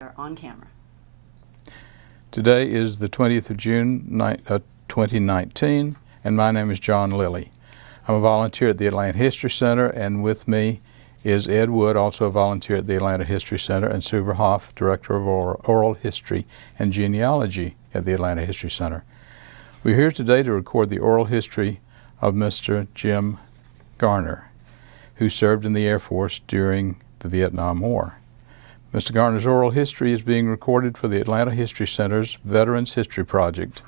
are on camera. Today is the 20th of June, 2019, and my name is John Lilly. I'm a volunteer at the Atlanta History Center, and with me is Ed Wood, also a volunteer at the Atlanta History Center, and Sue Verhoff, Director of Oral History and Genealogy at the Atlanta History Center. We're here today to record the oral history of Mr. Jim Garner, who served in the Air Force during the Vietnam War. Mr. Garner's oral history is being recorded for the Atlanta History Center's Veterans History Project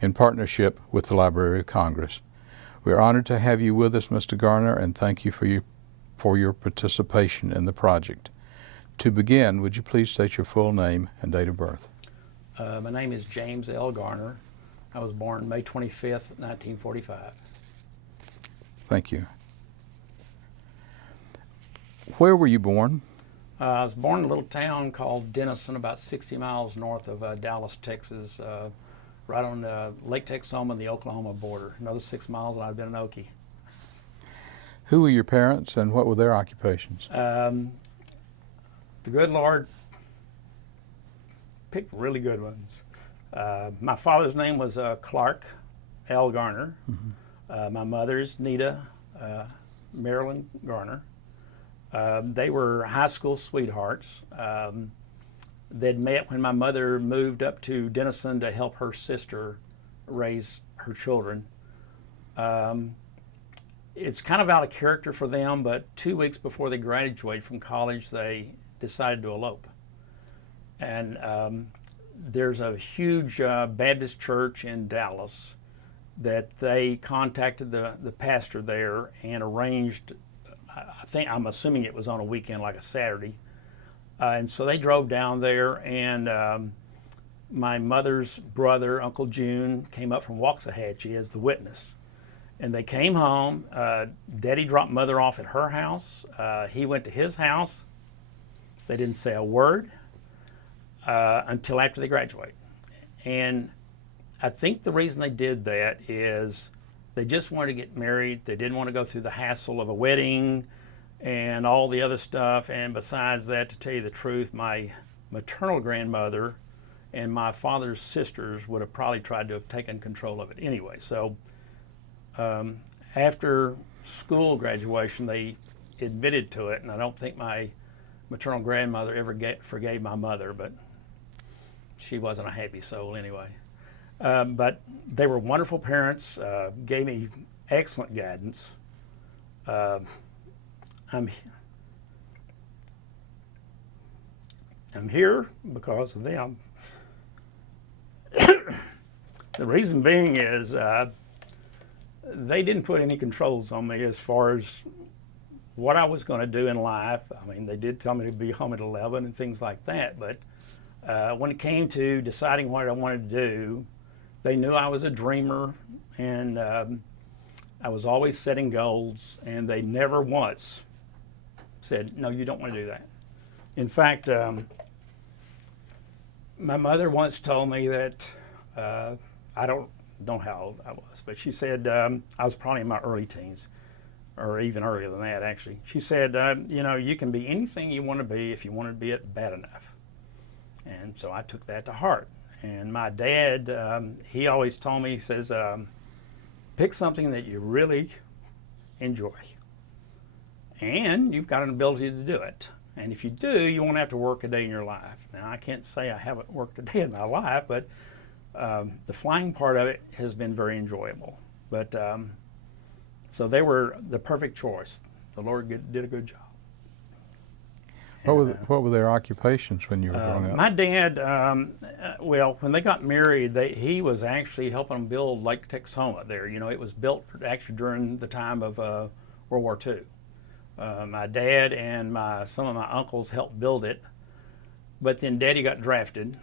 in partnership with the Library of Congress. We're honored to have you with us, Mr. Garner, and thank you for your participation in the project. To begin, would you please state your full name and date of birth? My name is James L. Garner. I was born May 25th, 1945. Thank you. Where were you born? I was born in a little town called Denison, about 60 miles north of Dallas, Texas, right on Lake Texoma and the Oklahoma border. Another 6 miles and I'd been an Okie. Who were your parents and what were their occupations? The good Lord picked really good ones. My father's name was Clark L. Garner. Mm-hmm. My mother's Nita Marilyn Garner. They were high school sweethearts. They'd met when my mother moved up to Denison to help her sister raise her children. It's kind of out of character for them, but 2 weeks before they graduated from college, they decided to elope. And there's a huge Baptist church in Dallas that they contacted the pastor there and arranged, I'm assuming it was on a weekend, like a Saturday. And so they drove down there, and my mother's brother, Uncle June, came up from Waxahachie as the witness. And they came home. Daddy dropped Mother off at her house. He went to his house. They didn't say a word until after they graduated. And I think the reason they did that is they just wanted to get married. They didn't want to go through the hassle of a wedding and all the other stuff. And besides that, to tell you the truth, my maternal grandmother and my father's sisters would have probably tried to have taken control of it anyway. So after school graduation, they admitted to it, and I don't think my maternal grandmother ever forgave my mother, but she wasn't a happy soul anyway. But they were wonderful parents, gave me excellent guidance. I'm here because of them. The reason being is they didn't put any controls on me as far as what I was going to do in life. I mean, they did tell me to be home at 11 and things like that, but when it came to deciding what I wanted to do, they knew I was a dreamer, and I was always setting goals, and they never once said, no, you don't want to do that. In fact, my mother once told me that, I don't know how old I was, but she said, I was probably in my early teens, or even earlier than that, actually. She said, you know, you can be anything you want to be if you want to be it bad enough. And so I took that to heart. And my dad, he always told me, he says, pick something that you really enjoy. And you've got an ability to do it. And if you do, you won't have to work a day in your life. Now, I can't say I haven't worked a day in my life, but the flying part of it has been very enjoyable. But so they were the perfect choice. The Lord did a good job. What were their occupations when you were growing up? My dad, well, when they got married, he was actually helping them build Lake Texoma there. You know, it was built actually during the time of World War II. My dad and some of my uncles helped build it, but then Daddy got drafted.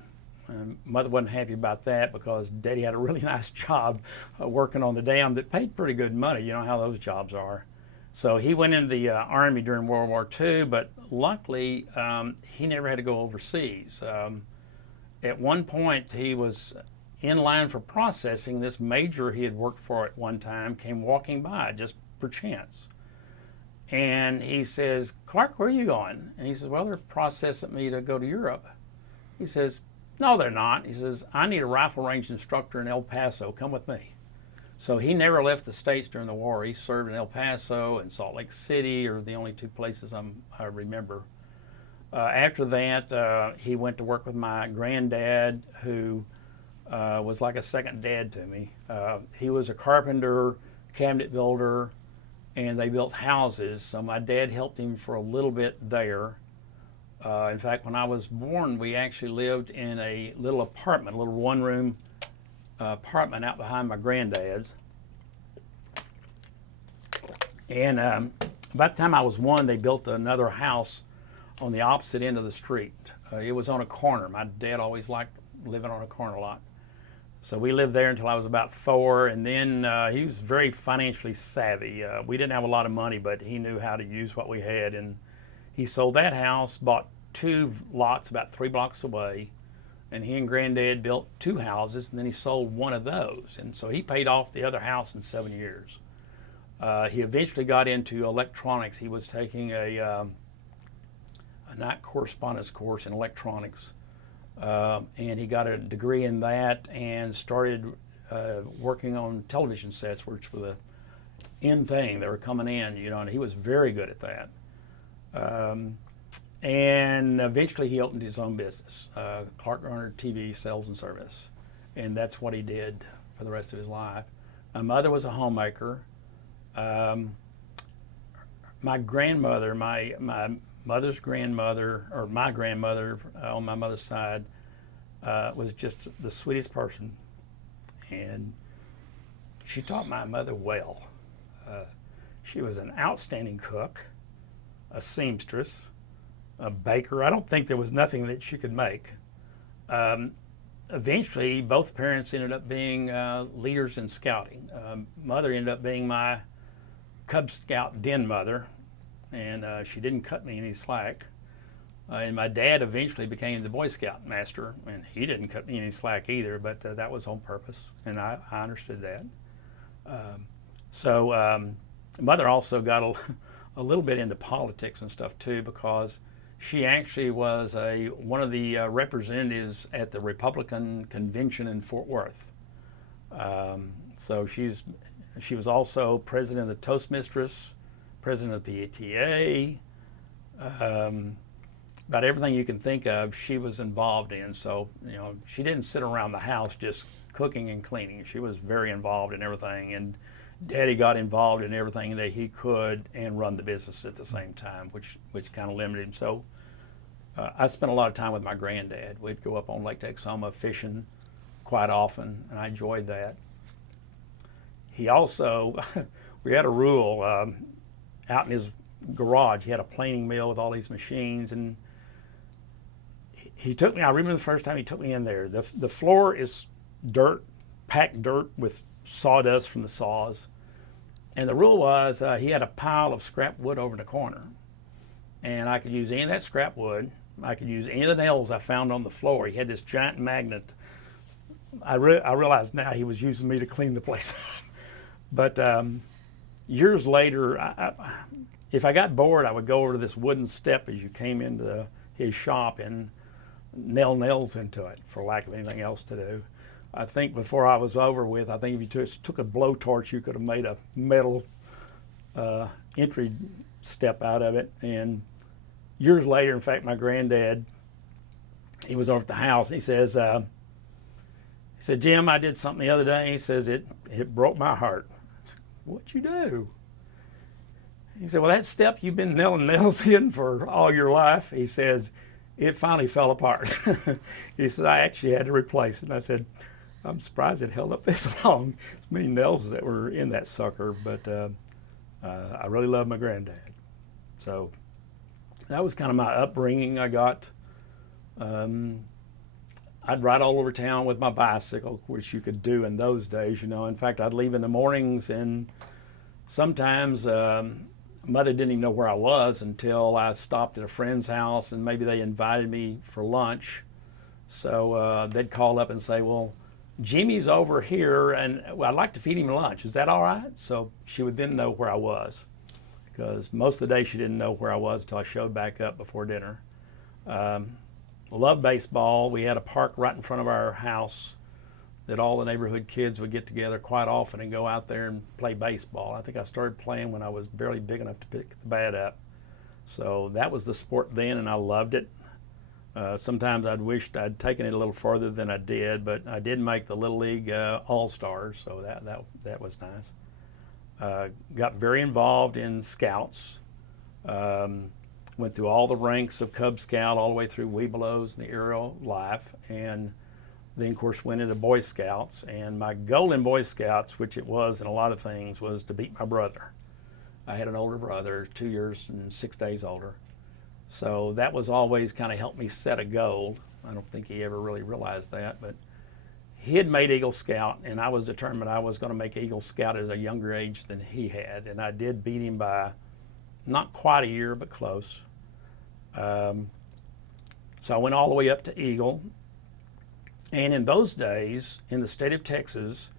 Mother wasn't happy about that because Daddy had a really nice job working on the dam that paid pretty good money. You know how those jobs are. So he went into the Army during World War II, but luckily he never had to go overseas. At one point he was in line for processing. This major he had worked for at one time came walking by just perchance. And he says, Clark, where are you going? And he says, well, they're processing me to go to Europe. He says, no, they're not. He says, I need a rifle range instructor in El Paso. Come with me. So he never left the States during the war. He served in El Paso and Salt Lake City are the only two places I remember. After that, he went to work with my granddad, who was like a second dad to me. He was a carpenter, cabinet builder, and they built houses. So my dad helped him for a little bit there. In fact, when I was born, we actually lived in a little apartment, a little one-room apartment out behind my granddad's. And by the time I was 1, they built another house on the opposite end of the street. It was on a corner. My dad always liked living on a corner a lot. So we lived there until I was about 4, and then he was very financially savvy. We didn't have a lot of money, but he knew how to use what we had, and he sold that house, bought 2 lots about 3 blocks away, and he and Granddad built 2 houses, and then he sold one of those. And so he paid off the other house in 7 years. He eventually got into electronics. He was taking a night correspondence course in electronics, and he got a degree in that and started working on television sets, which were the in thing. They were coming in, you know, and he was very good at that. And eventually he opened his own business, Garner TV Sales and Service, and that's what he did for the rest of his life. My mother was a homemaker. My grandmother, my mother's grandmother, or my grandmother on my mother's side, was just the sweetest person, and she taught my mother well. She was an outstanding cook, a seamstress, a baker. I don't think there was nothing that she could make. Eventually, both parents ended up being leaders in scouting. Mother ended up being my Cub Scout den mother, and she didn't cut me any slack. And my dad eventually became the Boy Scout master, and he didn't cut me any slack either, but that was on purpose, and I understood that. Mother also got a little bit into politics and stuff too, because she actually was one of the representatives at the Republican convention in Fort Worth. So she was also president of the Toastmasters, president of the PTA, about everything you can think of she was involved in. So, you know, she didn't sit around the house just cooking and cleaning. She was very involved in everything, and Daddy got involved in everything that he could and run the business at the same time, which kind of limited him. So I spent a lot of time with my granddad. We'd go up on Lake Texoma fishing quite often, and I enjoyed that. He also, we had a rule out in his garage. He had a planing mill with all these machines, and he took me, I remember the first time he took me in there. The floor is dirt, packed dirt with sawdust from the saws. And the rule was he had a pile of scrap wood over in the corner. And I could use any of that scrap wood. I could use any of the nails I found on the floor. He had this giant magnet. I realize now he was using me to clean the place up. But years later, if I got bored, I would go over to this wooden step as you came into his shop and nail nails into it, for lack of anything else to do. I think before I was over with, I think if you took a blowtorch, you could have made a metal entry step out of it. And years later, in fact, my granddad, he was over at the house. He says, Jim, I did something the other day. He says, it broke my heart. What'd you do? He said, well, that step you've been nailing nails in for all your life, he says, it finally fell apart. He said, I actually had to replace it. And I said, I'm surprised it held up this long. It's many nails that were in that sucker, but I really love my granddad. So that was kind of my upbringing. I got, I'd ride all over town with my bicycle, which you could do in those days, you know. In fact, I'd leave in the mornings, and sometimes Mother didn't even know where I was until I stopped at a friend's house, and maybe they invited me for lunch. So they'd call up and say, well, Jimmy's over here, and I'd like to feed him lunch. Is that all right? So she would then know where I was, because most of the day she didn't know where I was until I showed back up before dinner. Loved baseball. We had a park right in front of our house that all the neighborhood kids would get together quite often and go out there and play baseball. I think I started playing when I was barely big enough to pick the bat up. So that was the sport then, and I loved it. Sometimes I'd wished I'd taken it a little further than I did, but I did make the Little League All-Stars, so that was nice. Got very involved in Scouts. Went through all the ranks of Cub Scout all the way through Webelos and the aerial life, and then of course went into Boy Scouts. And my goal in Boy Scouts, which it was in a lot of things, was to beat my brother. I had an older brother, 2 years and 6 days older. So that was always kind of helped me set a goal. I don't think he ever really realized that, but he had made Eagle Scout, and I was determined I was going to make Eagle Scout at a younger age than he had, and I did beat him by not quite a year, but close. So I went all the way up to Eagle, and in those days, in the state of Texas,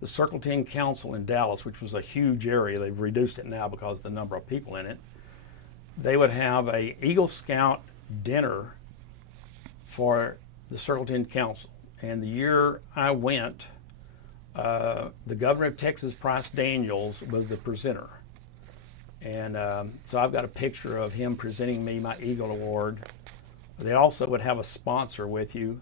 the Circle 10 Council in Dallas, which was a huge area, they've reduced it now because of the number of people in it, they would have a Eagle Scout dinner for the Circle 10 Council. And the year I went, the governor of Texas, Price Daniels, was the presenter. And so I've got a picture of him presenting me my Eagle Award. They also would have a sponsor with you,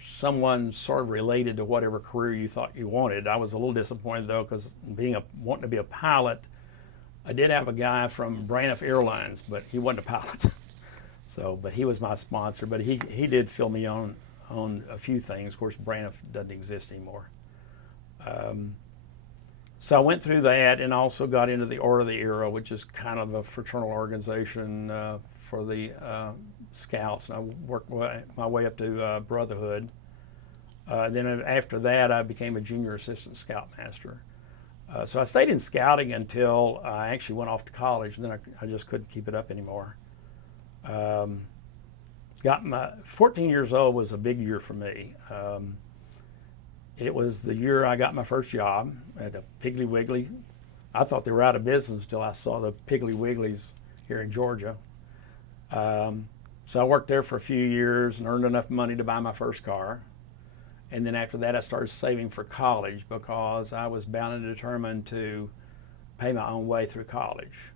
someone sort of related to whatever career you thought you wanted. I was a little disappointed though, because wanting to be a pilot, I did have a guy from Delta Airlines, but he wasn't a pilot. So, but he was my sponsor. But he did fill me on a few things. Of course, Delta doesn't exist anymore. So I went through that, and also got into the Order of the Arrow, which is kind of a fraternal organization for the Scouts. And I worked my way up to Brotherhood. Then after that, I became a Junior Assistant Scoutmaster. So I stayed in scouting until I actually went off to college, and then I just couldn't keep it up anymore. 14 years old was a big year for me. It was the year I got my first job at a Piggly Wiggly. I thought they were out of business until I saw the Piggly Wigglies here in Georgia. So I worked there for a few years and earned enough money to buy my first car. And then after that, I started saving for college because I was bound and determined to pay my own way through college.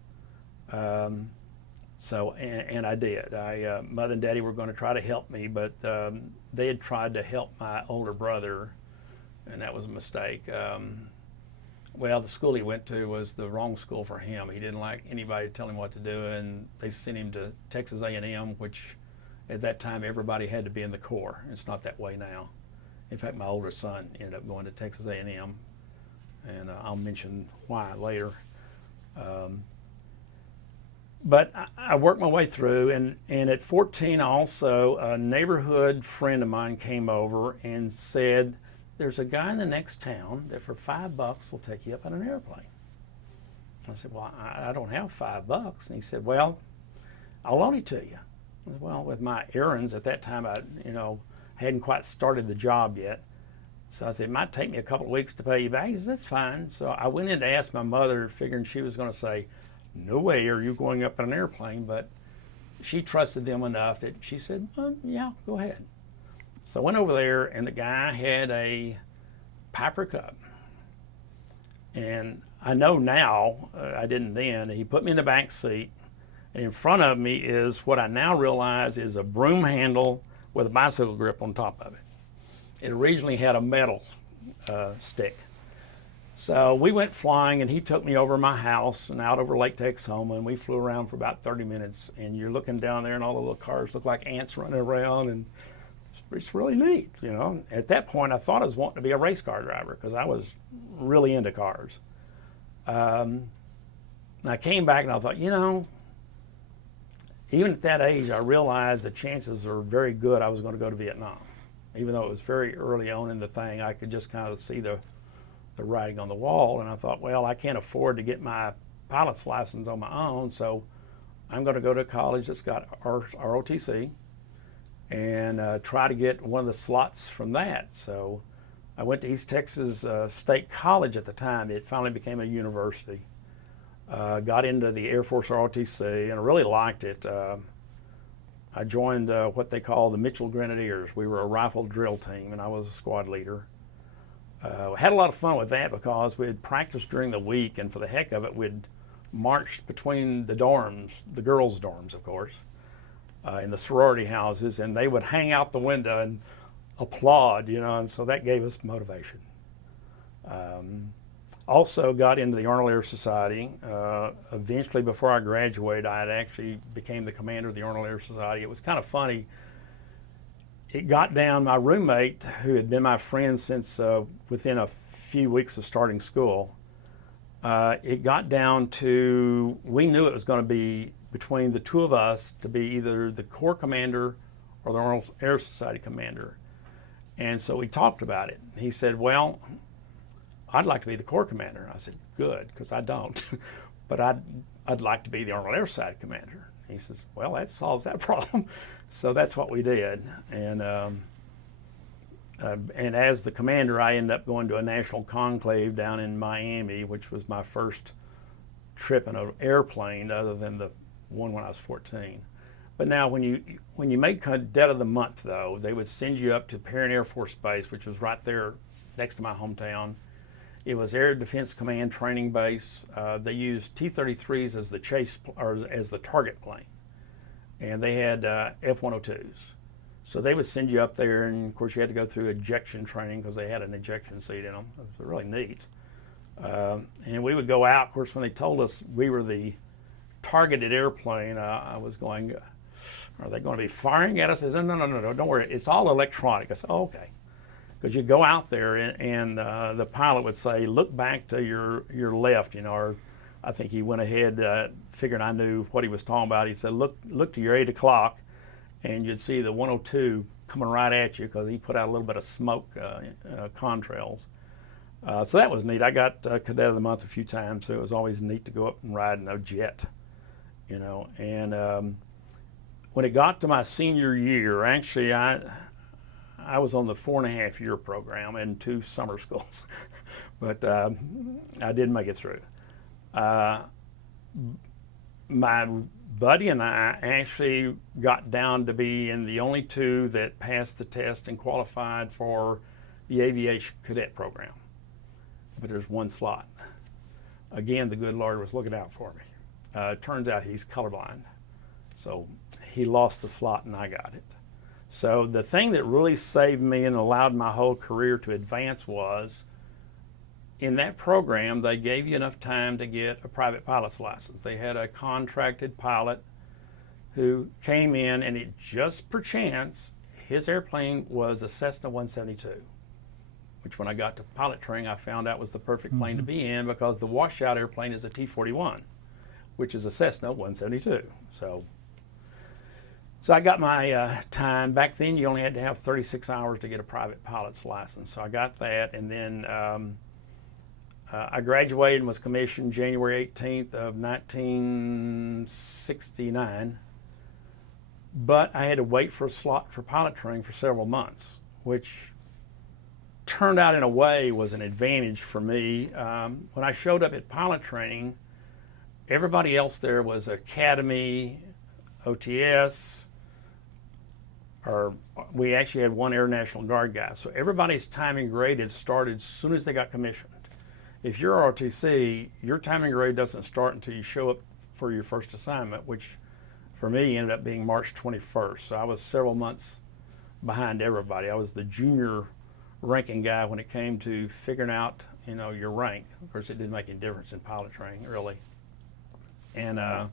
So I did. Mother and Daddy were going to try to help me, but they had tried to help my older brother, and that was a mistake. Well, the school he went to was the wrong school for him. He didn't like anybody telling him what to do, and they sent him to Texas A&M, which at that time everybody had to be in the Corps. It's not that way now. In fact, my older son ended up going to Texas A&M, and I'll mention why later. But I worked my way through, and at 14 also, a neighborhood friend of mine came over and said, there's a guy in the next town that for $5 will take you up on an airplane. I said, well, I don't have $5. And he said, well, I'll loan it to you. I said, well, with my errands at that time, I hadn't quite started the job yet. So I said, it might take me a couple of weeks to pay you back. He said, that's fine. So I went in to ask my mother, figuring she was going to say, no way are you going up in an airplane. But she trusted them enough that she said, yeah, go ahead. So I went over there, and the guy had a Piper Cub. And I know now, I didn't then, he put me in the back seat, and in front of me is what I now realize is a broom handle with a bicycle grip on top of it. It originally had a metal stick. So we went flying, and he took me over my house and out over Lake Texoma, and we flew around for about 30 minutes. And you're looking down there, and all the little cars look like ants running around, and it's really neat, At that point, I thought I was wanting to be a race car driver because I was really into cars. I came back, and I thought, even at that age, I realized the chances are very good I was going to go to Vietnam. Even though it was very early on in the thing, I could just kind of see the writing on the wall, and I thought, well, I can't afford to get my pilot's license on my own, so I'm going to go to a college that's got ROTC and try to get one of the slots from that. So I went to East Texas State College at the time. It finally became a university. Got into the Air Force ROTC, and I really liked it. I joined what they call the Mitchell Grenadiers. We were a rifle drill team, and I was a squad leader. Had a lot of fun with that because we'd practiced during the week, and for the heck of it, we'd marched between the dorms, the girls' dorms, of course, in the sorority houses, and they would hang out the window and applaud, and so that gave us motivation. Also got into the Arnold Air Society. Eventually, before I graduated, I had actually became the commander of the Arnold Air Society. It was kind of funny. It got down, my roommate, who had been my friend since within a few weeks of starting school, it got down to, we knew it was going to be between the two of us to be either the Corps commander or the Arnold Air Society commander. And so we talked about it. He said, well, I'd like to be the Corps commander. I said, good, because I don't. But I'd like to be the Arnold Air Society commander. He says, well, that solves that problem. So that's what we did. And as the commander, I ended up going to a national conclave down in Miami, which was my first trip in an airplane other than the one when I was 14. But now when you make Cadet of the Month, though, they would send you up to Parton Air Force Base, which was right there next to my hometown. It was Air Defense Command training base. They used T-33s as the chase or as the target plane, and they had F-102s. So they would send you up there, and of course you had to go through ejection training because they had an ejection seat in them. It was really neat. And we would go out. Of course, when they told us we were the targeted airplane, I was going, are they going to be firing at us? I said, no, don't worry. It's all electronic. I said, oh, okay. Because you go out there and the pilot would say, look back to your left, or I think he went ahead figuring I knew what he was talking about. He said, look to your 8 o'clock, and you'd see the 102 coming right at you because he put out a little bit of smoke contrails. So that was neat. I got Cadet of the Month a few times, so it was always neat to go up and ride in a jet, And when it got to my senior year, actually I was on the 4.5-year program and 2 summer schools, but I did make it through. My buddy and I actually got down to be in the only 2 that passed the test and qualified for the aviation cadet program. But there's 1 slot. Again, the good Lord was looking out for me. Turns out he's colorblind. So he lost the slot and I got it. So the thing that really saved me and allowed my whole career to advance was, in that program, they gave you enough time to get a private pilot's license. They had a contracted pilot who came in, and it just perchance, his airplane was a Cessna 172, which when I got to pilot training, I found out was the perfect plane to be in because the washout airplane is a T-41, which is a Cessna 172. So I got my time. Back then, you only had to have 36 hours to get a private pilot's license. So I got that, and then I graduated and was commissioned January 18th of 1969. But I had to wait for a slot for pilot training for several months, which turned out in a way was an advantage for me. When I showed up at pilot training, everybody else there was Academy, OTS, or we actually had 1 Air National Guard guy. So everybody's timing grade had started as soon as they got commissioned. If you're ROTC, your timing grade doesn't start until you show up for your first assignment, which for me ended up being March 21st. So I was several months behind everybody. I was the junior ranking guy when it came to figuring out, your rank. Of course, it didn't make any difference in pilot training, really. And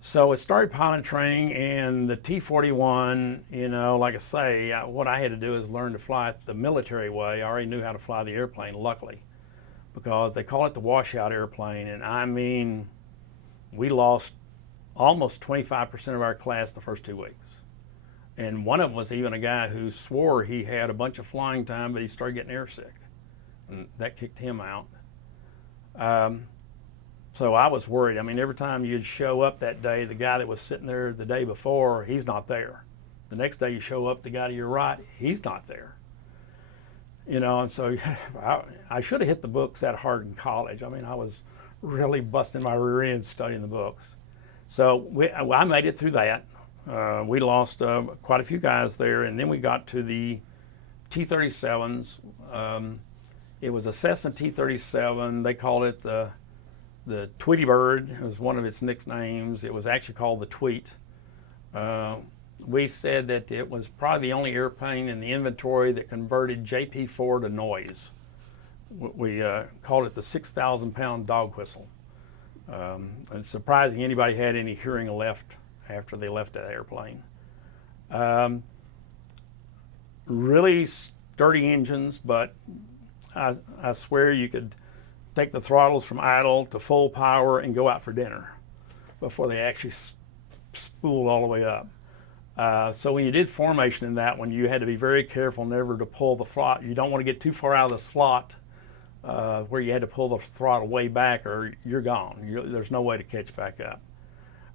so it started pilot training, and the T-41, like I say, what I had to do is learn to fly it the military way. I already knew how to fly the airplane, luckily, because they call it the washout airplane, and I mean, we lost almost 25% of our class the first 2 weeks. And one of them was even a guy who swore he had a bunch of flying time, but he started getting airsick, and that kicked him out. So I was worried. I mean, every time you'd show up that day, the guy that was sitting there the day before, he's not there. The next day you show up, the guy to your right, he's not there. And so I should have hit the books that hard in college. I mean, I was really busting my rear end studying the books. So I made it through that. We lost quite a few guys there, and then we got to the T-37s. It was a Cessna T-37. They called it the Tweety Bird. It was one of its nicknames. It was actually called the Tweet. We said that it was probably the only airplane in the inventory that converted JP4 to noise. We called it the 6,000-pound dog whistle. It's surprising anybody had any hearing left after they left that airplane. Really sturdy engines, but I swear you could take the throttles from idle to full power and go out for dinner before they actually spooled all the way up. So when you did formation in that one, you had to be very careful never to pull the throttle. You don't want to get too far out of the slot where you had to pull the throttle way back, or you're gone. There's no way to catch back up.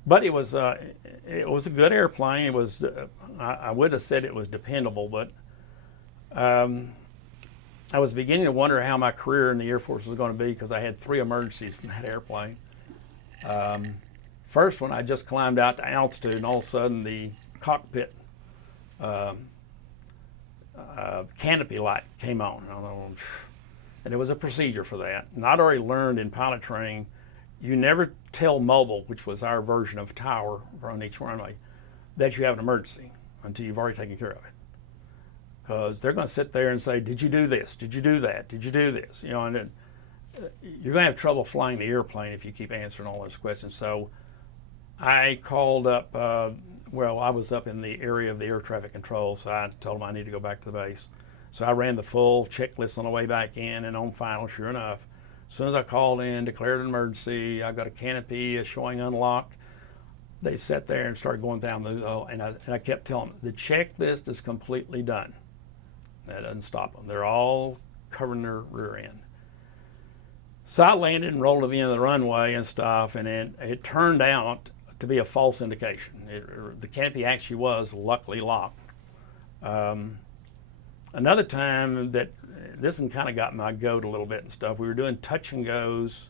But it was a good airplane. It was I would have said it was dependable, but I was beginning to wonder how my career in the Air Force was going to be, because I had 3 emergencies in that airplane. First one, I just climbed out to altitude, and all of a sudden the cockpit canopy light came on. And there was a procedure for that. And I'd already learned in pilot training, you never tell mobile, which was our version of tower on each runway, that you have an emergency until you've already taken care of it. Because they're going to sit there and say, did you do this? Did you do that? Did you do this? You know, and then, you're going to have trouble flying the airplane if you keep answering all those questions. So I called up, well, I was up in the area of the air traffic control, so I told them I need to go back to the base. So I ran the full checklist on the way back in, and on final, sure enough, as soon as I called in, declared an emergency, I got a canopy showing unlocked. They sat there and started going down and I kept telling them, the checklist is completely done. That doesn't stop them. They're all covering their rear end. So I landed and rolled to the end of the runway and stuff, and it turned out to be a false indication. The canopy actually was luckily locked. Another time that this one kind of got my goat a little bit and stuff, we were doing touch and goes,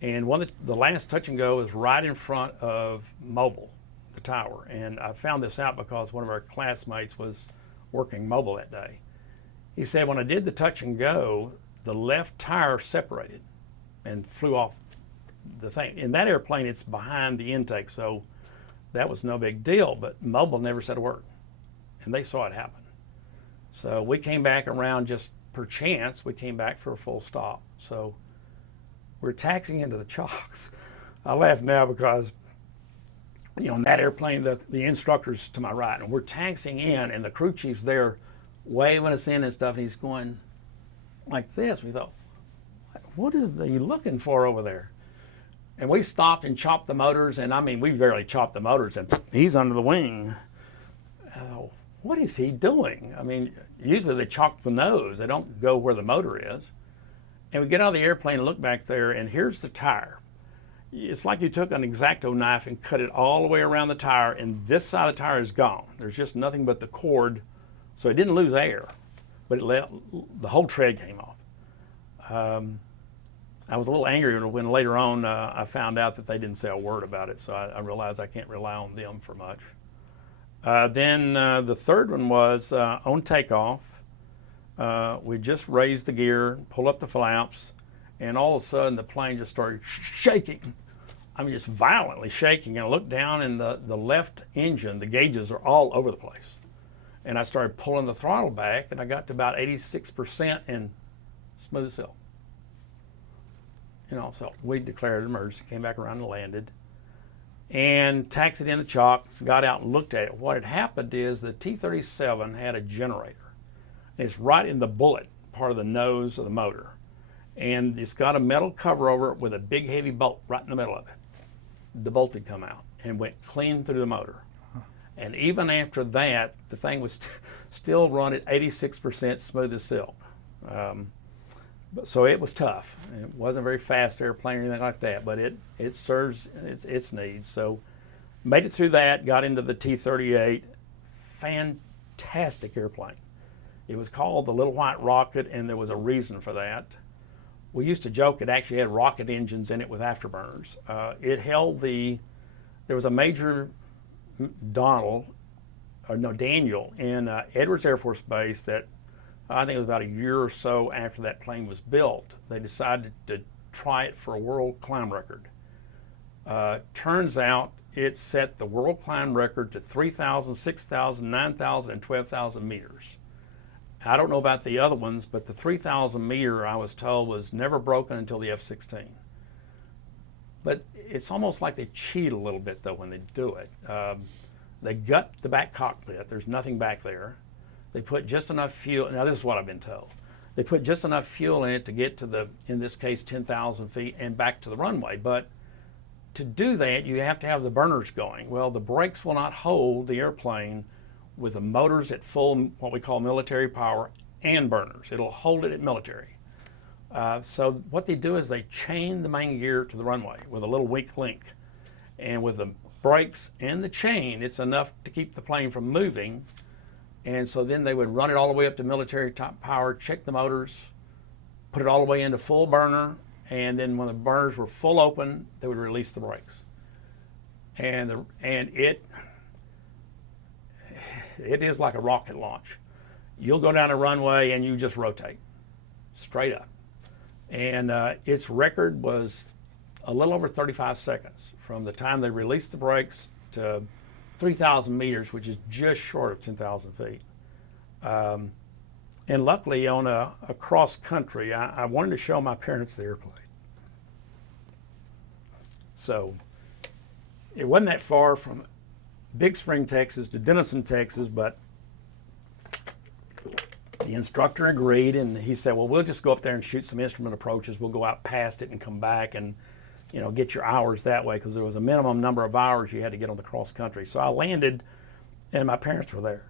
and the last touch and go was right in front of mobile, the tower. And I found this out because one of our classmates was working mobile that day. He said, when I did the touch and go, the left tire separated and flew off the thing. In that airplane, it's behind the intake, so that was no big deal, but mobile never said a word, and they saw it happen. So we came back around, just per chance, we came back for a full stop. So we're taxiing into the chocks. I laugh now because, you know, in that airplane, the instructor's to my right, and we're taxiing in, and the crew chief's there waving us in and stuff, and he's going like this. We thought, what is he looking for over there? And we stopped and chopped the motors, and I mean, we barely chopped the motors, and he's under the wing. What is he doing? I mean, usually they chalk the nose. They don't go where the motor is. And we get out of the airplane and look back there, and here's the tire. It's like you took an X-Acto knife and cut it all the way around the tire, and this side of the tire is gone. There's just nothing but the cord. So it didn't lose air, but the whole tread came off. I was a little angry when later on I found out that they didn't say a word about it, so I realized I can't rely on them for much. Then the third one was on takeoff. We just raised the gear, pulled up the flaps, and all of a sudden the plane just started shaking. I mean, just violently shaking. And I looked down, and the left engine, the gauges are all over the place. And I started pulling the throttle back, and I got to about 86% and smooth as silk. You know, so we declared an emergency, came back around and landed, and taxied in the chocks, got out and looked at it. What had happened is the T-37 had a generator. It's right in the bullet part of the nose of the motor. And it's got a metal cover over it with a big heavy bolt right in the middle of it. The bolt had come out and went clean through the motor. And even after that, the thing was still run at 86% smooth as silk. So it was tough. It wasn't a very fast airplane or anything like that, but it serves its needs. So made it through that, got into the T-38. Fantastic airplane. It was called the Little White Rocket, and there was a reason for that. We used to joke it actually had rocket engines in it with afterburners. It held there was a major Daniel in Edwards Air Force Base that I think it was about a year or so after that plane was built. They decided to try it for a world climb record. Turns out it set the world climb record to 3,000, 6,000, 9,000, and 12,000 meters. I don't know about the other ones, but the 3,000 meter, I was told, was never broken until the F-16. But it's almost like they cheat a little bit, though, when they do it. They gut the back cockpit. There's nothing back there. They put just enough fuel. Now, this is what I've been told. They put just enough fuel in it to get to the, in this case, 10,000 feet and back to the runway. But to do that, you have to have the burners going. Well, the brakes will not hold the airplane with the motors at full, what we call military power, and burners. It'll hold it at military. So what they do is they chain the main gear to the runway with a little weak link. And with the brakes and the chain, it's enough to keep the plane from moving. And so then they would run it all the way up to military top power, check the motors, put it all the way into full burner, and then when the burners were full open, they would release the brakes. And it is like a rocket launch. You'll go down a runway and you just rotate straight up. And its record was a little over 35 seconds from the time they released the brakes to 3,000 meters, which is just short of 10,000 feet. And luckily on a cross country, I wanted to show my parents the airplane. So it wasn't that far from Big Spring, Texas to Denison, Texas, but the instructor agreed, and he said, well, we'll just go up there and shoot some instrument approaches. We'll go out past it and come back and, you know, get your hours that way, because there was a minimum number of hours you had to get on the cross country. So I landed, and my parents were there.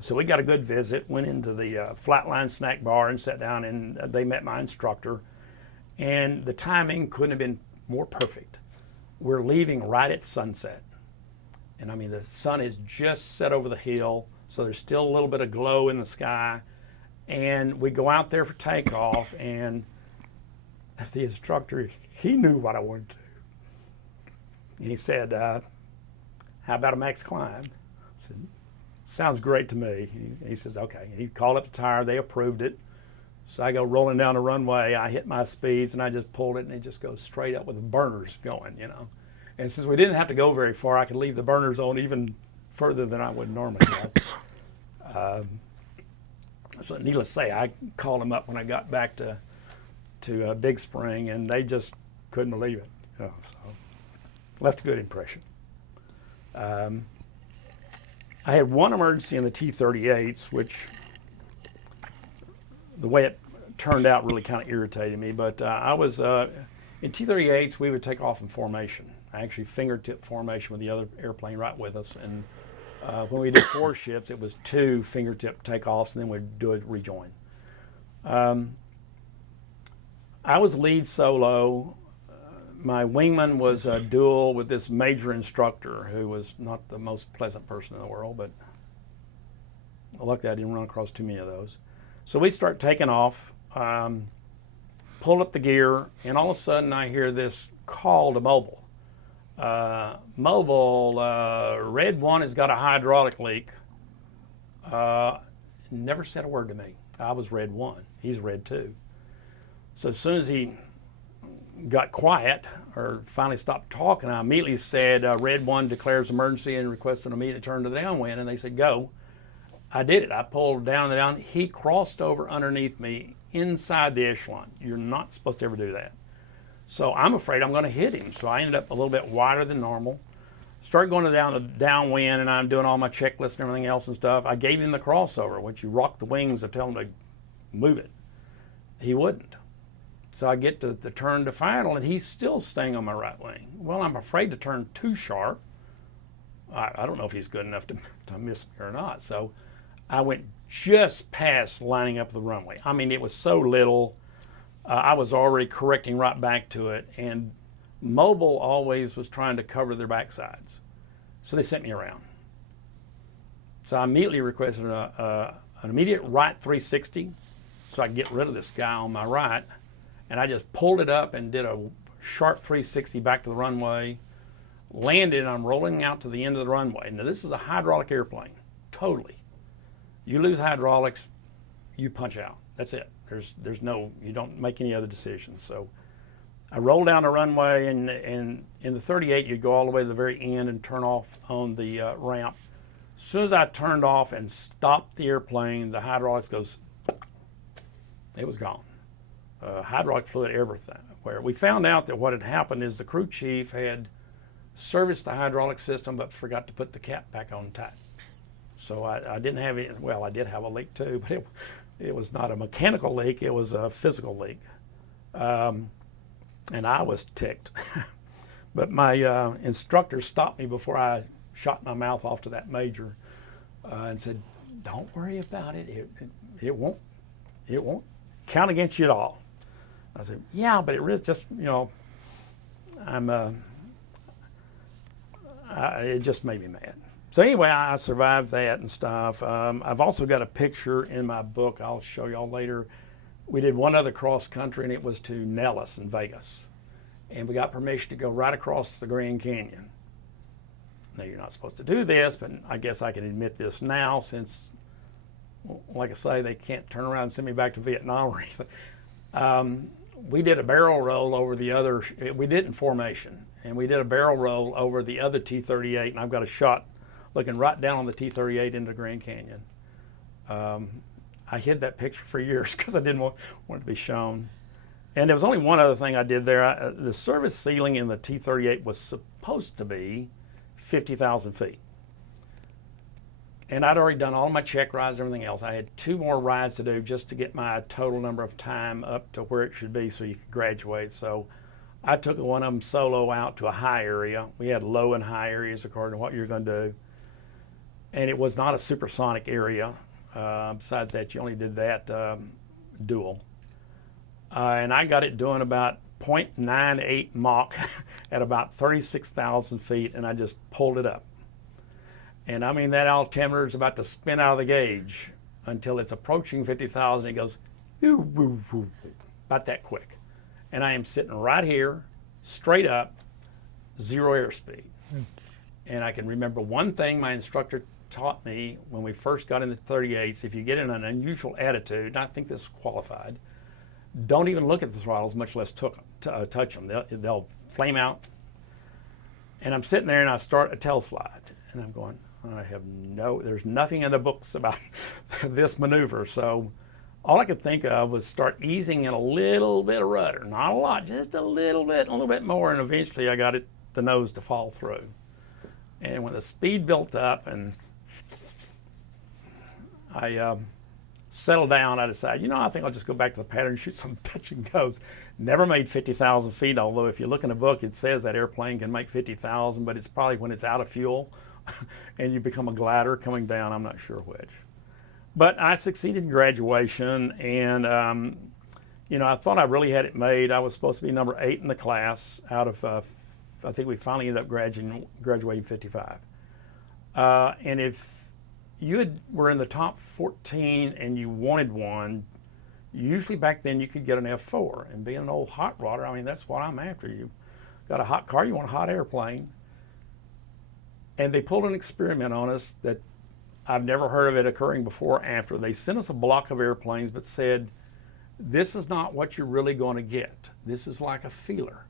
So we got a good visit, went into the Flatline snack bar and sat down, and they met my instructor. And the timing couldn't have been more perfect. We're leaving right at sunset. And I mean, the sun is just set over the hill, so there's still a little bit of glow in the sky. And we go out there for takeoff, and the instructor, he knew what I wanted to do. He said, how about a max climb? I said, sounds great to me. He says, okay. He called up the tire, they approved it. So I go rolling down the runway, I hit my speeds, and I just pulled it, and it just goes straight up with the burners going, you know. And since we didn't have to go very far, I could leave the burners on even further than I would normally go. So needless to say, I called them up when I got back to Big Spring, and they just couldn't believe it. You know, so left a good impression. I had one emergency in the T-38s, which the way it turned out really kind of irritated me. But I was in T-38s, we would take off in formation. I actually fingertip formation with the other airplane right with us. And when we did 4 shifts, it was 2 fingertip takeoffs, and then we'd do a rejoin. I was lead solo. My wingman was a dual with this major instructor who was not the most pleasant person in the world, but luckily I didn't run across too many of those. So we start taking off, pulled up the gear, and all of a sudden I hear this call to mobile. Red 1 has got a hydraulic leak. Never said a word to me. I was Red 1. He's Red 2. So as soon as he got quiet or finally stopped talking, I immediately said, Red 1 declares emergency and requests an immediate turn to the downwind. And they said, go. I did it. I pulled down and down. He crossed over underneath me inside the echelon. You're not supposed to ever do that. So I'm afraid I'm going to hit him. So I ended up a little bit wider than normal. Started going down the downwind, and I'm doing all my checklists and everything else and stuff. I gave him the crossover. Once you rock the wings, I tell him to move it. He wouldn't. So I get to the turn to final, and he's still staying on my right wing. Well, I'm afraid to turn too sharp. I don't know if he's good enough to miss me or not. So I went just past lining up the runway. I mean, it was so little. I was already correcting right back to it, and Mobile always was trying to cover their backsides. So they sent me around. So I immediately requested an immediate right 360 so I could get rid of this guy on my right. And I just pulled it up and did a sharp 360 back to the runway. landed, and I'm rolling out to the end of the runway. Now this is a hydraulic airplane, totally. You lose hydraulics, you punch out. That's it. There's no, you don't make any other decisions. So I rolled down the runway, and in the 38, you'd go all the way to the very end and turn off on the ramp. As soon as I turned off and stopped the airplane, the hydraulics goes, it was gone. Hydraulic fluid, everything. Where we found out that what had happened is the crew chief had serviced the hydraulic system but forgot to put the cap back on tight. So I didn't have it. Well, I did have a leak too, but it was not a mechanical leak, it was a physical leak. And I was ticked. But my instructor stopped me before I shot my mouth off to that major and said, "Don't worry about it. It won't count against you at all." I said, "Yeah, but it really just, you know, it just made me mad." So anyway, I survived that and stuff. I've also got a picture in my book I'll show y'all later. We did one other cross country, and it was to Nellis in Vegas. And we got permission to go right across the Grand Canyon. Now, you're not supposed to do this, but I guess I can admit this now since, like I say, they can't turn around and send me back to Vietnam or anything. We did a barrel roll over the other, we did it in formation, and we did a barrel roll over the other T-38, and I've got a shot looking right down on the T-38 into the Grand Canyon. I hid that picture for years because I didn't want it to be shown. And there was only one other thing I did there. The service ceiling in the T-38 was supposed to be 50,000 feet. And I'd already done all my check rides and everything else. I had 2 more rides to do just to get my total number of time up to where it should be so you could graduate. So I took one of them solo out to a high area. We had low and high areas according to what you're going to do. And it was not a supersonic area. Besides that, you only did that dual. And I got it doing about 0.98 Mach at about 36,000 feet, and I just pulled it up. And I mean, that altimeter is about to spin out of the gauge until it's approaching 50,000. It goes, woo, woo, woo, about that quick. And I am sitting right here, straight up, 0 airspeed. And I can remember one thing my instructor taught me when we first got in the 38s. If you get in an unusual attitude, and I think this is qualified, don't even look at the throttles, much less touch them. They'll flame out. And I'm sitting there and I start a tail slide. And I'm going, there's nothing in the books about this maneuver. So all I could think of was start easing in a little bit of rudder. Not a lot, just a little bit more. And eventually I got the nose to fall through. And when the speed built up and I settled down, I decided, I think I'll just go back to the pattern and shoot some touch and goes. Never made 50,000 feet, although if you look in the book, it says that airplane can make 50,000, but it's probably when it's out of fuel and you become a glider coming down, I'm not sure which. But I succeeded in graduation, and I thought I really had it made. I was supposed to be number 8 in the class out of, I think we finally ended up graduating 55. And if you were in the top 14 and you wanted one, usually back then you could get an F4. And being an old hot rodder, I mean, that's what I'm after. You got a hot car, you want a hot airplane. And they pulled an experiment on us that I've never heard of it occurring before or after. They sent us a block of airplanes but said, this is not what you're really going to get. This is like a feeler.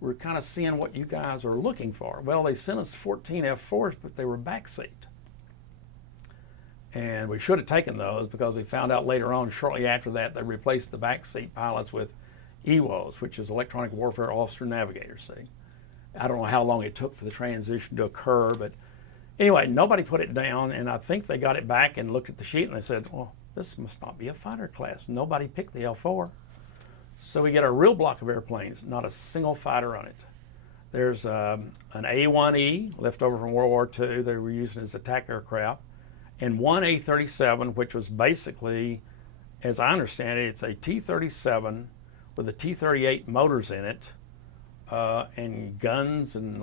We're kind of seeing what you guys are looking for. Well, they sent us 14 F4s, but they were backseat. And we should have taken those because we found out later on, shortly after that, they replaced the backseat pilots with EWOs, which is Electronic Warfare Officer Navigator, see. I don't know how long it took for the transition to occur, but anyway, nobody put it down, and I think they got it back and looked at the sheet and they said, well, this must not be a fighter class. Nobody picked the L4. So we get a real block of airplanes, not a single fighter on it. There's an A-1E left over from World War II they were using as attack aircraft, and one A-37, which was basically, as I understand it, it's a T-37 with the T-38 motors in it and guns, and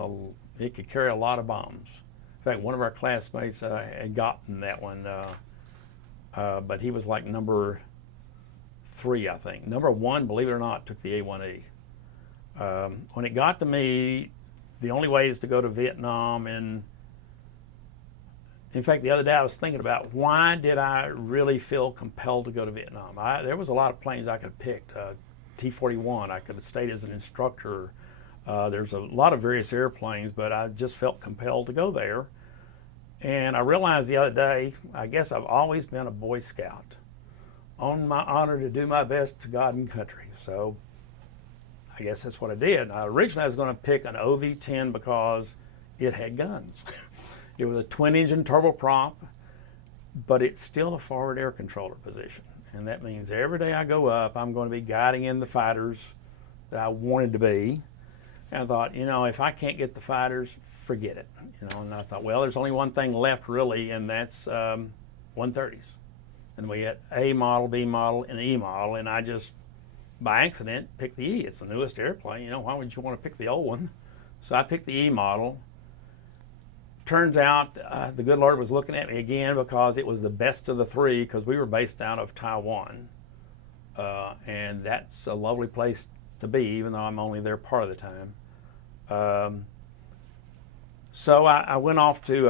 it could carry a lot of bombs. In fact, one of our classmates had gotten that one, but he was like number 3, I think. Number 1, believe it or not, took the A-1E. When it got to me, the only way is to go to Vietnam. And in fact, the other day I was thinking about why did I really feel compelled to go to Vietnam? There was a lot of planes I could have picked. T-41, I could have stayed as an instructor. There's a lot of various airplanes, but I just felt compelled to go there. And I realized the other day, I guess I've always been a Boy Scout, on my honor to do my best to God and country. So I guess that's what I did. Originally I was going to pick an OV-10 because it had guns. It was a twin-engine turboprop, but it's still a forward air controller position. And that means every day I go up, I'm going to be guiding in the fighters that I wanted to be. And I thought, you know, if I can't get the fighters, forget it. You know, and I thought, well, there's only one thing left really, and that's 130s. And we had A model, B model, and E model, and I just, by accident, picked the E. It's the newest airplane. You know, why would you want to pick the old one? So I picked the E model. Turns out the good Lord was looking at me again because it was the best of the three, because we were based out of Taiwan. And that's a lovely place to be, even though I'm only there part of the time. So I went off to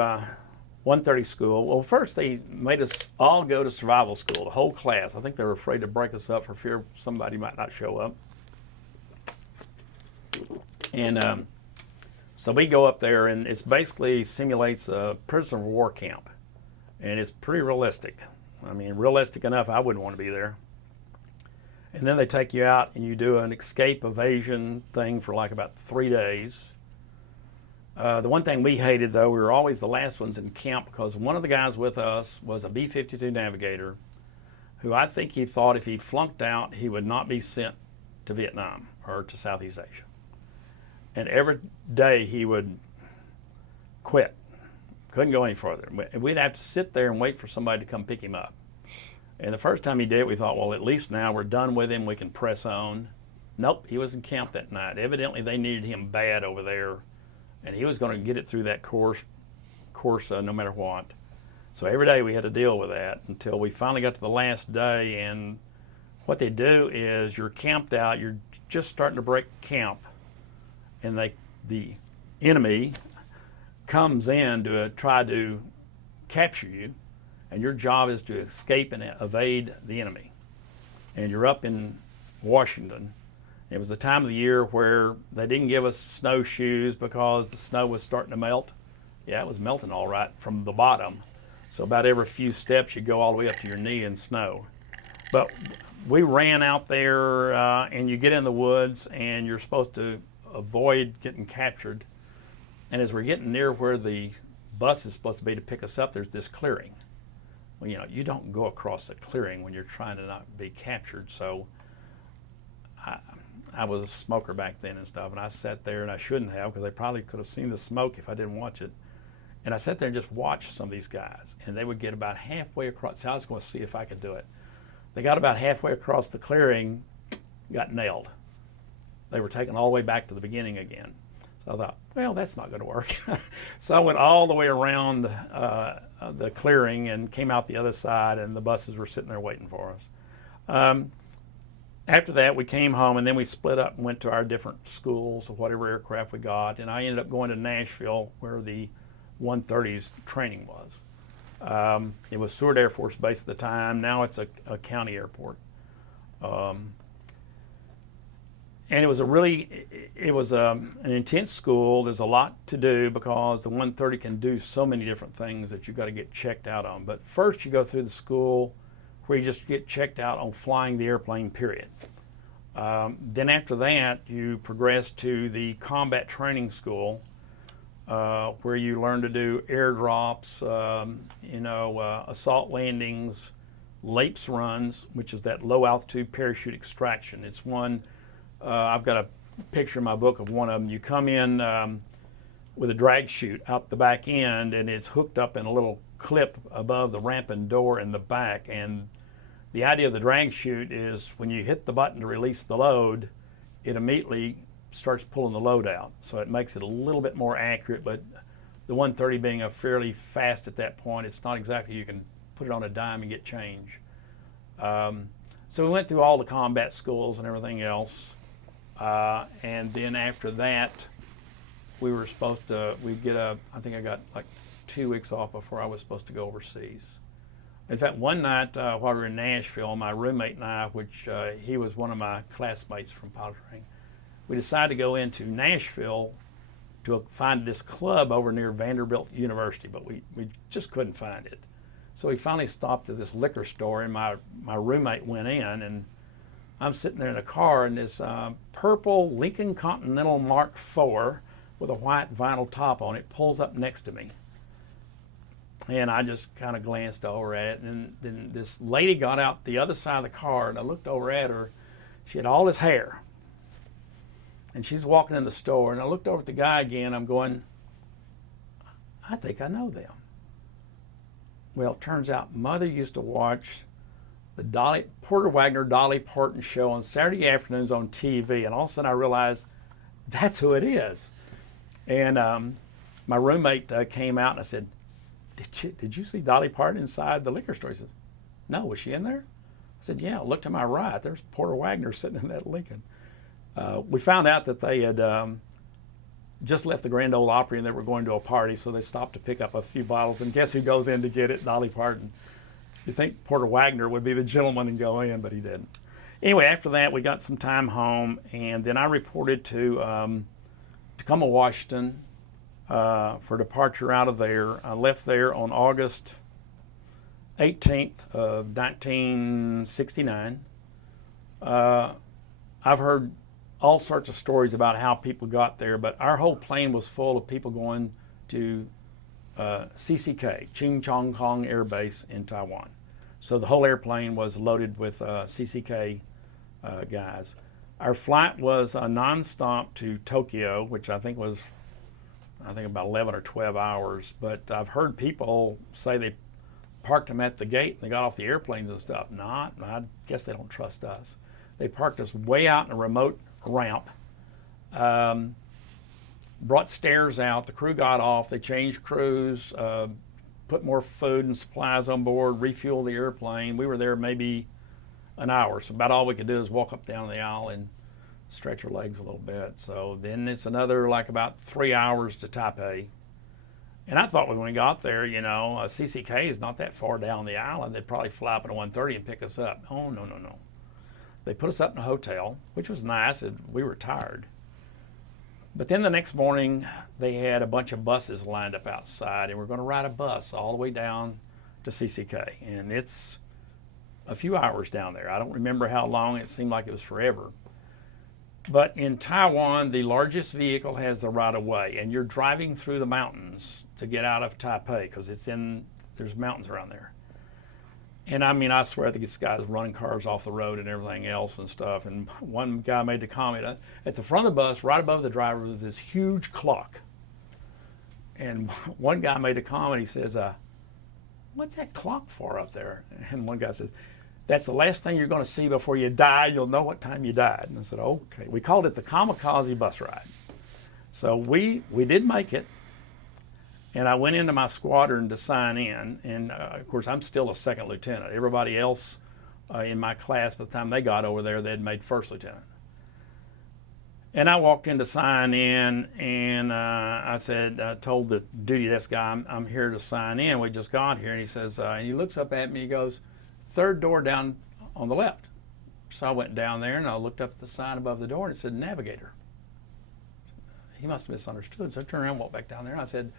130 school. Well, first they made us all go to survival school, the whole class. I think they were afraid to break us up for fear somebody might not show up. And so we go up there, and it basically simulates a prisoner of war camp. And it's pretty realistic. I mean, realistic enough, I wouldn't want to be there. And then they take you out and you do an escape evasion thing for like about 3 days. The one thing we hated, though, we were always the last ones in camp because one of the guys with us was a B-52 navigator who I think he thought if he flunked out, he would not be sent to Vietnam or to Southeast Asia. And every day he would quit. Couldn't go any further. We'd have to sit there and wait for somebody to come pick him up. And the first time he did, we thought, well, at least now we're done with him, we can press on. Nope, he was in camp that night. Evidently they needed him bad over there, and he was going to get it through that course no matter what. So every day we had to deal with that until we finally got to the last day. And what they do is you're camped out, you're just starting to break camp, and the enemy comes in to try to capture you, and your job is to escape and evade the enemy. And you're up in Washington. It was the time of the year where they didn't give us snowshoes because the snow was starting to melt. Yeah, it was melting all right from the bottom. So about every few steps you go all the way up to your knee in snow. But we ran out there and you get in the woods and you're supposed to avoid getting captured. And as we're getting near where the bus is supposed to be to pick us up, there's this clearing. Well, you know, you don't go across the clearing when you're trying to not be captured. So I was a smoker back then and stuff, and I sat there, and I shouldn't have because they probably could have seen the smoke if I didn't watch it. And I sat there and just watched some of these guys, and they would get about halfway across. So I was going to see if I could do it. They got about halfway across the clearing, got nailed. They were taken all the way back to the beginning again. So I thought, well, that's not going to work. So I went all the way around the clearing and came out the other side, and the buses were sitting there waiting for us. After that, we came home, and then we split up and went to our different schools or whatever aircraft we got. And I ended up going to Nashville, where the 130s training was. It was Seward Air Force Base at the time. Now it's a county airport. And it was an intense school. There's a lot to do because the 130 can do so many different things that you've got to get checked out on. But first you go through the school where you just get checked out on flying the airplane, period. Then after that, you progress to the combat training school where you learn to do airdrops, assault landings, LAPS runs, which is that low altitude parachute extraction. It's one, I've got a picture in my book of one of them. You come in with a drag chute out the back end, and it's hooked up in a little clip above the ramp and door in the back. And the idea of the drag chute is when you hit the button to release the load, it immediately starts pulling the load out. So it makes it a little bit more accurate, but the 130 being a fairly fast at that point, it's not exactly you can put it on a dime and get change. So we went through all the combat schools and everything else. And then after that, we were supposed to, I think I got like 2 weeks off before I was supposed to go overseas. In fact, one night while we were in Nashville, my roommate and I, which he was one of my classmates from pilot training, we decided to go into Nashville to find this club over near Vanderbilt University, but we just couldn't find it. So we finally stopped at this liquor store, and my roommate went in, and I'm sitting there in the car, and this purple Lincoln Continental Mark IV with a white vinyl top on it pulls up next to me. And I just kind of glanced over at it, and then this lady got out the other side of the car, and I looked over at her. She had all this hair, and she's walking in the store, and I looked over at the guy again. I'm going, I think I know them. Well, it turns out Mother used to watch the Porter Waggoner Dolly Parton show on Saturday afternoons on TV, and all of a sudden I realized that's who it is. And my roommate came out, and I said, did you see Dolly Parton inside the liquor store? He said, no, was she in there? I said, yeah, look to my right. There's Porter Waggoner sitting in that Lincoln. We found out that they had just left the Grand Ole Opry and they were going to a party, so they stopped to pick up a few bottles, and guess who goes in to get it? Dolly Parton. You think Porter Waggoner would be the gentleman and go in, but he didn't. Anyway, after that, we got some time home, and then I reported to Tacoma, Washington, for departure out of there. I left there on August 18th of 1969. I've heard all sorts of stories about how people got there, but our whole plane was full of people going to CCK, Ching Chong Kong Air Base in Taiwan. So the whole airplane was loaded with CCK guys. Our flight was nonstop to Tokyo, which I think was about 11 or 12 hours. But I've heard people say they parked them at the gate and they got off the airplanes and stuff. I guess they don't trust us. They parked us way out in a remote ramp, brought stairs out. The crew got off. They changed crews, put more food and supplies on board, refueled the airplane. We were there maybe an hour, so about all we could do is walk up down the aisle and stretch our legs a little bit. So then it's another like about 3 hours to Taipei. And I thought when we got there, CCK is not that far down the island. They'd probably fly up at 1:30 and pick us up. Oh, no. They put us up in a hotel, which was nice, and we were tired. But then the next morning, they had a bunch of buses lined up outside, and we're going to ride a bus all the way down to CCK. And it's a few hours down there. I don't remember how long. It seemed like it was forever. But in Taiwan, the largest vehicle has the right-of-way, and you're driving through the mountains to get out of Taipei because there's mountains around there. And I swear that this guy's running cars off the road and everything else and stuff. And one guy made the comment, at the front of the bus, right above the driver, was this huge clock. And one guy made a comment, he says, what's that clock for up there? And one guy says, that's the last thing you're going to see before you die. You'll know what time you died. And I said, okay. We called it the kamikaze bus ride. So we did make it. And I went into my squadron to sign in, and of course I'm still a second lieutenant. Everybody else in my class, by the time they got over there, they'd made first lieutenant. And I walked in to sign in, and I told the duty desk guy, I'm here to sign in. We just got here, and he says, and he looks up at me, he goes, third door down on the left. So I went down there, and I looked up at the sign above the door, and it said navigator. He must have misunderstood, so I turned around and walked back down there, and I said,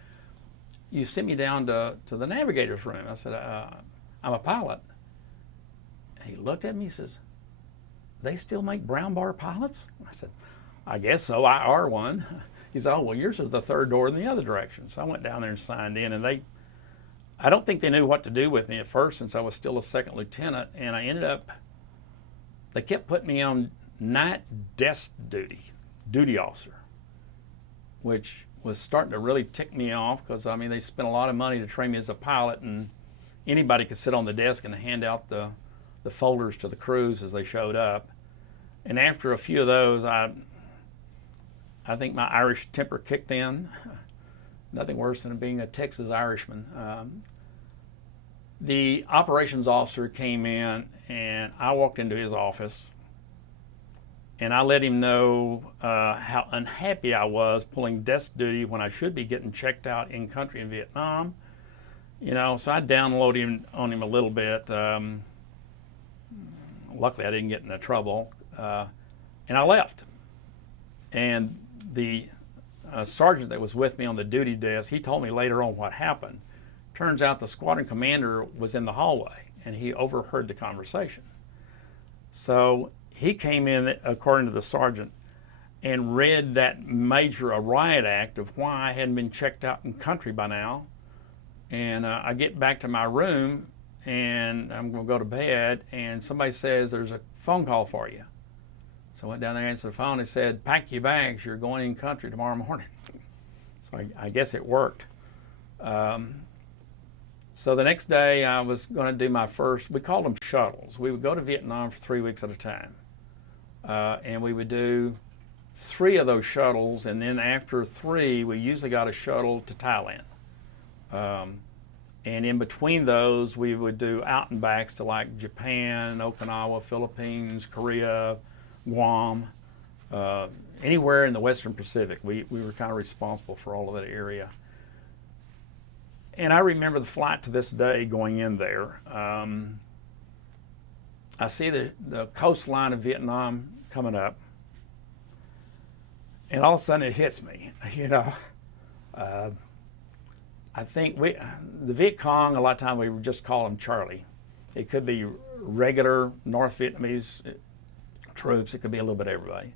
you sent me down to the navigator's room. I said, I'm a pilot. And he looked at me, he says, they still make brown bar pilots? I said, I guess so, I are one. He said, oh, well, yours is the third door in the other direction. So I went down there and signed in, and I don't think they knew what to do with me at first since I was still a second lieutenant, and they kept putting me on night desk duty officer, which was starting to really tick me off because, they spent a lot of money to train me as a pilot, and anybody could sit on the desk and hand out the folders to the crews as they showed up. And after a few of those, I think my Irish temper kicked in. Nothing worse than being a Texas Irishman. The operations officer came in, and I walked into his office, and I let him know how unhappy I was pulling desk duty when I should be getting checked out in country in Vietnam. So I downloaded on him a little bit. Luckily, I didn't get into trouble, and I left. And the sergeant that was with me on the duty desk, he told me later on what happened. Turns out the squadron commander was in the hallway, and he overheard the conversation. So he came in, according to the sergeant, and read that major a riot act of why I hadn't been checked out in country by now. And I get back to my room, and I'm going to go to bed, and somebody says, there's a phone call for you. So I went down there and answered the phone. It said, pack your bags, you're going in country tomorrow morning. So I guess it worked. So the next day I was going to do my first, we called them shuttles. We would go to Vietnam for 3 weeks at a time. And we would do 3 of those shuttles, and then after 3, we usually got a shuttle to Thailand. And in between those, we would do out and backs to like Japan, Okinawa, Philippines, Korea, Guam, anywhere in the Western Pacific. We were kind of responsible for all of that area. And I remember the flight to this day going in there. I see the coastline of Vietnam coming up, and all of a sudden it hits me. I think the Viet Cong, a lot of times we would just call them Charlie. It could be regular North Vietnamese troops. It could be a little bit of everybody.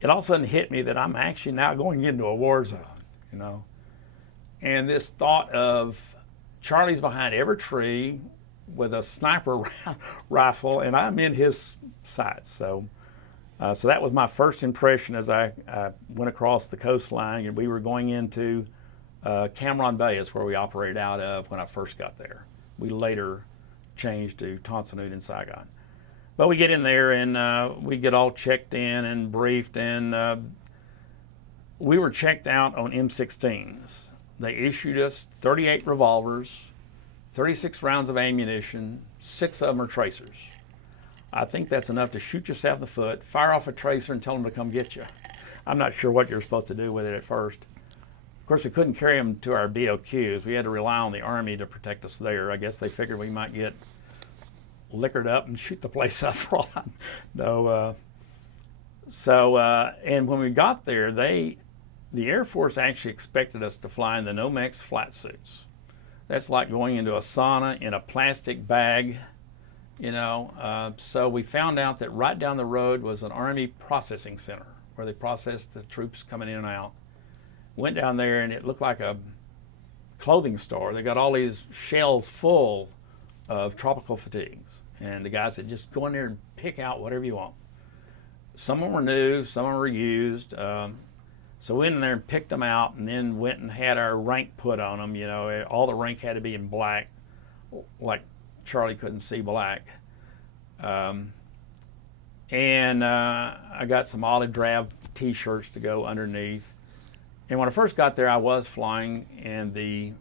It all of a sudden hit me that I'm actually now going into a war zone, And this thought of Charlie's behind every tree with a sniper rifle, and I'm in his sights. So that was my first impression as I went across the coastline, and we were going into Cam Ranh Bay is where we operated out of when I first got there. We later changed to Tan Son Nhut in Saigon. But we get in there, and we get all checked in and briefed, and we were checked out on M16s. They issued us 38 revolvers, 36 rounds of ammunition, 6 of them are tracers. I think that's enough to shoot yourself in the foot, fire off a tracer, and tell them to come get you. I'm not sure what you're supposed to do with it at first. Of course, we couldn't carry them to our BOQs. We had to rely on the Army to protect us there. I guess they figured we might get liquored up and shoot the place up for all I know. And when we got there, the Air Force actually expected us to fly in the Nomex flat suits. That's like going into a sauna in a plastic bag, So we found out that right down the road was an Army processing center where they processed the troops coming in and out. Went down there, and it looked like a clothing store. They got all these shelves full of tropical fatigues. And the guy said, just go in there and pick out whatever you want. Some of them were new, some of them were used. So we went in there and picked them out, and then went and had our rank put on them. All the rank had to be in black, like Charlie couldn't see black. And I got some olive drab T-shirts to go underneath. And when I first got there, I was flying in the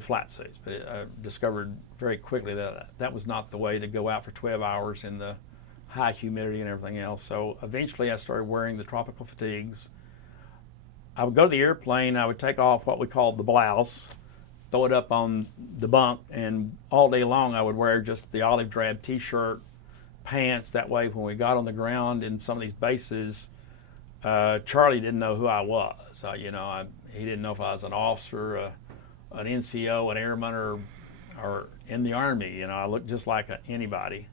flat suits, but I discovered very quickly that that was not the way to go out for 12 hours in the high humidity and everything else. So eventually I started wearing the tropical fatigues. I would go to the airplane, I would take off what we called the blouse, throw it up on the bunk, and all day long I would wear just the olive drab T-shirt, pants. That way when we got on the ground in some of these bases, Charlie didn't know who I was. He didn't know if I was an officer, an NCO, an airman, or in the Army. I looked just like anybody.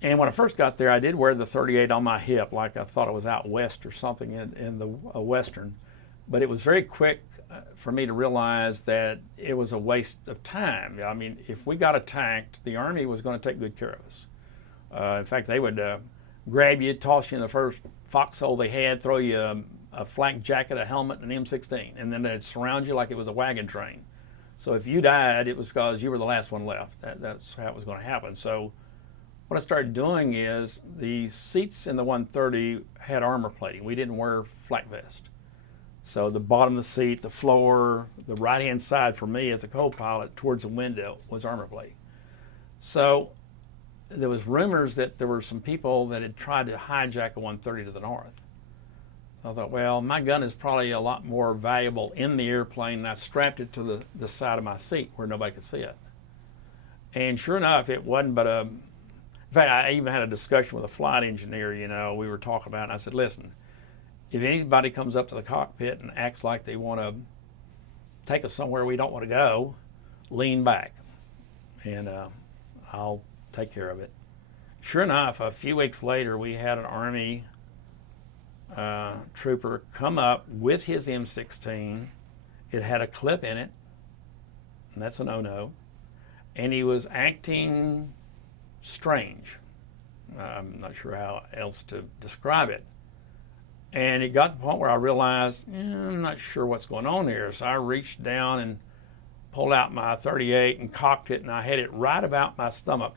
And when I first got there, I did wear the 38 on my hip, like I thought it was out west or something in the Western. But it was very quick for me to realize that it was a waste of time. I mean, if we got attacked, the Army was going to take good care of us. In fact, they would grab you, toss you in the first foxhole they had, throw you a flak jacket, a helmet, and an M16, and then they'd surround you like it was a wagon train. So if you died, it was because you were the last one left. That's how it was going to happen. So what I started doing is the seats in the 130 had armor plating. We didn't wear flak vest. So the bottom of the seat, the floor, the right-hand side for me as a co-pilot towards the window was armor plating. So there was rumors that there were some people that had tried to hijack a 130 to the north. I thought, well, my gun is probably a lot more valuable in the airplane, and I strapped it to the side of my seat where nobody could see it. And sure enough, it wasn't but a, in fact, I even had a discussion with a flight engineer, you know, we were talking about it, and I said, listen, if anybody comes up to the cockpit and acts like they want to take us somewhere we don't want to go, lean back, and I'll take care of it. Sure enough, a few weeks later, we had an Army trooper come up with his M16. It had a clip in it, and that's a no-no. And he was acting strange. I'm not sure how else to describe it. And it got to the point where I realized, I'm not sure what's going on here. So I reached down and pulled out my .38 and cocked it, and I had it right about my stomach.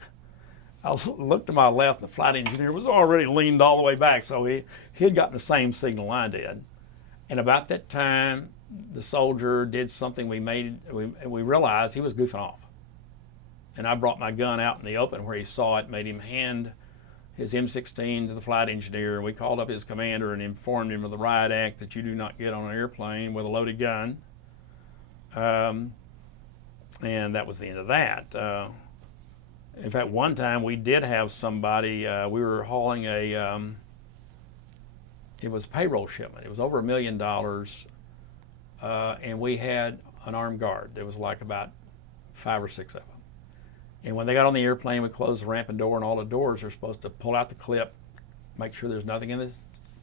I looked to my left, the flight engineer was already leaned all the way back, so he had gotten the same signal I did. And about that time, the soldier did something we realized he was goofing off. And I brought my gun out in the open where he saw it, made him hand his M16 to the flight engineer. We called up his commander and informed him of the riot act that you do not get on an airplane with a loaded gun. And that was the end of that. In fact, one time we did have somebody, we were hauling it was a payroll shipment. It was over $1 million, and we had an armed guard. There was like about 5 or 6 of them. And when they got on the airplane, we closed the ramp and door, and all the doors are supposed to pull out the clip, make sure there's nothing in the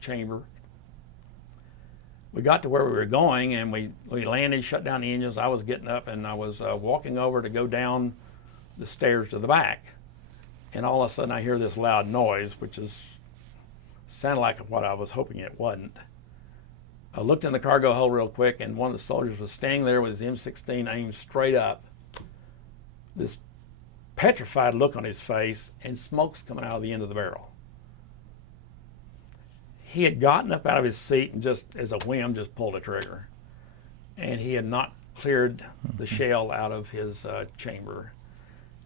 chamber. We got to where we were going, and we landed, shut down the engines. I was getting up, and I was walking over to go down the stairs to the back. And all of a sudden, I hear this loud noise, which sounded like what I was hoping it wasn't. I looked in the cargo hold real quick, and one of the soldiers was standing there with his M16 aimed straight up. This petrified look on his face, and smoke's coming out of the end of the barrel. He had gotten up out of his seat and just, as a whim, just pulled a trigger. And he had not cleared the shell out of his chamber.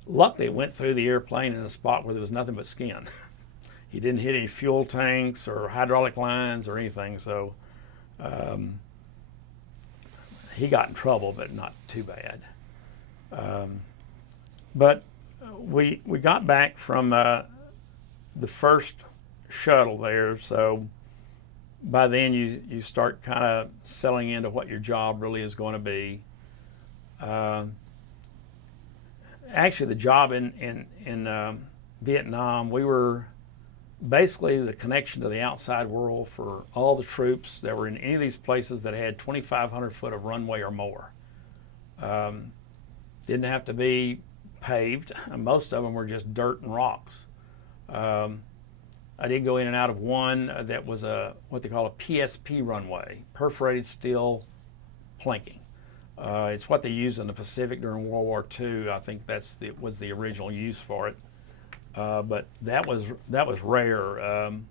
Luckily, it went through the airplane in a spot where there was nothing but skin. He didn't hit any fuel tanks or hydraulic lines or anything, so he got in trouble, but not too bad. But we got back from the first shuttle there, so by then you start kind of settling into what your job really is going to be. Actually, the job in Vietnam, we were basically the connection to the outside world for all the troops that were in any of these places that had 2,500 foot of runway or more. Didn't have to be paved. Most of them were just dirt and rocks. I did go in and out of one that was what they call a PSP runway, perforated steel planking. It's what they used in the Pacific during World War II. I think was the original use for it. But that was rare. In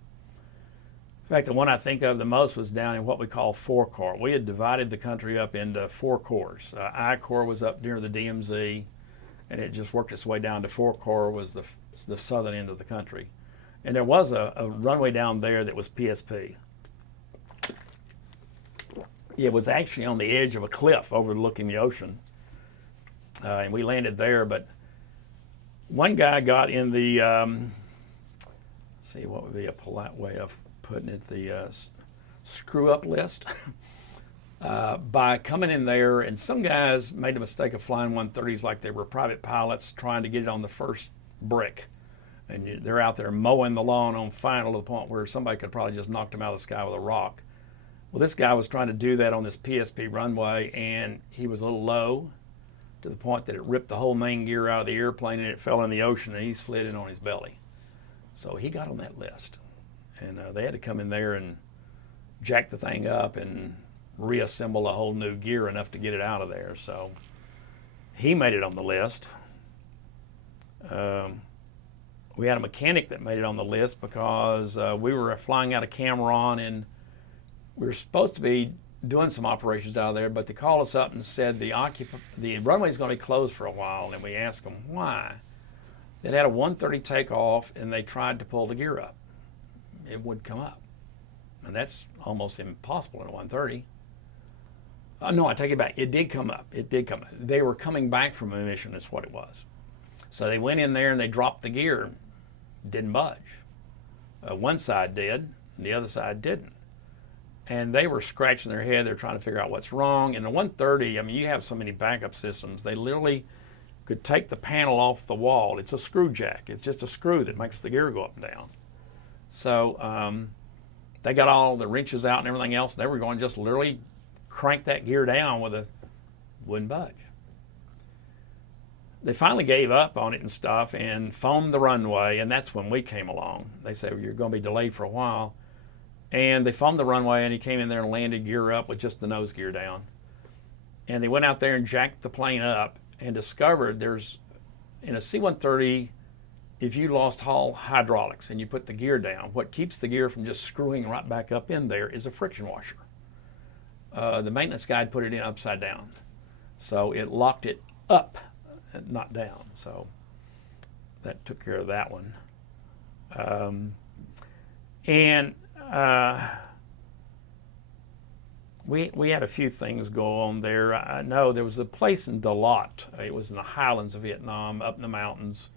fact, the one I think of the most was down in what we call 4 Corps. We had divided the country up into 4 corps. I Corps was up near the DMZ, and it just worked its way down to 4 Corps was the southern end of the country. And there was a runway down there that was PSP. It was actually on the edge of a cliff overlooking the ocean, and we landed there. But one guy got in the, let's see, what would be a polite way of putting it, the screw-up list, by coming in there, and some guys made the mistake of flying 130s like they were private pilots trying to get it on the first brick. And they're out there mowing the lawn on final to the point where somebody could probably just knock them out of the sky with a rock. Well, this guy was trying to do that on this PSP runway, and he was a little low to the point that it ripped the whole main gear out of the airplane, and it fell in the ocean, and he slid in on his belly. So he got on that list. And they had to come in there and jack the thing up and reassemble a whole new gear enough to get it out of there. So he made it on the list. We had a mechanic that made it on the list because we were flying out of Cameron, and we were supposed to be doing some operations out of there, but they called us up and said the runway's going to be closed for a while, and we asked them why. They'd had a 130 takeoff, and they tried to pull the gear up. It wouldn't come up. And that's almost impossible in a 130. No, I take it back. It did come up. It did come up. They were coming back from a mission is what it was. So they went in there and they dropped the gear. Didn't budge. One side did, and the other side didn't. And they were scratching their head. They're trying to figure out what's wrong. And the 130, I mean, you have so many backup systems. They literally could take the panel off the wall. It's a screw jack. It's just a screw that makes the gear go up and down. So they got all the wrenches out and everything else. They were going to just literally crank that gear down with a wouldn't budge. They finally gave up on it and stuff and foamed the runway, and that's when we came along. They said, well, you're going to be delayed for a while. And they foamed the runway, and he came in there and landed gear up with just the nose gear down. And they went out there and jacked the plane up and discovered there's, in a C-130, if you lost all hydraulics and you put the gear down, what keeps the gear from just screwing right back up in there is a friction washer. The maintenance guide put it in upside down. So it locked it up, not down. So that took care of that one. We had a few things go on there. I know there was a place in Dolly. It was in the highlands of Vietnam, up in the mountains.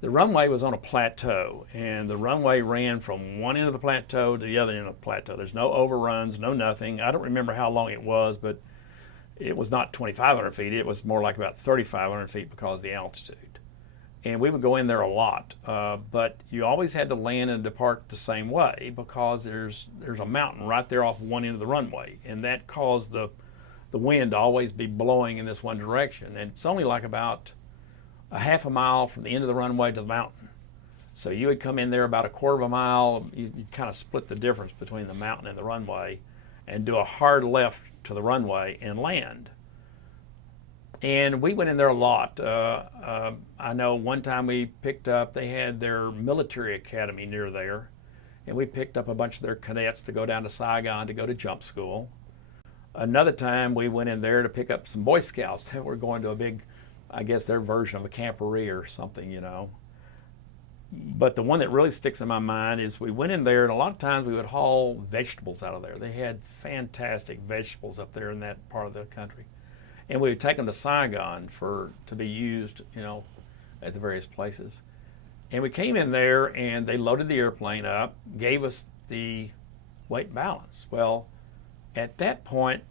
The runway was on a plateau, and the runway ran from one end of the plateau to the other end of the plateau. There's no overruns, no nothing. I don't remember how long it was, but it was not 2,500 feet. It was more like about 3,500 feet because of the altitude. And we would go in there a lot, but you always had to land and depart the same way because there's a mountain right there off one end of the runway, and that caused the wind to always be blowing in this one direction. And it's only like about a half a mile from the end of the runway to the mountain. So you would come in there about a quarter of a mile, you'd kind of split the difference between the mountain and the runway and do a hard left to the runway and land. And we went in there a lot. I know one time we picked up, they had their military academy near there, and we picked up a bunch of their cadets to go down to Saigon to go to jump school. Another time we went in there to pick up some Boy Scouts that were going to a big, I guess their version of a camporee or something, you know. But the one that really sticks in my mind is we went in there, and a lot of times we would haul vegetables out of there. They had fantastic vegetables up there in that part of the country. And we would take them to Saigon to be used, you know, at the various places. And we came in there, and they loaded the airplane up, gave us the weight and balance. Well, at that point,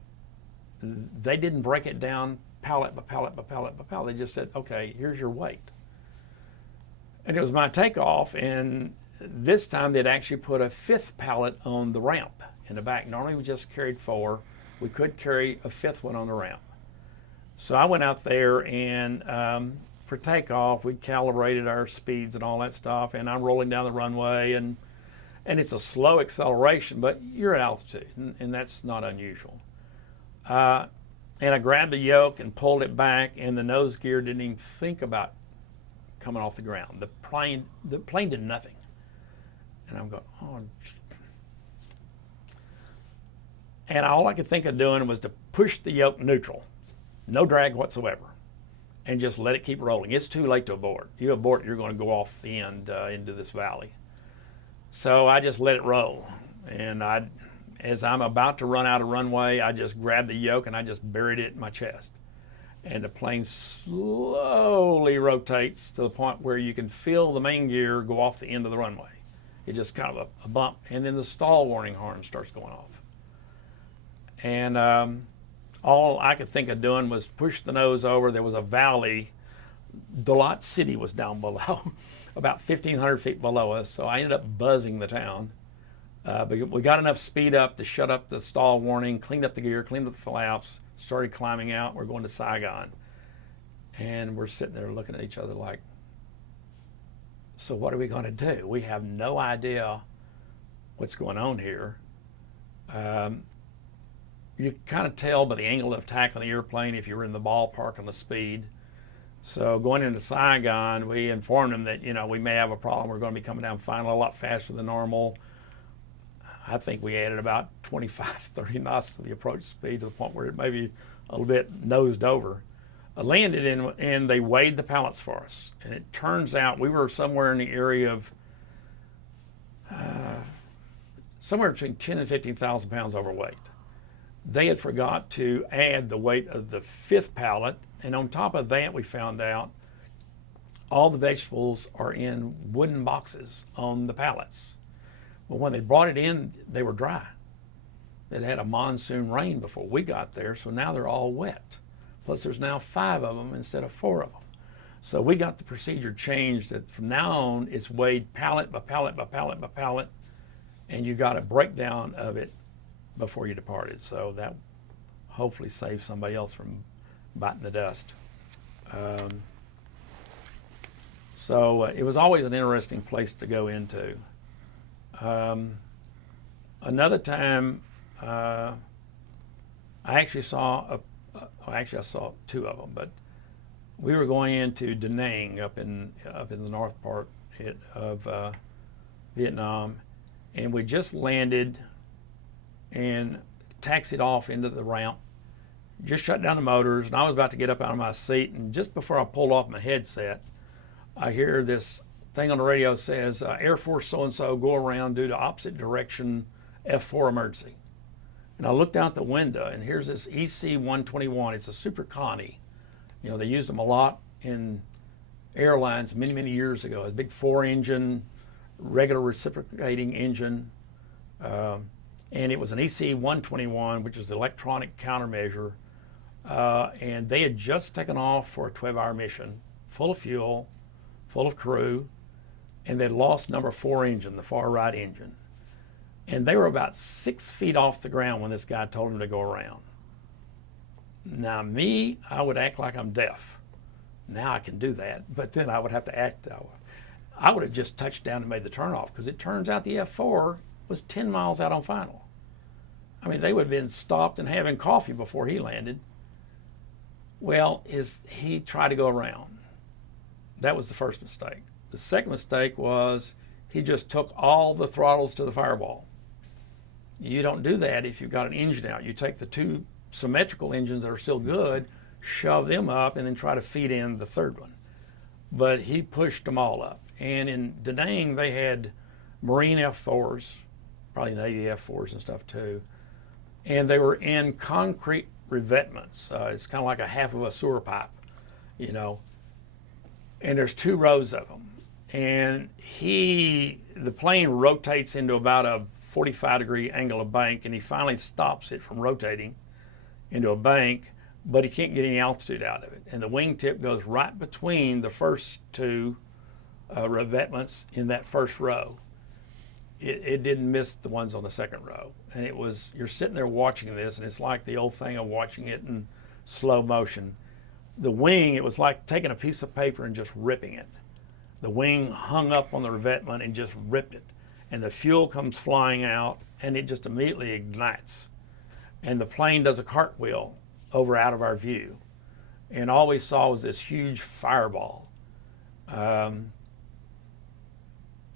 they didn't break it down pallet by pallet by pallet by pallet. They just said, okay, here's your weight. And it was my takeoff, and this time they'd actually put a fifth pallet on the ramp in the back. Normally we just carried 4. We could carry a fifth one on the ramp. So I went out there, and for takeoff, we calibrated our speeds and all that stuff, and I'm rolling down the runway, and it's a slow acceleration, but you're at altitude, and that's not unusual. And I grabbed the yoke and pulled it back, and the nose gear didn't even think about coming off the ground. The plane did nothing. And I'm going, oh. And all I could think of doing was to push the yoke neutral, no drag whatsoever, and just let it keep rolling. It's too late to abort. You abort, you're going to go off the end into this valley. So I just let it roll. And as I'm about to run out of runway, I just grabbed the yoke and I just buried it in my chest. And the plane slowly rotates to the point where you can feel the main gear go off the end of the runway. It just kind of a bump, and then the stall warning horn starts going off. And all I could think of doing was push the nose over. There was a valley. Dolly City was down below, about 1,500 feet below us, so I ended up buzzing the town. But we got enough speed up to shut up the stall warning, cleaned up the gear, cleaned up the flaps, started climbing out. We're going to Saigon. And we're sitting there looking at each other like, so what are we going to do? We have no idea what's going on here. You kind of tell by the angle of attack on the airplane if you're in the ballpark on the speed. So going into Saigon, we informed them that, you know, we may have a problem. We're going to be coming down final a lot faster than normal. I think we added about 25, 30 knots to the approach speed to the point where it may be a little bit nosed over. landed and they weighed the pallets for us. And it turns out we were somewhere in the area of somewhere between 10 and 15,000 pounds overweight. They had forgot to add the weight of the fifth pallet, and on top of that we found out all the vegetables are in wooden boxes on the pallets. Well, when they brought it in, they were dry. They'd had a monsoon rain before we got there, so now they're all wet. Plus there's now 5 of them instead of 4 of them. So we got the procedure changed that from now on it's weighed pallet by pallet by pallet by pallet, and you got a breakdown of it before you departed. So that hopefully saves somebody else from biting the dust. So it was always an interesting place to go into. Another time, I actually saw I saw 2 of them, but we were going into Dundee up in the north part of Vietnam, and we just landed and taxied off into the ramp, just shut down the motors, and I was about to get up out of my seat, and just before I pulled off my headset, I hear this thing on the radio says, Air Force so-and-so go around due to opposite direction F4 emergency. And I looked out the window, and here's this EC-121. It's a Super Connie. You know, they used them a lot in airlines many, many years ago. A big 4-engine, regular reciprocating engine. And it was an EC-121, which is the electronic countermeasure. And they had just taken off for a 12-hour mission, full of fuel, full of crew, and they'd lost number 4 engine, the far right engine. And they were about 6 feet off the ground when this guy told them to go around. Now me, I would act like I'm deaf. Now I can do that, but then I would have to act. I would have just touched down and made the turnoff, because it turns out the F4 was 10 miles out on final. I mean, they would have been stopped and having coffee before he landed. Well, he tried to go around. That was the first mistake. The second mistake was he just took all the throttles to the fireball. You don't do that if you've got an engine out. You take the 2 symmetrical engines that are still good, shove them up, and then try to feed in the third one. But he pushed them all up. And in Dundee, they had Marine F4s, probably Navy F4s and stuff too. And they were in concrete revetments. It's kind of like a half of a sewer pipe, you know. And there's 2 rows of them. And the plane rotates into about a 45-degree angle of bank, and he finally stops it from rotating into a bank, but he can't get any altitude out of it. And the wingtip goes right between the first 2 revetments in that first row. It didn't miss the ones on the second row. And you're sitting there watching this, and it's like the old thing of watching it in slow motion. The wing, it was like taking a piece of paper and just ripping it. The wing hung up on the revetment and just ripped it. And the fuel comes flying out, and it just immediately ignites. And the plane does a cartwheel out of our view. And all we saw was this huge fireball. And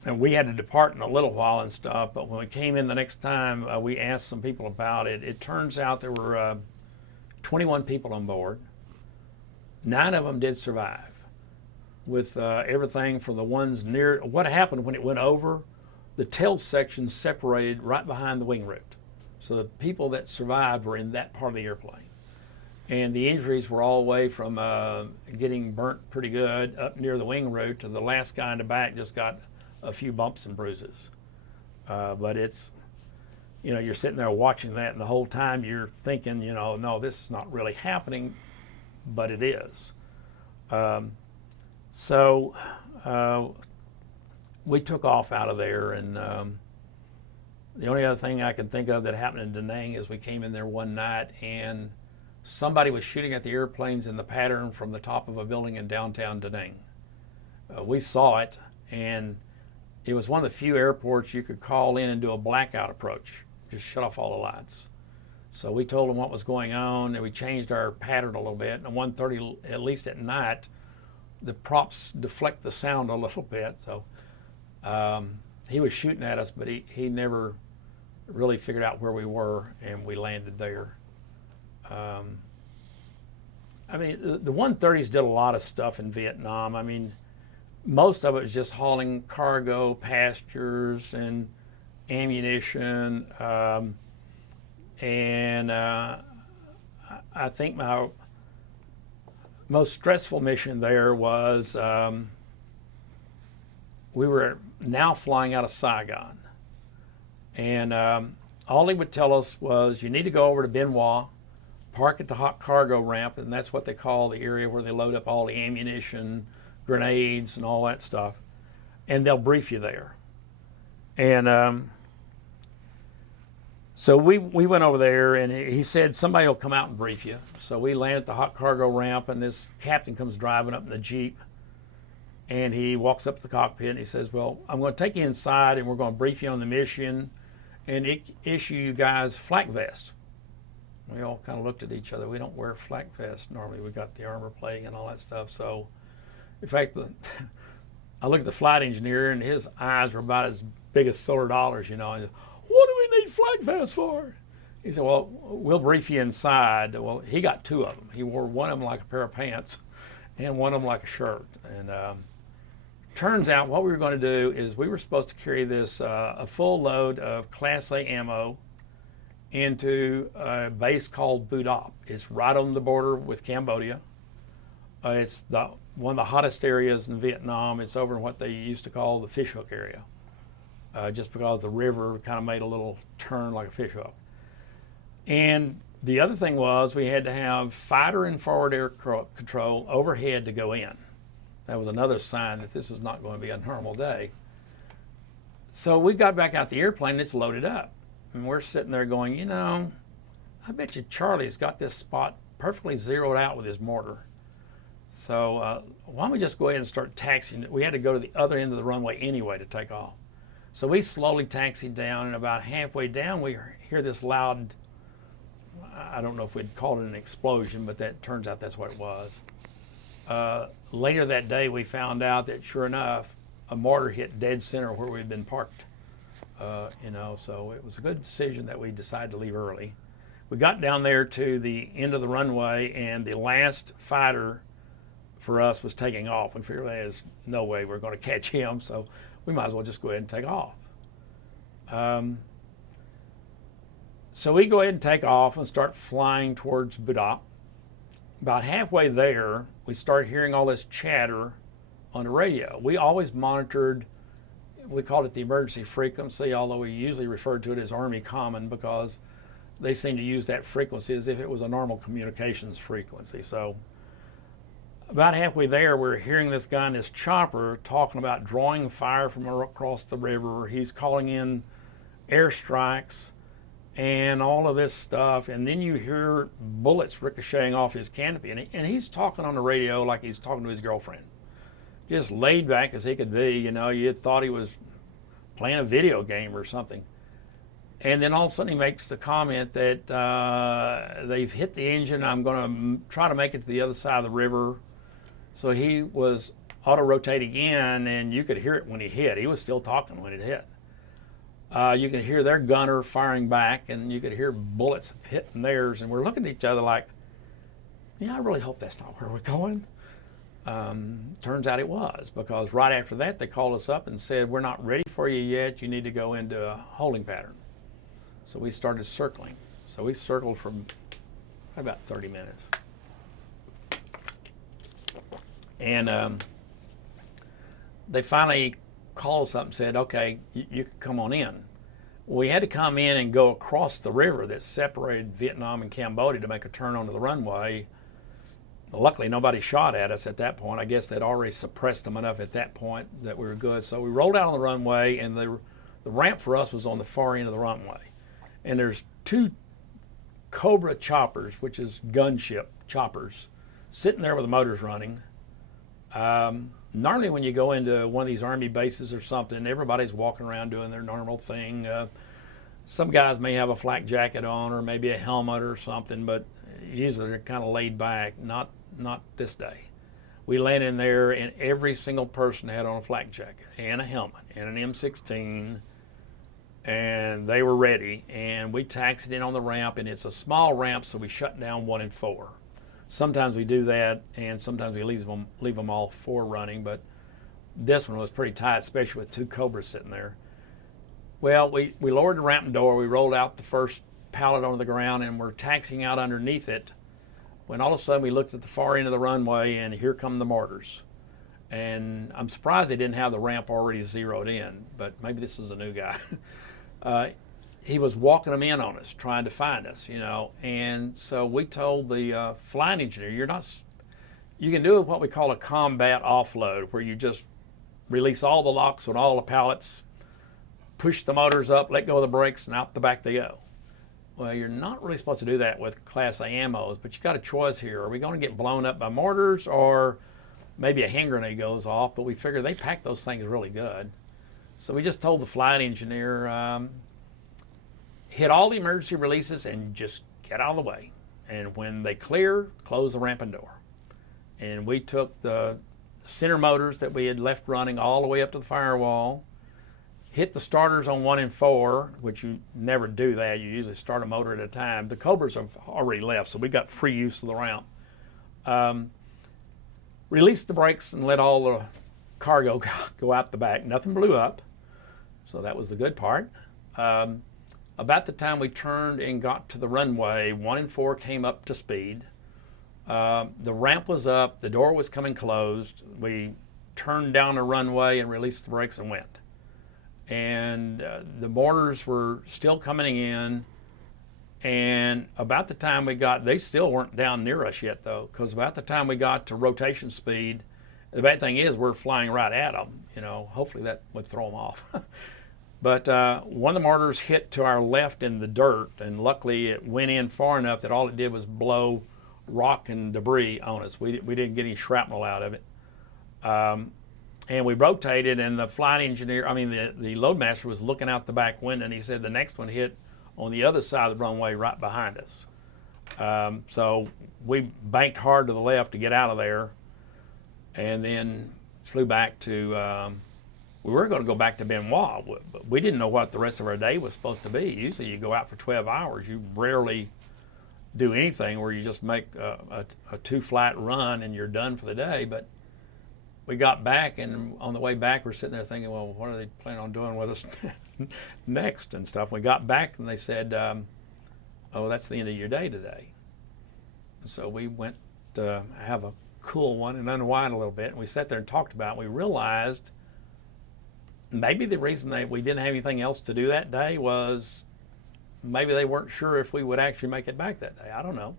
we had to depart in a little while and stuff, but when we came in the next time, we asked some people about it. It turns out there were 21 people on board. 9 of them did survive, with everything from the ones near. What happened when it went over, the tail section separated right behind the wing root. So the people that survived were in that part of the airplane. And the injuries were all the way from getting burnt pretty good up near the wing root to the last guy in the back just got a few bumps and bruises. But it's, you know, you're sitting there watching that, and the whole time you're thinking, you know, no, this is not really happening, but it is. So we took off out of there, and the only other thing I can think of that happened in Dundee is we came in there one night, and somebody was shooting at the airplanes in the pattern from the top of a building in downtown Dundee. We saw it, and it was one of the few airports you could call in and do a blackout approach, just shut off all the lights. So we told them what was going on, and we changed our pattern a little bit. And at 1:30, at least at night, the props deflect the sound a little bit. So he was shooting at us, but he never really figured out where we were, and we landed there. I mean, the 130s did a lot of stuff in Vietnam. I mean, most of it was just hauling cargo, pastures, and ammunition. I think my most stressful mission there was we were now flying out of Saigon. And all he would tell us was, you need to go over to Bien Hoa, park at the hot cargo ramp, and that's what they call the area where they load up all the ammunition, grenades, and all that stuff. And they'll brief you there. And so we went over there, and he said, somebody will come out and brief you. So we landed at the hot cargo ramp, and this captain comes driving up in the Jeep. And he walks up to the cockpit, and he says, well, I'm going to take you inside, and we're going to brief you on the mission and issue you guys flak vests. We all kind of looked at each other. We don't wear flak vests normally. We got the armor plating and all that stuff. So, in fact, I looked at the flight engineer, and his eyes were about as big as silver dollars, you know. And, what do we need flak vests for? He said, well, we'll brief you inside. Well, he got two of them. He wore one of them like a pair of pants and one of them like a shirt. And turns out what we were going to do is we were supposed to carry this, a full load of Class A ammo into a base called Bù Đắp. It's right on the border with Cambodia. It's one of the hottest areas in Vietnam. It's over in what they used to call the fishhook area, just because the river kind of made a little turn like a fishhook. And the other thing was we had to have fighter and forward air control overhead to go in. That was another sign that this was not going to be a normal day. So we got back out the airplane, and it's loaded up. And we're sitting there going, you know, I bet you Charlie's got this spot perfectly zeroed out with his mortar. So why don't we just go ahead and start taxiing? We had to go to the other end of the runway anyway to take off. So we slowly taxied down, and about halfway down, we hear this loud, I don't know if we'd call it an explosion, but that turns out that's what it was. Later that day, we found out that sure enough, a mortar hit dead center where we'd been parked. You know, so it was a good decision that we decided to leave early. We got down there to the end of the runway, and the last fighter for us was taking off. We figured there's no way we're going to catch him, so we might as well just go ahead and take off. So we go ahead and take off and start flying towards Bù Đắp. About halfway there, we start hearing all this chatter on the radio. We always monitored, we called it the emergency frequency, although we usually referred to it as Army Common because they seem to use that frequency as if it was a normal communications frequency. So about halfway there, we're hearing this guy in this chopper talking about drawing fire from across the river. He's calling in airstrikes and all of this stuff, and then you hear bullets ricocheting off his canopy, and he's talking on the radio like he's talking to his girlfriend. Just laid back as he could be, you know, you'd thought he was playing a video game or something. And then all of a sudden he makes the comment that they've hit the engine, I'm going to try to make it to the other side of the river. So he was auto-rotating in, and you could hear it when he hit. He was still talking when it hit. You could hear their gunner firing back, and you could hear bullets hitting theirs, and we're looking at each other like, yeah, I really hope that's not where we're going. Turns out it was, because right after that they called us up and said, we're not ready for you yet, you need to go into a holding pattern. So we started circling. So we circled for about 30 minutes. And they finally called us up and said, okay, you can come on in. We had to come in and go across the river that separated Vietnam and Cambodia to make a turn onto the runway. Luckily, nobody shot at us at that point. I guess they'd already suppressed them enough at that point that we were good. So we rolled out on the runway, and the ramp for us was on the far end of the runway. And there's two Cobra choppers, which is gunship choppers, sitting there with the motors running. Normally when you go into one of these Army bases or something, everybody's walking around doing their normal thing. Some guys may have a flak jacket on or maybe a helmet or something, but usually they're kind of laid back, not this day. We landed in there, and every single person had on a flak jacket and a helmet and an M16, and they were ready. And we taxied in on the ramp, and it's a small ramp, so we shut down 1 and 4. Sometimes we do that, and sometimes we leave them all 4 running, but this one was pretty tight, especially with 2 Cobras sitting there. Well, we lowered the ramp door, we rolled out the first pallet onto the ground, and we're taxiing out underneath it, when all of a sudden we looked at the far end of the runway, and here come the mortars. And I'm surprised they didn't have the ramp already zeroed in, but maybe this is a new guy. He was walking them in on us, trying to find us, you know. And so we told the flying engineer, you can do what we call a combat offload, where you just release all the locks on all the pallets, push the motors up, let go of the brakes, and out the back they go. Well, you're not really supposed to do that with Class A ammos, but you got a choice here. Are we going to get blown up by mortars, or maybe a hand grenade goes off? But we figured they pack those things really good. So we just told the flight engineer, hit all the emergency releases and just get out of the way. And when they clear, close the ramp and door. And we took the center motors that we had left running all the way up to the firewall, hit the starters on 1 and 4, which you never do that. You usually start a motor at a time. The Cobras have already left, so we got free use of the ramp. Released the brakes and let all the cargo go out the back. Nothing blew up, so that was the good part. About the time we turned and got to the runway, 1 and 4 came up to speed. The ramp was up, the door was coming closed. We turned down the runway and released the brakes and went. And the mortars were still coming in. And about the time we got, they still weren't down near us yet though, because about the time we got to rotation speed, the bad thing is we're flying right at them. You know, hopefully that would throw them off. But one of the mortars hit to our left in the dirt, and luckily it went in far enough that all it did was blow rock and debris on us. We didn't get any shrapnel out of it. And we rotated, and the flight engineer, the loadmaster was looking out the back window, and he said the next one hit on the other side of the runway right behind us. So we banked hard to the left to get out of there, and then flew back to, we were going to go back to Benoit, but we didn't know what the rest of our day was supposed to be. Usually you go out for 12 hours. You rarely do anything where you just make a 2-flight run and you're done for the day. But we got back, and on the way back we're sitting there thinking, well, what are they planning on doing with us next and stuff. We got back and they said, oh, that's the end of your day today. And so we went to have a cool one and unwind a little bit, and we sat there and talked about it. We realized maybe the reason that we didn't have anything else to do that day was maybe they weren't sure if we would actually make it back that day. I don't know.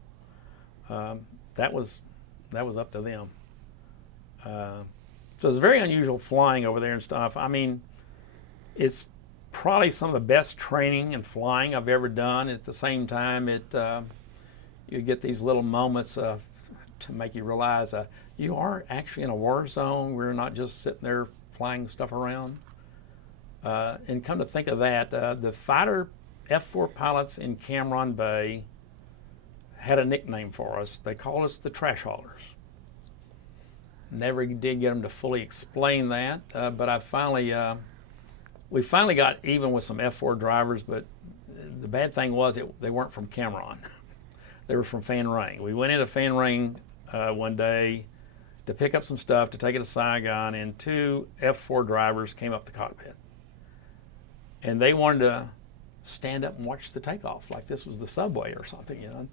That was up to them. So it's very unusual flying over there and stuff. I mean, it's probably some of the best training and flying I've ever done. At the same time, you get these little moments to make you realize you are actually in a war zone. We're not just sitting there flying stuff around. And come to think of that, the fighter F-4 pilots in Cameron Bay had a nickname for us. They called us the trash haulers. Never did get them to fully explain that, but we finally got even with some F-4 drivers, but the bad thing was they weren't from Cameron. They were from Fan Ring. We went into Fan Ring one day to pick up some stuff to take it to Saigon, and 2 F-4 drivers came up the cockpit. And they wanted to stand up and watch the takeoff like this was the subway or something, you know.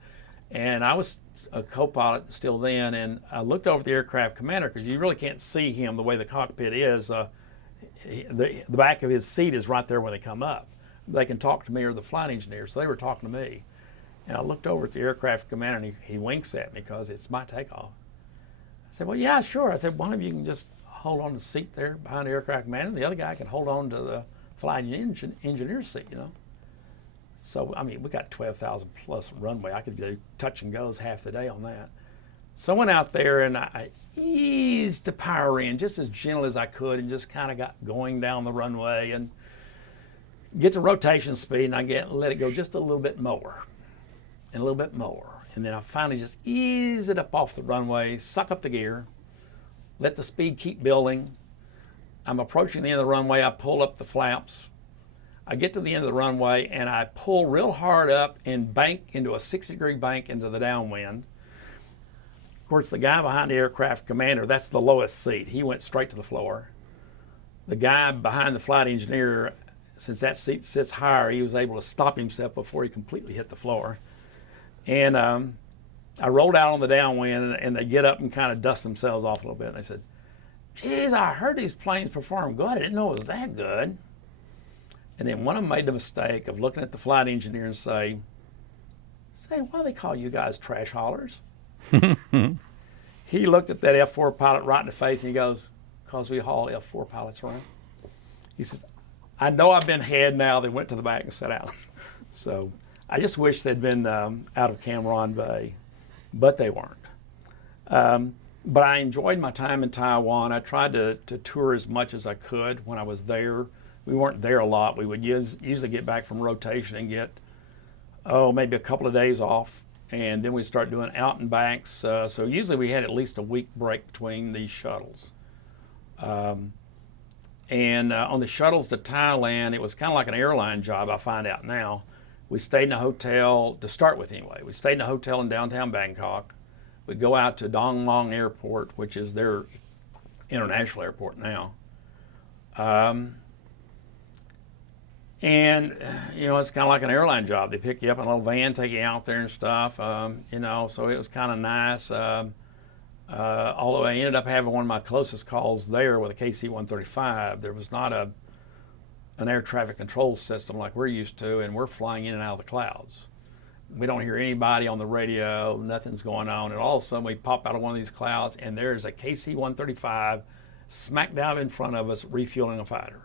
And I was a co-pilot still then, and I looked over at the aircraft commander, because you really can't see him the way the cockpit is. The back of his seat is right there when they come up. They can talk to me or the flight engineer, so they were talking to me. And I looked over at the aircraft commander, and he winks at me because it's my takeoff. I said, well, yeah, sure. I said, one of you can just hold on to the seat there behind the aircraft commander, and the other guy can hold on to the flight engineer's seat, you know. So, I mean, we got 12,000 plus runway. I could do touch and goes half the day on that. So I went out there and I eased the power in just as gentle as I could and just kind of got going down the runway and get to rotation speed, and I let it go just a little bit more and a little bit more. And then I finally just ease it up off the runway, suck up the gear, let the speed keep building. I'm approaching the end of the runway. I pull up the flaps. I get to the end of the runway and I pull real hard up and bank into a 60-degree bank into the downwind. course, the guy behind the aircraft commander, that's the lowest seat. He went straight to the floor. The guy behind the flight engineer, since that seat sits higher, he was able to stop himself before he completely hit the floor. And I rolled out on the downwind, and they get up and kind of dust themselves off a little bit. And they said, geez, I heard these planes perform good. I didn't know it was that good. And then one of them made the mistake of looking at the flight engineer and say, why do they call you guys trash haulers? He looked at that F-4 pilot right in the face and he goes, because we haul F-4 pilots around. He says, I know I've been head now. They went to the back and sat down. So I just wish they'd been out of Cam Ranh Bay, but they weren't. But I enjoyed my time in Taiwan. I tried to tour as much as I could when I was there. We weren't there a lot. We would usually get back from rotation and get, maybe a couple of days off. And then we'd start doing out and backs. So usually we had at least a week break between these shuttles. And on the shuttles to Thailand, it was kind of like an airline job, I find out now. We stayed in a hotel, to start with anyway. We stayed in a hotel in downtown Bangkok. We'd go out to Dong Long Airport, which is their international airport now. And, it's kind of like an airline job. They pick you up in a little van, take you out there and stuff, so it was kind of nice. Although I ended up having one of my closest calls there with a KC-135. There was not an air traffic control system like we're used to, and we're flying in and out of the clouds. We don't hear anybody on the radio, nothing's going on, and all of a sudden we pop out of one of these clouds and there's a KC-135 smack dab in front of us refueling a fighter.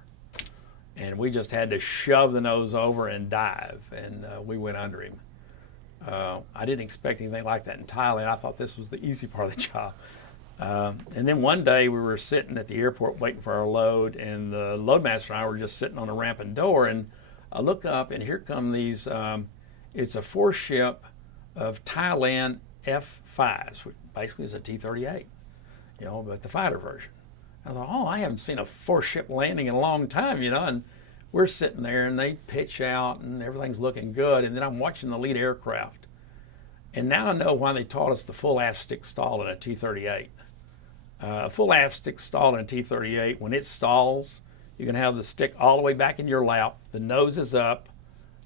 And we just had to shove the nose over and dive, and we went under him. I didn't expect anything like that in Thailand. I thought this was the easy part of the job. And then one day we were sitting at the airport waiting for our load, and the loadmaster and I were just sitting on the ramp and door, and I look up and here come these, it's a 4-ship of Thailand F-5s, which basically is a T-38, but the fighter version. I thought, I haven't seen a 4-ship landing in a long time, and we're sitting there and they pitch out and everything's looking good, and then I'm watching the lead aircraft. And now I know why they taught us the full aft stick stall in a T-38. A full aft stick stall in a T-38, when it stalls, you can have the stick all the way back in your lap, the nose is up,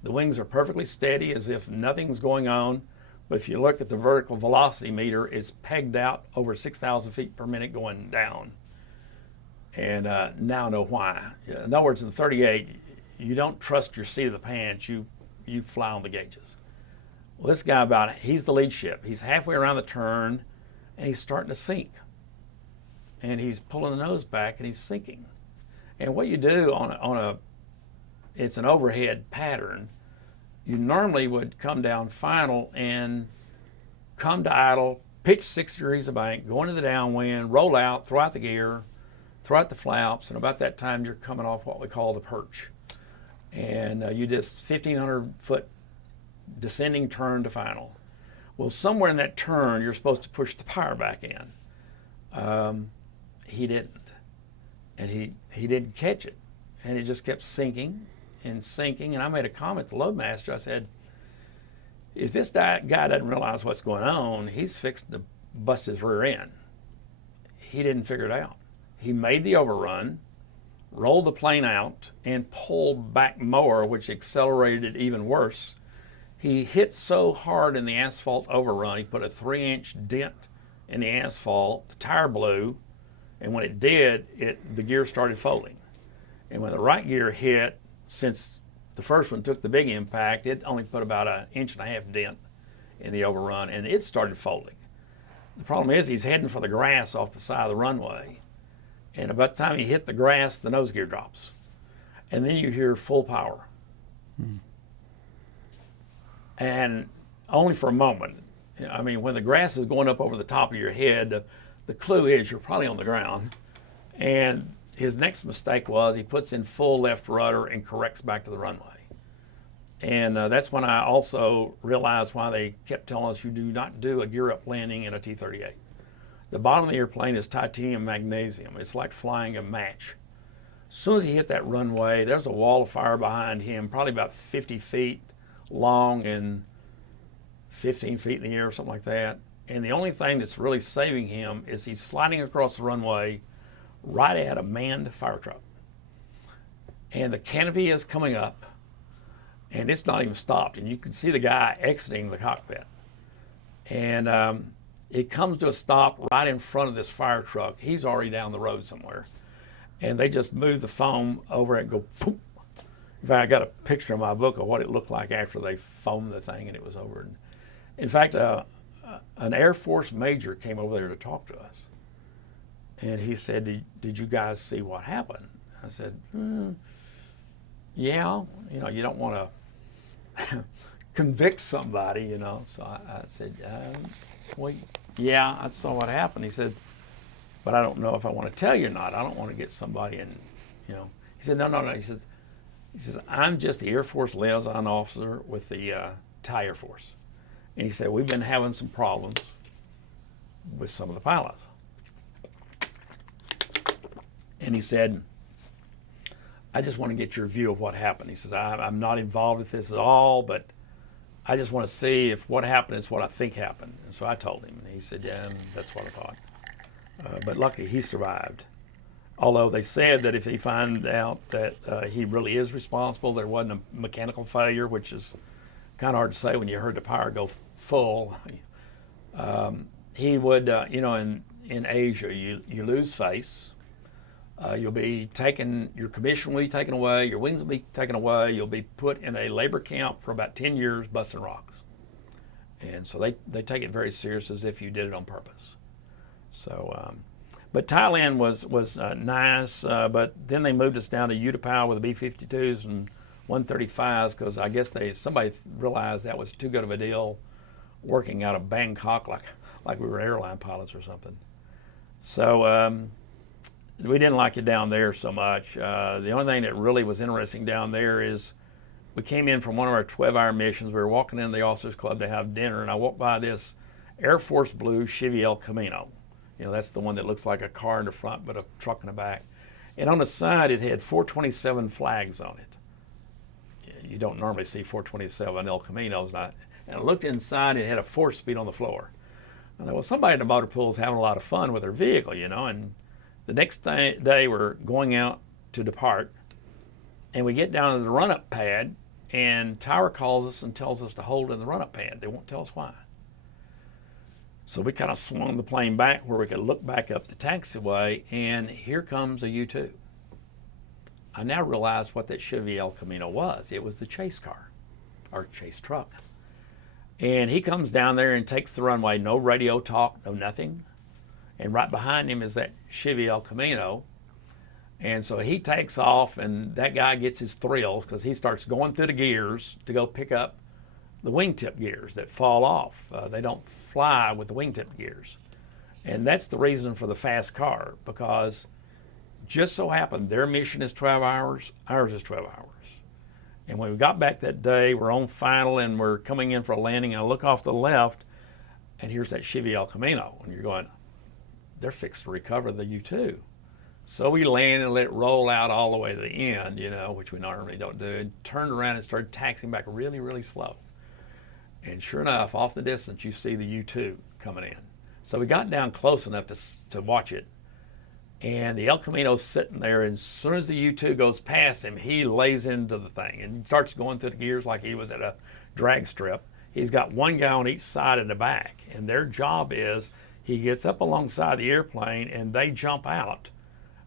the wings are perfectly steady as if nothing's going on, but if you look at the vertical velocity meter, it's pegged out over 6,000 feet per minute going down. And now I know why. In other words, in the 38, you don't trust your seat of the pants, you fly on the gauges. Well, this guy he's the lead ship. He's halfway around the turn and he's starting to sink. And he's pulling the nose back and he's sinking. And what you do it's an overhead pattern, you normally would come down final and come to idle, pitch 6 degrees of bank, go into the downwind, roll out, throw out the gear, throw out the flaps, and about that time you're coming off what we call the perch. And you just 1,500 foot descending turn to final. Well, somewhere in that turn you're supposed to push the power back in. He didn't. And he didn't catch it. And it just kept sinking and sinking. And I made a comment to the loadmaster. I said, if this guy doesn't realize what's going on, he's fixing to bust his rear end. He didn't figure it out. He made the overrun, rolled the plane out, and pulled back more, which accelerated it even worse. He hit so hard in the asphalt overrun, he put a 3-inch dent in the asphalt, the tire blew, and when it did, the gear started folding. And when the right gear hit, since the first one took the big impact, it only put about 1.5 inch dent in the overrun, and it started folding. The problem is he's heading for the grass off the side of the runway. And about the time he hit the grass, the nose gear drops. And then you hear full power. And only for a moment. I mean, when the grass is going up over the top of your head, the clue is you're probably on the ground. And his next mistake was he puts in full left rudder and corrects back to the runway. And that's when I also realized why they kept telling us you do not do a gear up landing in a T-38. The bottom of the airplane is titanium magnesium. It's like flying a match. As soon as he hit that runway, there's a wall of fire behind him, probably about 50 feet long and 15 feet in the air or something like that. And the only thing that's really saving him is he's sliding across the runway right at a manned fire truck. And the canopy is coming up, and it's not even stopped. And you can see the guy exiting the cockpit. And it comes to a stop right in front of this fire truck. He's already down the road somewhere. And they just move the foam over and go, poof. In fact, I got a picture in my book of what it looked like after they foamed the thing and it was over. And in fact, an Air Force major came over there to talk to us. And he said, did you guys see what happened? I said, yeah, you don't want to convict somebody, So I said, well, yeah, I saw what happened. He said, but I don't know if I want to tell you or not. I don't want to get somebody in, He said, no. He says, I'm just the Air Force liaison officer with the Thai Air Force. And he said, we've been having some problems with some of the pilots. And he said, I just want to get your view of what happened. He says, I'm not involved with this at all, but I just want to see if what happened is what I think happened. And so I told him, and he said, yeah, that's what I thought. But luckily, he survived. Although they said that if he found out that he really is responsible, there wasn't a mechanical failure, which is kind of hard to say when you heard the power go full. He would, in Asia, you lose face. You'll be taken, your commission will be taken away, your wings will be taken away, you'll be put in a labor camp for about 10 years busting rocks. And so they take it very serious as if you did it on purpose. So, but Thailand was nice, but then they moved us down to Utapao with the B-52s and 135s because I guess somebody realized that was too good of a deal working out of Bangkok like we were airline pilots or something. So we didn't like it down there so much. The only thing that really was interesting down there is we came in from one of our 12-hour missions. We were walking into the officers club to have dinner, and I walked by this Air Force Blue Chevy El Camino. That's the one that looks like a car in the front but a truck in the back. And on the side, it had 427 flags on it. You don't normally see 427 El Caminos. And I looked inside, it had a 4-speed on the floor. I thought, well, somebody in the motor pool is having a lot of fun with their vehicle, And the next day, we're going out to depart, and we get down to the run-up pad, and Tower calls us and tells us to hold in the run-up pad. They won't tell us why. So we kind of swung the plane back where we could look back up the taxiway, and here comes a U-2. I now realize what that Chevy El Camino was. It was the chase car, or chase truck. And he comes down there and takes the runway, no radio talk, no nothing. And right behind him is that Chevy El Camino. And so he takes off, and that guy gets his thrills because he starts going through the gears to go pick up the wingtip gears that fall off. They don't fly with the wingtip gears. And that's the reason for the fast car, because just so happened their mission is 12 hours, ours is 12 hours. And when we got back that day, we're on final and we're coming in for a landing, and I look off to the left, and here's that Chevy El Camino. And you're going, they're fixed to recover the U-2. So we land and let it roll out all the way to the end, which we normally don't do, and turned around and started taxiing back really, really slow. And sure enough, off the distance, you see the U-2 coming in. So we got down close enough to watch it. And the El Camino's sitting there, and as soon as the U-2 goes past him, he lays into the thing and starts going through the gears like he was at a drag strip. He's got one guy on each side in the back, and their job is he gets up alongside the airplane, and they jump out.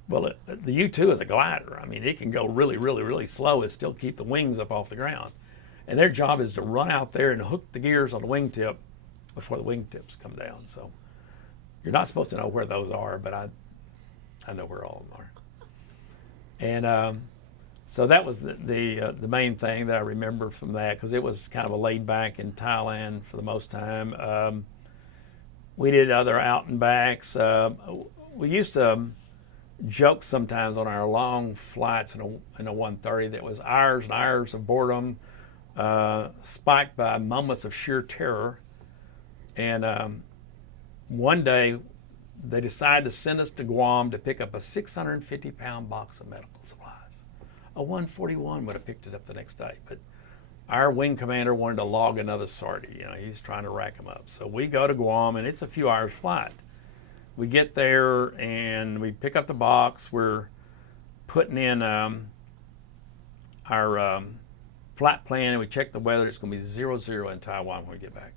Well, the U-2 is a glider. I mean, it can go really, really, really slow and still keep the wings up off the ground. And their job is to run out there and hook the gears on the wingtip before the wingtips come down. So you're not supposed to know where those are, but I know where all of them are. And so that was the main thing that I remember from that, because it was kind of a laid back in Thailand for the most time. We did other out and backs. We used to joke sometimes on our long flights in a 130 that was hours and hours of boredom, spiked by moments of sheer terror. And one day they decided to send us to Guam to pick up a 650-pound box of medical supplies. A 141 would have picked it up the next day, but our wing commander wanted to log another sortie. You know, he's trying to rack them up. So we go to Guam, and it's a few hours flight. We get there, and we pick up the box. We're putting in our flight plan, and we check the weather. It's going to be 0-0 in Taiwan when we get back.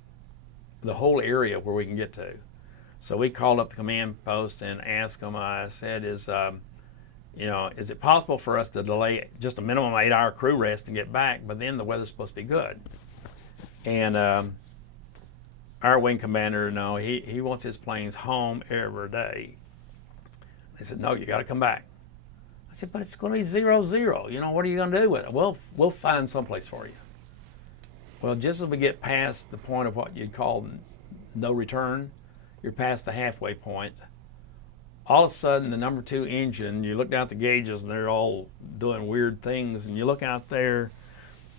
The whole area where we can get to. So we called up the command post and asked them. I said, "Is it possible for us to delay just a minimum 8-hour crew rest and get back? But then the weather's supposed to be good." And our wing commander, no, he wants his planes home every day. They said, "No, you got to come back." I said, "But it's going to be 0-0. You know, what are you going to do with it?" "Well, we'll find someplace for you." Well, just as we get past the point of what you'd call no return, you're past the halfway point. All of a sudden, the number 2 engine, you look down at the gauges and they're all doing weird things, and you look out there,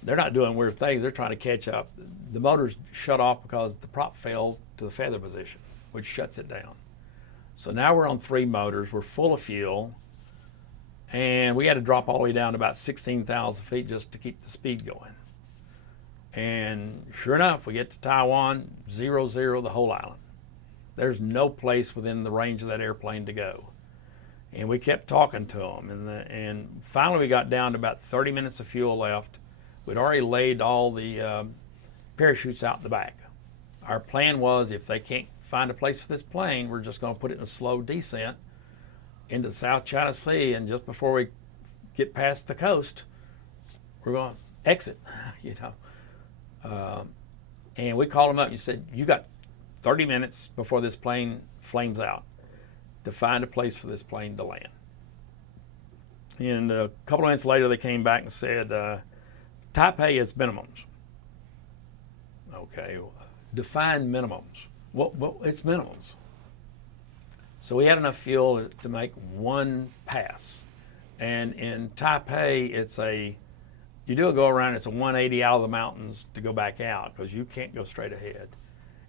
they're not doing weird things, they're trying to catch up. The motors shut off because the prop fell to the feather position, which shuts it down. So now we're on 3 motors, we're full of fuel, and we had to drop all the way down to about 16,000 feet just to keep the speed going. And sure enough, we get to Taiwan, 0-0 the whole island. There's no place within the range of that airplane to go. And we kept talking to them. And finally we got down to about 30 minutes of fuel left. We'd already laid all the parachutes out the back. Our plan was, if they can't find a place for this plane, we're just going to put it in a slow descent into the South China Sea, and just before we get past the coast, we're going to exit, you know. And we called them up and you said, "You got 30 minutes before this plane flames out to find a place for this plane to land." And a couple of minutes later, they came back and said, "Taipei is minimums." Okay, define minimums. Well, it's minimums. So we had enough fuel to make one pass. And in Taipei, you do a go around, it's a 180 out of the mountains to go back out, because you can't go straight ahead.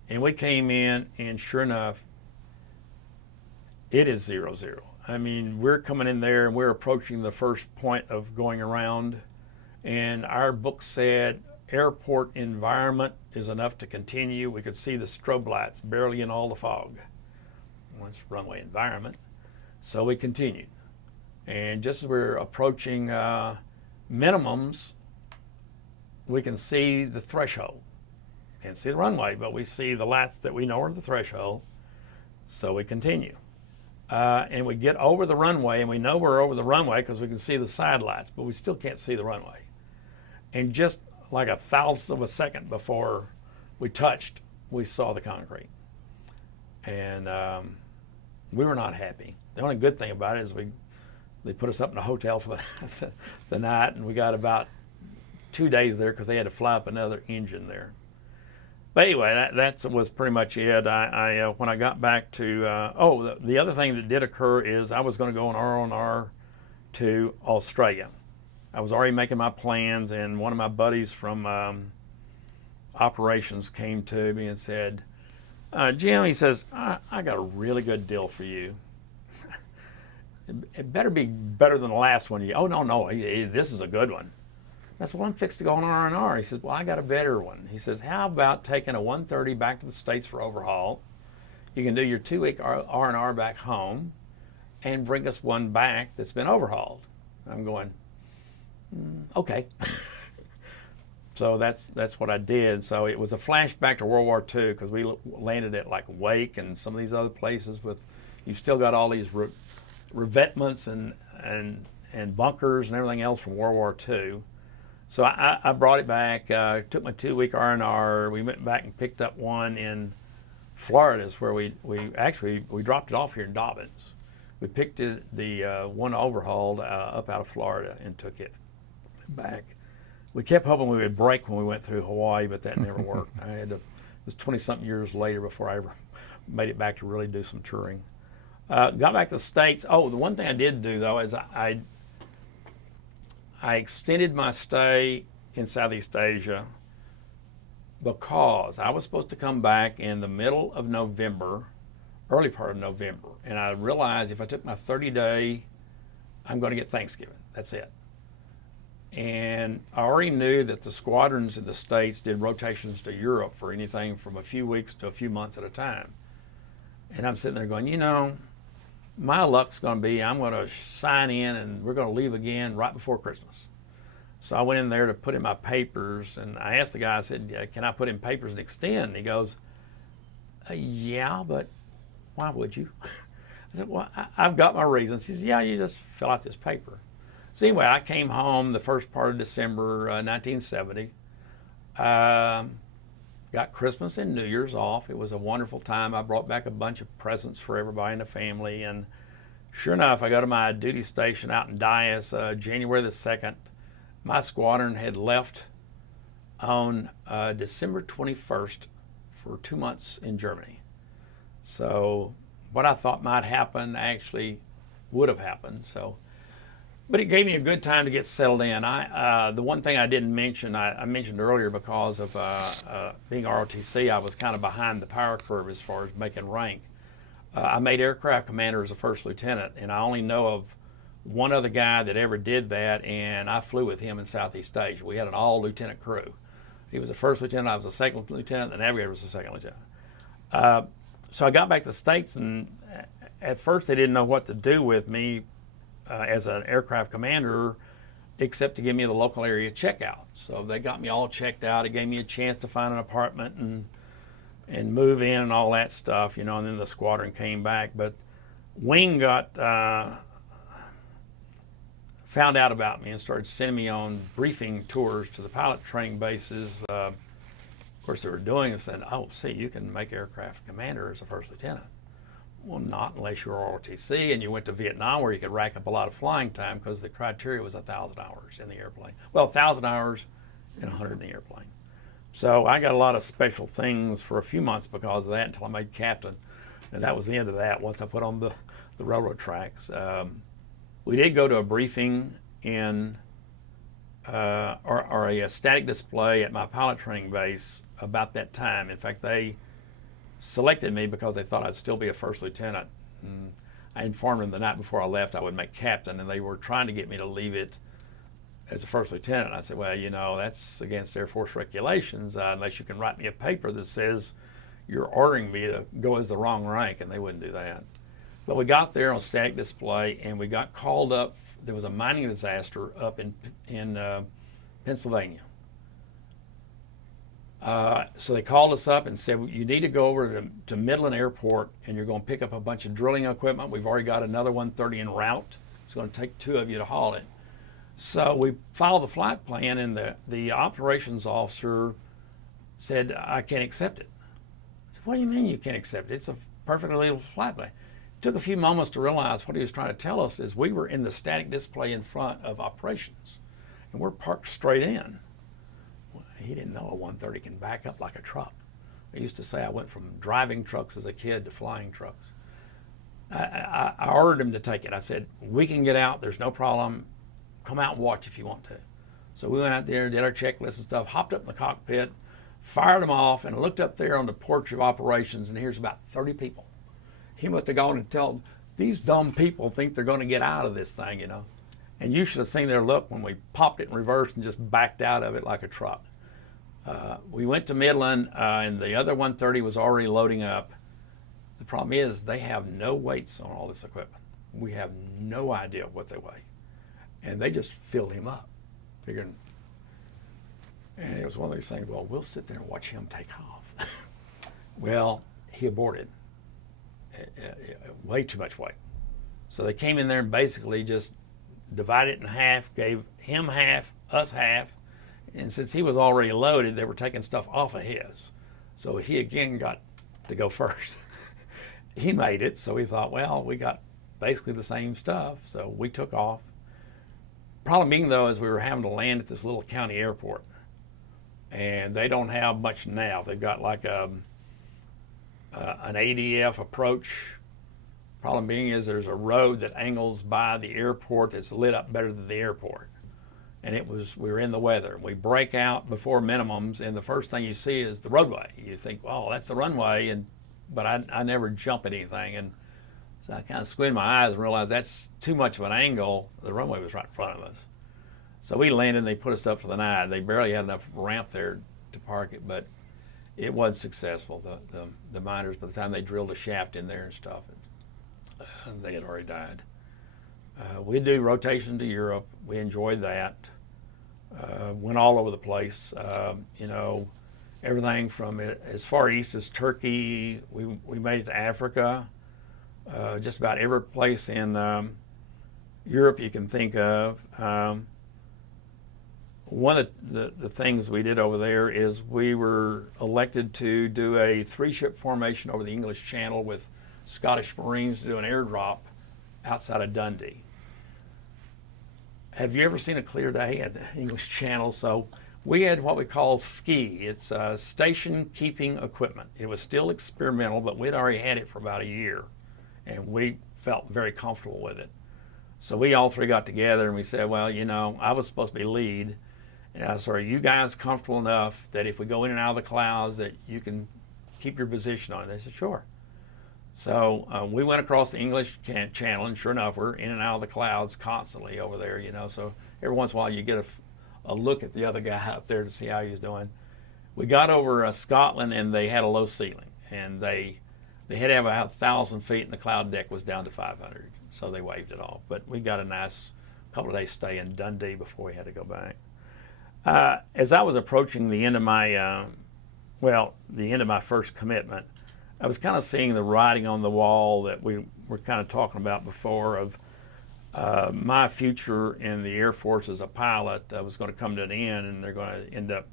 And we came in, and sure enough, it is 0-0. I mean, we're coming in there and we're approaching the first point of going around, and our book said airport environment is enough to continue. We could see the strobe lights barely in all the fog. Well, it's runway environment. So we continued. And just as we're approaching minimums, we can see the threshold. Can't see the runway, but we see the lights that we know are the threshold. So we continue. And we get over the runway, and we know we're over the runway because we can see the side lights, but we still can't see the runway. And just like a thousandth of a second before we touched, we saw the concrete. And we were not happy. The only good thing about it is they put us up in a hotel for the night, and we got about 2 days there because they had to fly up another engine there. But anyway, that was pretty much it. When I got back to, the other thing that did occur is I was going to go on R&R to Australia. I was already making my plans, and one of my buddies from operations came to me and said, "Jim," he says, I got a really good deal for you. It better be better than the last one. "Oh, no, this is a good one." That's what I'm fixed to go on R&R. He says, "Well, I got a better one." He says, "How about taking a 130 back to the States for overhaul? You can do your 2-week R&R back home and bring us one back that's been overhauled." I'm going, okay. So that's what I did. So it was a flashback to World War II, because we landed at like Wake and some of these other places you've still got all these revetments and bunkers and everything else from World War II. So I brought it back, took my 2-week R&R. We went back and picked up one in Florida, is where we dropped it off here in Dobbins. We picked the one overhauled up out of Florida and took it back. We kept hoping we would break when we went through Hawaii, but that never worked. It was 20-something years later before I ever made it back to really do some touring. Got back to the States. The one thing I did do, though, is I extended my stay in Southeast Asia because I was supposed to come back in the middle of November, early part of November, and I realized if I took my 30-day, I'm going to get Thanksgiving. That's it. And I already knew that the squadrons in the States did rotations to Europe for anything from a few weeks to a few months at a time. And I'm sitting there going, you know, my luck's going to be I'm going to sign in and we're going to leave again right before Christmas. So I went in there to put in my papers, and I asked the guy, I said, can I put in papers and extend? And he goes, yeah, but why would you? I said, well, I've got my reasons. He said, yeah, you just fill out this paper. So anyway, I came home the first part of December 1970. Got Christmas and New Year's off. It was a wonderful time. I brought back a bunch of presents for everybody in the family. And sure enough, I go to my duty station out in Dias, January the 2nd. My squadron had left on December 21st for 2 months in Germany. So what I thought might happen actually would have happened. So, but it gave me a good time to get settled in. The one thing I didn't mention, I mentioned earlier because of being ROTC, I was kind of behind the power curve as far as making rank. I made aircraft commander as a first lieutenant, and I only know of one other guy that ever did that, and I flew with him in Southeast Asia. We had an all-lieutenant crew. He was a first lieutenant, I was a second lieutenant, the navigator was a second lieutenant. So I got back to the States, and at first they didn't know what to do with me as an aircraft commander, except to give me the local area checkout. So they got me all checked out. It gave me a chance to find an apartment and move in and all that stuff, you know, and then the squadron came back. But Wing got found out about me and started sending me on briefing tours to the pilot training bases. Of course, they were doing it, saying, oh, see, you can make aircraft commander as a first lieutenant. Well, not unless you were ROTC and you went to Vietnam where you could rack up a lot of flying time, because the criteria was 1,000 hours in the airplane. Well, 1,000 hours and 100 in the airplane. So I got a lot of special things for a few months because of that until I made captain. And that was the end of that once I put on the railroad tracks. We did go to a briefing in, or a static display at my pilot training base about that time. In fact, they selected me because they thought I'd still be a first lieutenant. And I informed them the night before I left I would make captain, and they were trying to get me to leave it as a first lieutenant. I said, well, you know, that's against Air Force regulations unless you can write me a paper that says you're ordering me to go as the wrong rank, and they wouldn't do that. But we got there on static display, and we got called up. There was a mining disaster up in Pennsylvania. So they called us up and said, you need to go over to Midland Airport, and you're going to pick up a bunch of drilling equipment. We've already got another 130 en route. It's going to take 2 of you to haul it. So we followed the flight plan, and the operations officer said, I can't accept it. I said, what do you mean you can't accept it? It's a perfectly legal flight plan. It took a few moments to realize what he was trying to tell us is we were in the static display in front of operations, and we're parked straight in. He didn't know a 130 can back up like a truck. I used to say I went from driving trucks as a kid to flying trucks. I ordered him to take it. I said, we can get out, there's no problem. Come out and watch if you want to. So we went out there, did our checklist and stuff, hopped up in the cockpit, fired them off, and looked up there on the porch of operations, and here's about 30 people. He must have gone and told, these dumb people think they're going to get out of this thing, you know. And you should have seen their look when we popped it in reverse and just backed out of it like a truck. We went to Midland, and the other 130 was already loading up. The problem is they have no weights on all this equipment. We have no idea what they weigh. And they just filled him up, figuring, and it was one of these things, well, we'll sit there and watch him take off. Well, he aborted. Way too much weight. So they came in there and basically just divided it in half, gave him half, us half, and since he was already loaded, they were taking stuff off of his. So he again got to go first. He made it, so we thought, well, we got basically the same stuff, so we took off. Problem being, though, is we were having to land at this little county airport, and they don't have much now. They've got like an ADF approach. Problem being is there's a road that angles by the airport that's lit up better than the airport. And we were in the weather. We break out before minimums, and the first thing you see is the roadway. You think, oh, that's the runway, but I never jump at anything. And so I kind of squinted my eyes and realized that's too much of an angle. The runway was right in front of us. So we landed and they put us up for the night. They barely had enough ramp there to park it, but it was successful. The miners, by the time they drilled a shaft in there and stuff, they had already died. We do rotations to Europe. We enjoyed that. Went all over the place. You know, everything from as far east as Turkey. We made it to Africa. Just about every place in Europe you can think of. One of the things we did over there is we were elected to do a 3-ship formation over the English Channel with Scottish Marines to do an airdrop outside of Dundee. Have you ever seen a clear day at the English Channel? So we had what we call SKI. It's station keeping equipment. It was still experimental, but we'd already had it for about a year, and we felt very comfortable with it. So we all three got together and we said, well, you know, I was supposed to be lead. And I said, are you guys comfortable enough that if we go in and out of the clouds that you can keep your position on it? They said, sure. So we went across the English Channel, and sure enough, we're in and out of the clouds constantly over there, you know. So every once in a while you get a look at the other guy up there to see how he was doing. We got over Scotland, and they had a low ceiling. And they had to have about 1,000 feet, and the cloud deck was down to 500. So they waived it off. But we got a nice couple of days stay in Dundee before we had to go back. As I was approaching the end of my, the end of my first commitment, I was kind of seeing the writing on the wall that we were kind of talking about before of my future in the Air Force as a pilot was going to come to an end, and they're going to end up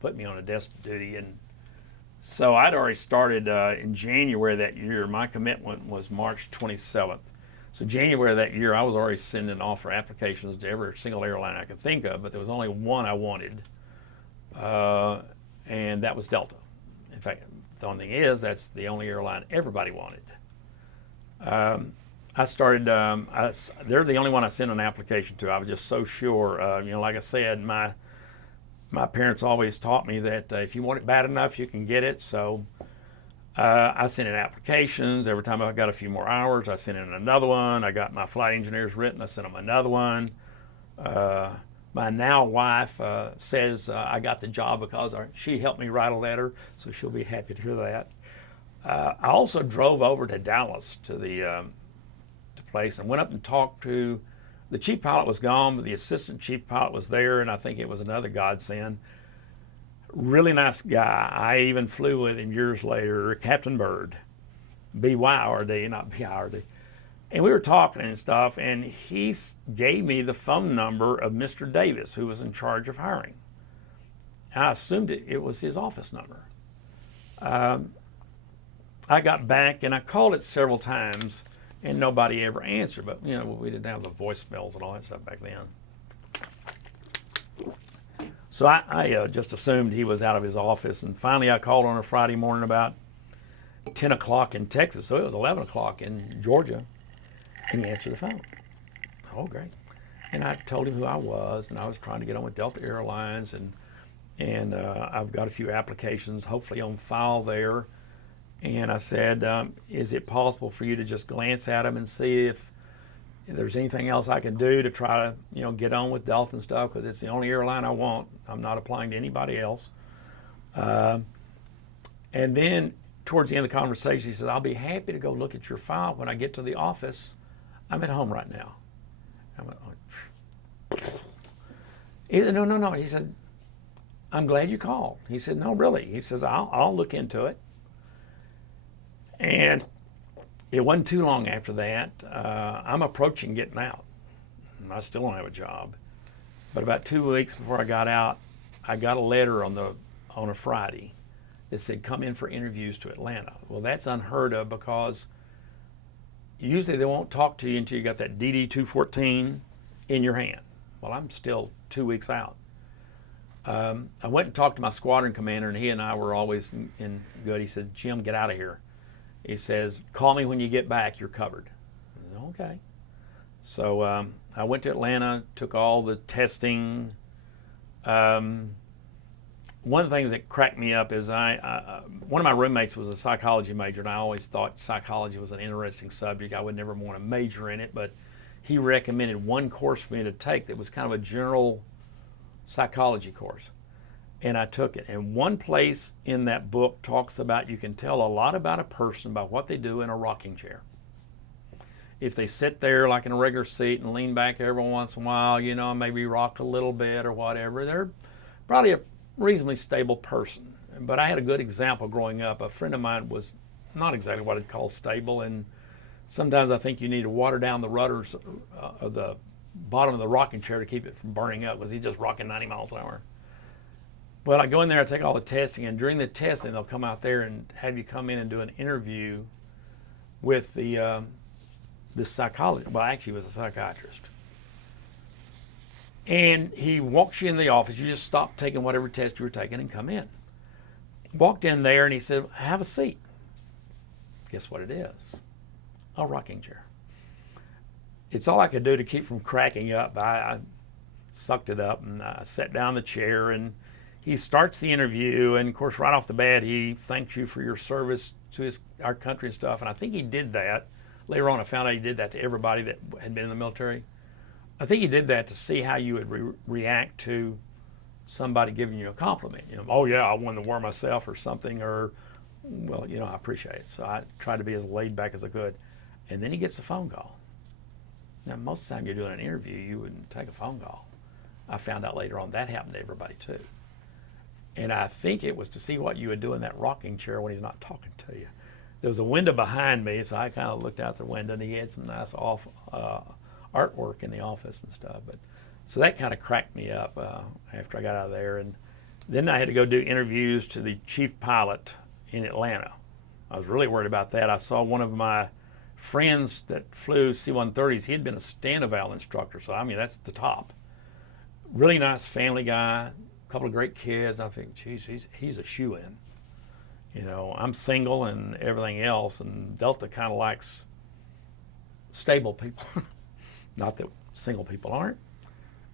putting me on a desk duty. And so I'd already started in January that year. My commitment was March 27th. So January of that year, I was already sending offer applications to every single airline I could think of, but there was only one I wanted, and that was Delta. In fact, the only thing is, that's the only airline everybody wanted. I started, they're the only one I sent an application to. I was just so sure. You know, like I said, my parents always taught me that if you want it bad enough, you can get it. So I sent in applications. Every time I got a few more hours, I sent in another one. I got my flight engineers written. I sent them another one. My now wife says I got the job because she helped me write a letter, so she'll be happy to hear that. I also drove over to Dallas to the place and went up and talked to, the chief pilot was gone, but the assistant chief pilot was there, and I think it was another godsend. Really nice guy. I even flew with him years later, Captain Bird, B-Y-R-D, not B-I-R-D. And we were talking and stuff, and he gave me the phone number of Mr. Davis, who was in charge of hiring. I assumed it was his office number. I got back, and I called it several times, and nobody ever answered. But, you know, we didn't have the voicemails and all that stuff back then. So I just assumed he was out of his office, and finally I called on a Friday morning about 10 o'clock in Texas, so it was 11 o'clock in Georgia, and he answered the phone. Oh, great. And I told him who I was, and I was trying to get on with Delta Airlines, and I've got a few applications hopefully on file there. And I said, is it possible for you to just glance at them and see if there's anything else I can do to try to, you know, get on with Delta and stuff, because it's the only airline I want. I'm not applying to anybody else. And then towards the end of the conversation, he said, I'll be happy to go look at your file when I get to the office. I'm at home right now. I went, oh. He said, no. He said, I'm glad you called. He said, no, really. He says, I'll look into it. And it wasn't too long after that. I'm approaching getting out. I still don't have a job. But about 2 weeks before I got out, I got a letter on a Friday that said, come in for interviews to Atlanta. Well, that's unheard of, because usually they won't talk to you until you got that DD-214 in your hand. Well, I'm still 2 weeks out. I went and talked to my squadron commander, and he and I were always in good. He said, Jim, get out of here. He says, call me when you get back, you're covered. I said, okay. So I went to Atlanta, took all the testing. One of the things that cracked me up is one of my roommates was a psychology major, and I always thought psychology was an interesting subject. I would never want to major in it, but he recommended one course for me to take that was kind of a general psychology course. And I took it. And one place in that book talks about you can tell a lot about a person by what they do in a rocking chair. If they sit there like in a regular seat and lean back every once in a while, you know, maybe rock a little bit or whatever, they're probably a reasonably stable person. But I had a good example growing up. A friend of mine was not exactly what I'd call stable, and sometimes I think you need to water down the rudders of the bottom of the rocking chair to keep it from burning up, because he's just rocking 90 miles an hour. Well, I go in there, I take all the testing, and during the testing, they'll come out there and have you come in and do an interview with the psychologist. Well, actually, he was a psychiatrist. And he walks you in the office. You just stop taking whatever test you were taking and come in. Walked in there, and he said, have a seat. Guess what it is? A rocking chair. It's all I could do to keep from cracking up. I sucked it up, and I sat down in the chair, and he starts the interview, and of course, right off the bat, he thanks you for your service to our country and stuff. And I think he did that. Later on, I found out he did that to everybody that had been in the military. I think he did that to see how you would react to somebody giving you a compliment. You know, oh yeah, I won the war myself or something, or, well, you know, I appreciate it. So I tried to be as laid back as I could. And then he gets a phone call. Now, most of the time you're doing an interview, you wouldn't take a phone call. I found out later on that happened to everybody too. And I think it was to see what you would do in that rocking chair when he's not talking to you. There was a window behind me, so I kind of looked out the window, and he had some nice artwork in the office and stuff. But so that kind of cracked me up after I got out of there. And then I had to go do interviews to the chief pilot in Atlanta. I was really worried about that. I saw one of my friends that flew C-130s. He had been a stand-eval instructor, so I mean, that's the top. Really nice family guy, a couple of great kids. I think, geez, he's a shoo-in. You know, I'm single and everything else, and Delta kind of likes stable people. Not that single people aren't.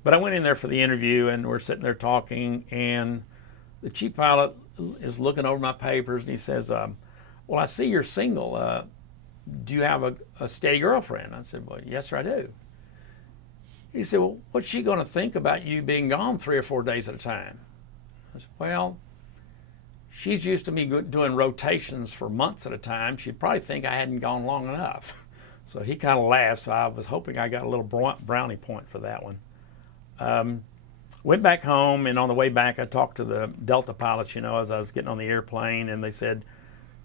But I went in there for the interview, and we're sitting there talking, and the chief pilot is looking over my papers, and he says, well, I see you're single. Do you have a steady girlfriend? I said, well, yes, sir, I do. He said, well, what's she going to think about you being gone 3 or 4 days at a time? I said, well, she's used to me doing rotations for months at a time. She'd probably think I hadn't gone long enough. So he kind of laughed, so I was hoping I got a little brownie point for that one. Went back home, and on the way back, I talked to the Delta pilots, you know, as I was getting on the airplane, and they said,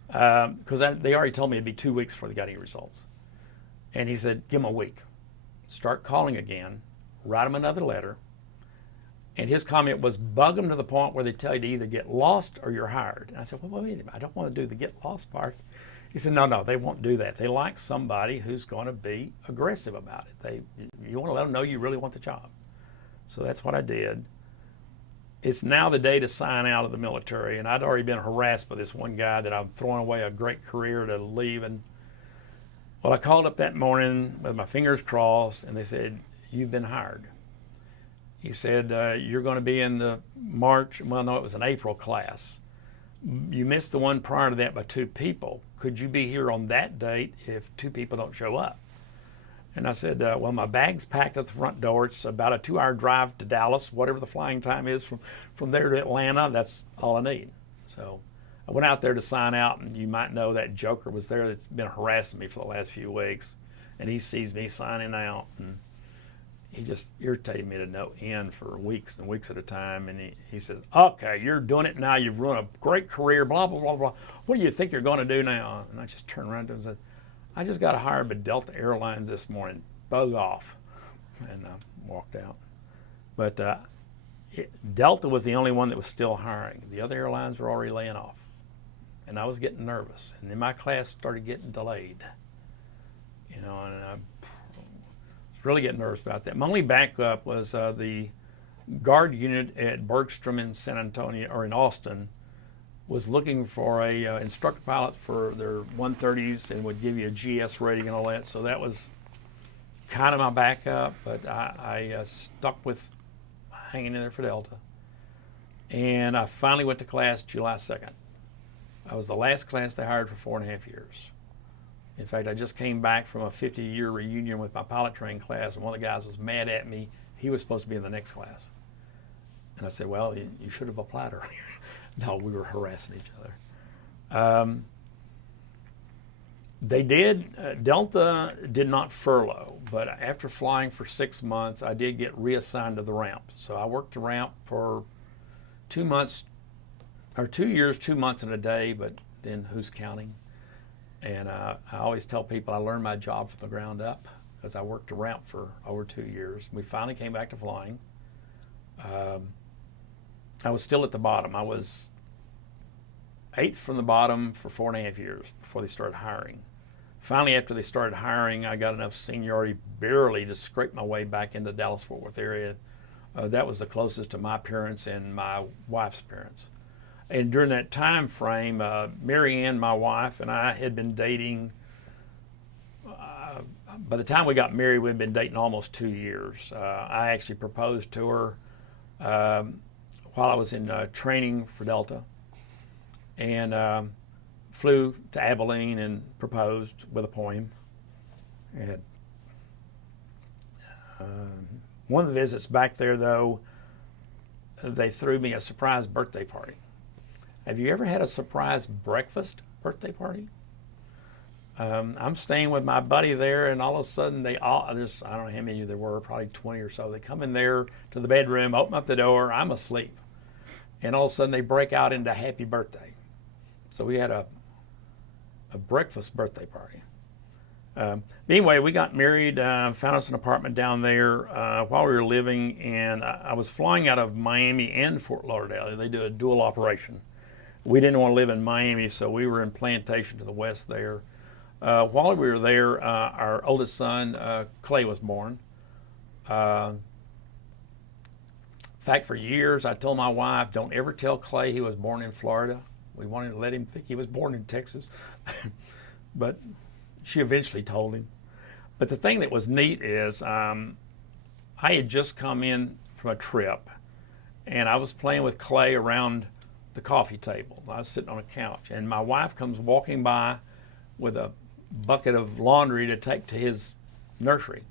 because they already told me it'd be 2 weeks before they got any results. And he said, give them a week. Start calling again, write them another letter. And his comment was, bug them to the point where they tell you to either get lost or you're hired. And I said, well, wait a minute, I don't want to do the get lost part. He said, no, they won't do that. They like somebody who's going to be aggressive about it. You want to let them know you really want the job. So that's what I did. It's now the day to sign out of the military, and I'd already been harassed by this one guy that I'm throwing away a great career to leave. And well, I called up that morning with my fingers crossed, and they said, you've been hired. He said, you're going to be in the March, well, no, it was an April class. You missed the one prior to that by 2 people. Could you be here on that date if 2 people don't show up? And I said, well, my bag's packed at the front door. It's about a 2-hour drive to Dallas, whatever the flying time is from there to Atlanta. That's all I need. So I went out there to sign out, and you might know that joker was there that's been harassing me for the last few weeks. And he sees me signing out, and he just irritated me to no end for weeks and weeks at a time. And he says, okay, you're doing it now. You've run a great career, blah, blah, blah, blah. What do you think you're going to do now? And I just turned around to him and said, I just got hired by Delta Airlines this morning. Bug off. And walked out. But Delta was the only one that was still hiring. The other airlines were already laying off. And I was getting nervous. And then my class started getting delayed. You know, and I was really getting nervous about that. My only backup was the guard unit at Bergstrom in San Antonio, or in Austin, was looking for a instructor pilot for their 130s and would give you a GS rating and all that. So that was kind of my backup, but I stuck with hanging in there for Delta. And I finally went to class July 2nd. I was the last class they hired for 4.5 years. In fact, I just came back from a 50-year reunion with my pilot training class, and one of the guys was mad at me. He was supposed to be in the next class. And I said, well, you should have applied earlier. No, we were harassing each other. Delta did not furlough, but after flying for 6 months, I did get reassigned to the ramp. So I worked the ramp for 2 months, or 2 years, 2 months and a day, but then who's counting? And I always tell people I learned my job from the ground up because I worked the ramp for over 2 years. We finally came back to flying. I was still at the bottom. I was 8th from the bottom for 4.5 years before they started hiring. Finally, after they started hiring, I got enough seniority barely to scrape my way back into the Dallas-Fort Worth area. That was the closest to my parents and my wife's parents. And during that time frame, Mary Ann, my wife, and I had been dating. By the time we got married, we'd been dating almost 2 years. I actually proposed to her while I was in training for Delta, and flew to Abilene and proposed with a poem. And one of the visits back there, though, they threw me a surprise birthday party. Have you ever had a surprise breakfast birthday party? I'm staying with my buddy there, and all of a sudden I don't know how many there were, probably 20 or so. They come in there to the bedroom, open up the door, I'm asleep. And all of a sudden they break out into happy birthday. So we had a breakfast birthday party. Anyway, we got married, found us an apartment down there while we were living, and I was flying out of Miami and Fort Lauderdale. They do a dual operation. We didn't want to live in Miami, so we were in Plantation to the west there. While we were there, our oldest son, Clay, was born. In fact, for years, I told my wife, don't ever tell Clay he was born in Florida. We wanted to let him think he was born in Texas. But she eventually told him. But the thing that was neat is I had just come in from a trip, and I was playing with Clay around the coffee table. I was sitting on a couch, and my wife comes walking by with a bucket of laundry to take to his nursery.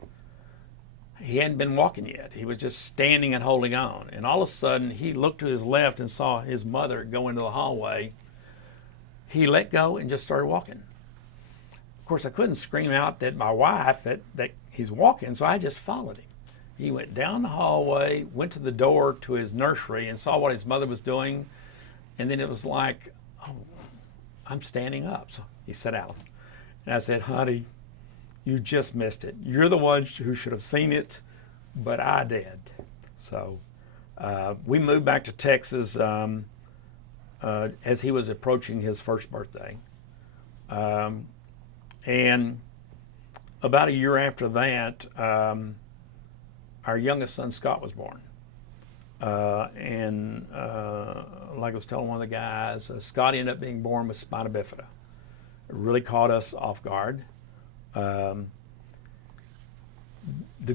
He hadn't been walking yet. He was just standing and holding on. And all of a sudden, he looked to his left and saw his mother go into the hallway. He let go and just started walking. Of course, I couldn't scream out at my wife that he's walking, so I just followed him. He went down the hallway, went to the door to his nursery and saw what his mother was doing. And then it was like, oh, I'm standing up. So he sat out. And I said, honey, you just missed it. You're the one who should have seen it, but I did. So we moved back to Texas as he was approaching his first birthday. And about a year after that, our youngest son, Scott, was born. And like I was telling one of the guys, Scott ended up being born with spina bifida. It really caught us off guard. The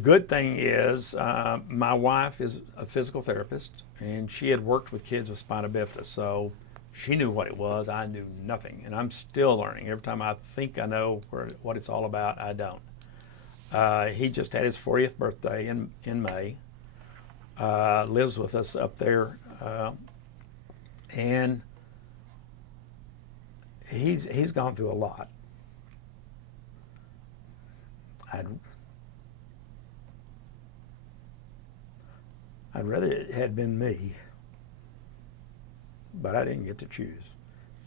good thing is my wife is a physical therapist, and she had worked with kids with spina bifida, so she knew what it was. I knew nothing, and I'm still learning. Every time I think I know what it's all about, I don't. He just had his 40th birthday in May. Lives with us up there, and he's gone through a lot. I'd rather it had been me, but I didn't get to choose.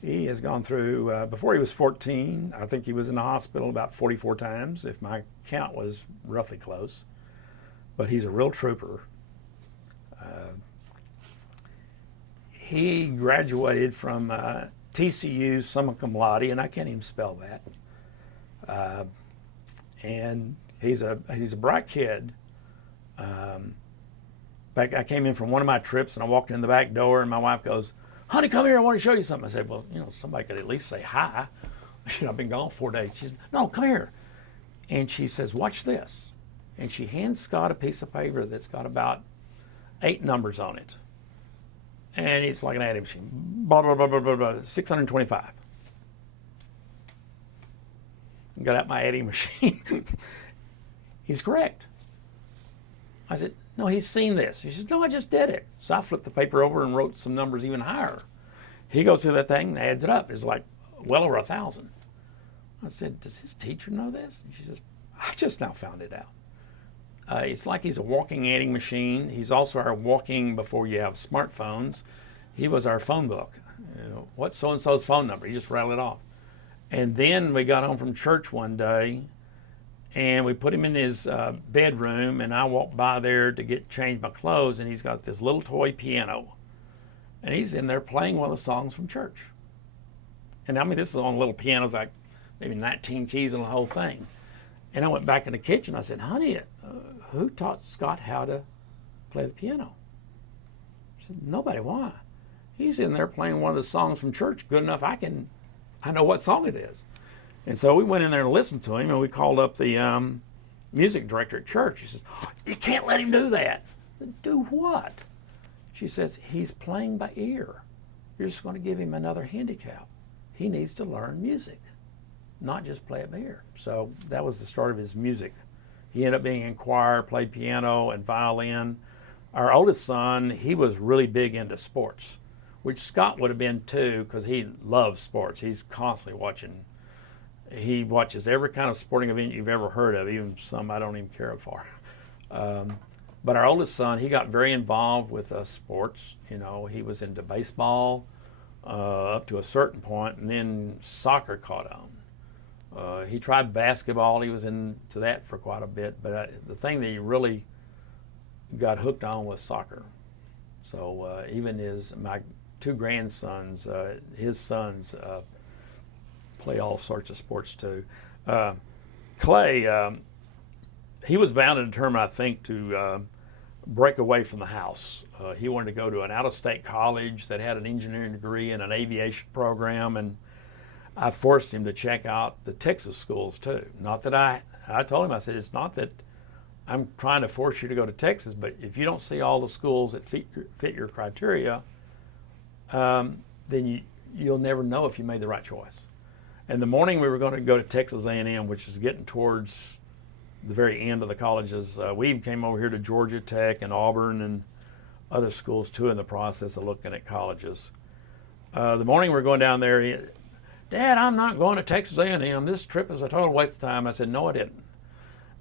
He has gone through, before he was 14, I think he was in the hospital about 44 times, if my count was roughly close. But he's a real trooper. He graduated from TCU summa cum laude, and I can't even spell that. And he's a bright kid. In fact, I came in from one of my trips, and I walked in the back door, and my wife goes, honey, come here, I want to show you something. I said, well, somebody could at least say hi. I've been gone 4 days. She said, no, come here. And she says, watch this. And she hands Scott a piece of paper that's got about 8 numbers on it. And it's like an adding machine. Blah, blah, blah, blah, blah, blah, 625. and got out my adding machine. He's correct. I said, no, he's seen this. He says, no, I just did it. So I flipped the paper over and wrote some numbers even higher. He goes through that thing and adds it up. It's like well over 1,000. I said, does his teacher know this? And she says, I just now found it out. It's like he's a walking adding machine. He's also our walking, before you have smartphones, he was our phone book. You know, what's so-and-so's phone number? He just rattled it off. And then we got home from church one day, and we put him in his bedroom, and I walked by there to change my clothes, and he's got this little toy piano. And he's in there playing one of the songs from church. And I mean, this is on little pianos, like maybe 19 keys on the whole thing. And I went back in the kitchen. I said, honey, who taught Scott how to play the piano? She said, nobody. Why? He's in there playing one of the songs from church good enough I know what song it is. And so we went in there and listened to him, and we called up the music director at church. He says, you can't let him do that. Do what? She says, he's playing by ear. You're just going to give him another handicap. He needs to learn music, not just play it by ear. So that was the start of his music. He ended up being in choir, played piano and violin. Our oldest son, he was really big into sports, which Scott would have been too, because he loves sports. He's constantly watching. He watches every kind of sporting event you've ever heard of, even some I don't even care for. But our oldest son, he got very involved with sports. You know, he was into baseball up to a certain point, and then soccer caught on. He tried basketball. He was into that for quite a bit. But the thing that he really got hooked on was soccer. So even my two grandsons, his sons, play all sorts of sports too. Clay, he was bound and determined, I think, to break away from the house. He wanted to go to an out-of-state college that had an engineering degree and an aviation program, and I forced him to check out the Texas schools too. Not that I told him, I said, it's not that I'm trying to force you to go to Texas, but if you don't see all the schools that fit your criteria, then you'll never know if you made the right choice. And the morning we were going to go to Texas A&M, which is getting towards the very end of the colleges, we even came over here to Georgia Tech and Auburn and other schools too in the process of looking at colleges. The morning we were going down there, Dad, I'm not going to Texas A&M. This trip is a total waste of time. I said, no, it isn't.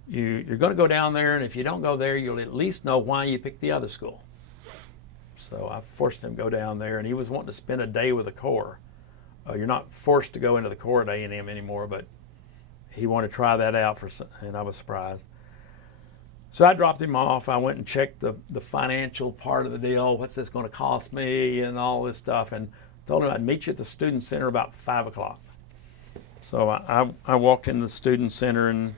You're going to go down there, and if you don't go there, you'll at least know why you picked the other school. So I forced him to go down there, and he was wanting to spend a day with the Corps. You're not forced to go into the Corps at A&M anymore, but he wanted to try that out, and I was surprised. So I dropped him off. I went and checked the financial part of the deal. What's this going to cost me and all this stuff, and told him I'd meet you at the student center about 5 o'clock. So I walked in the student center, and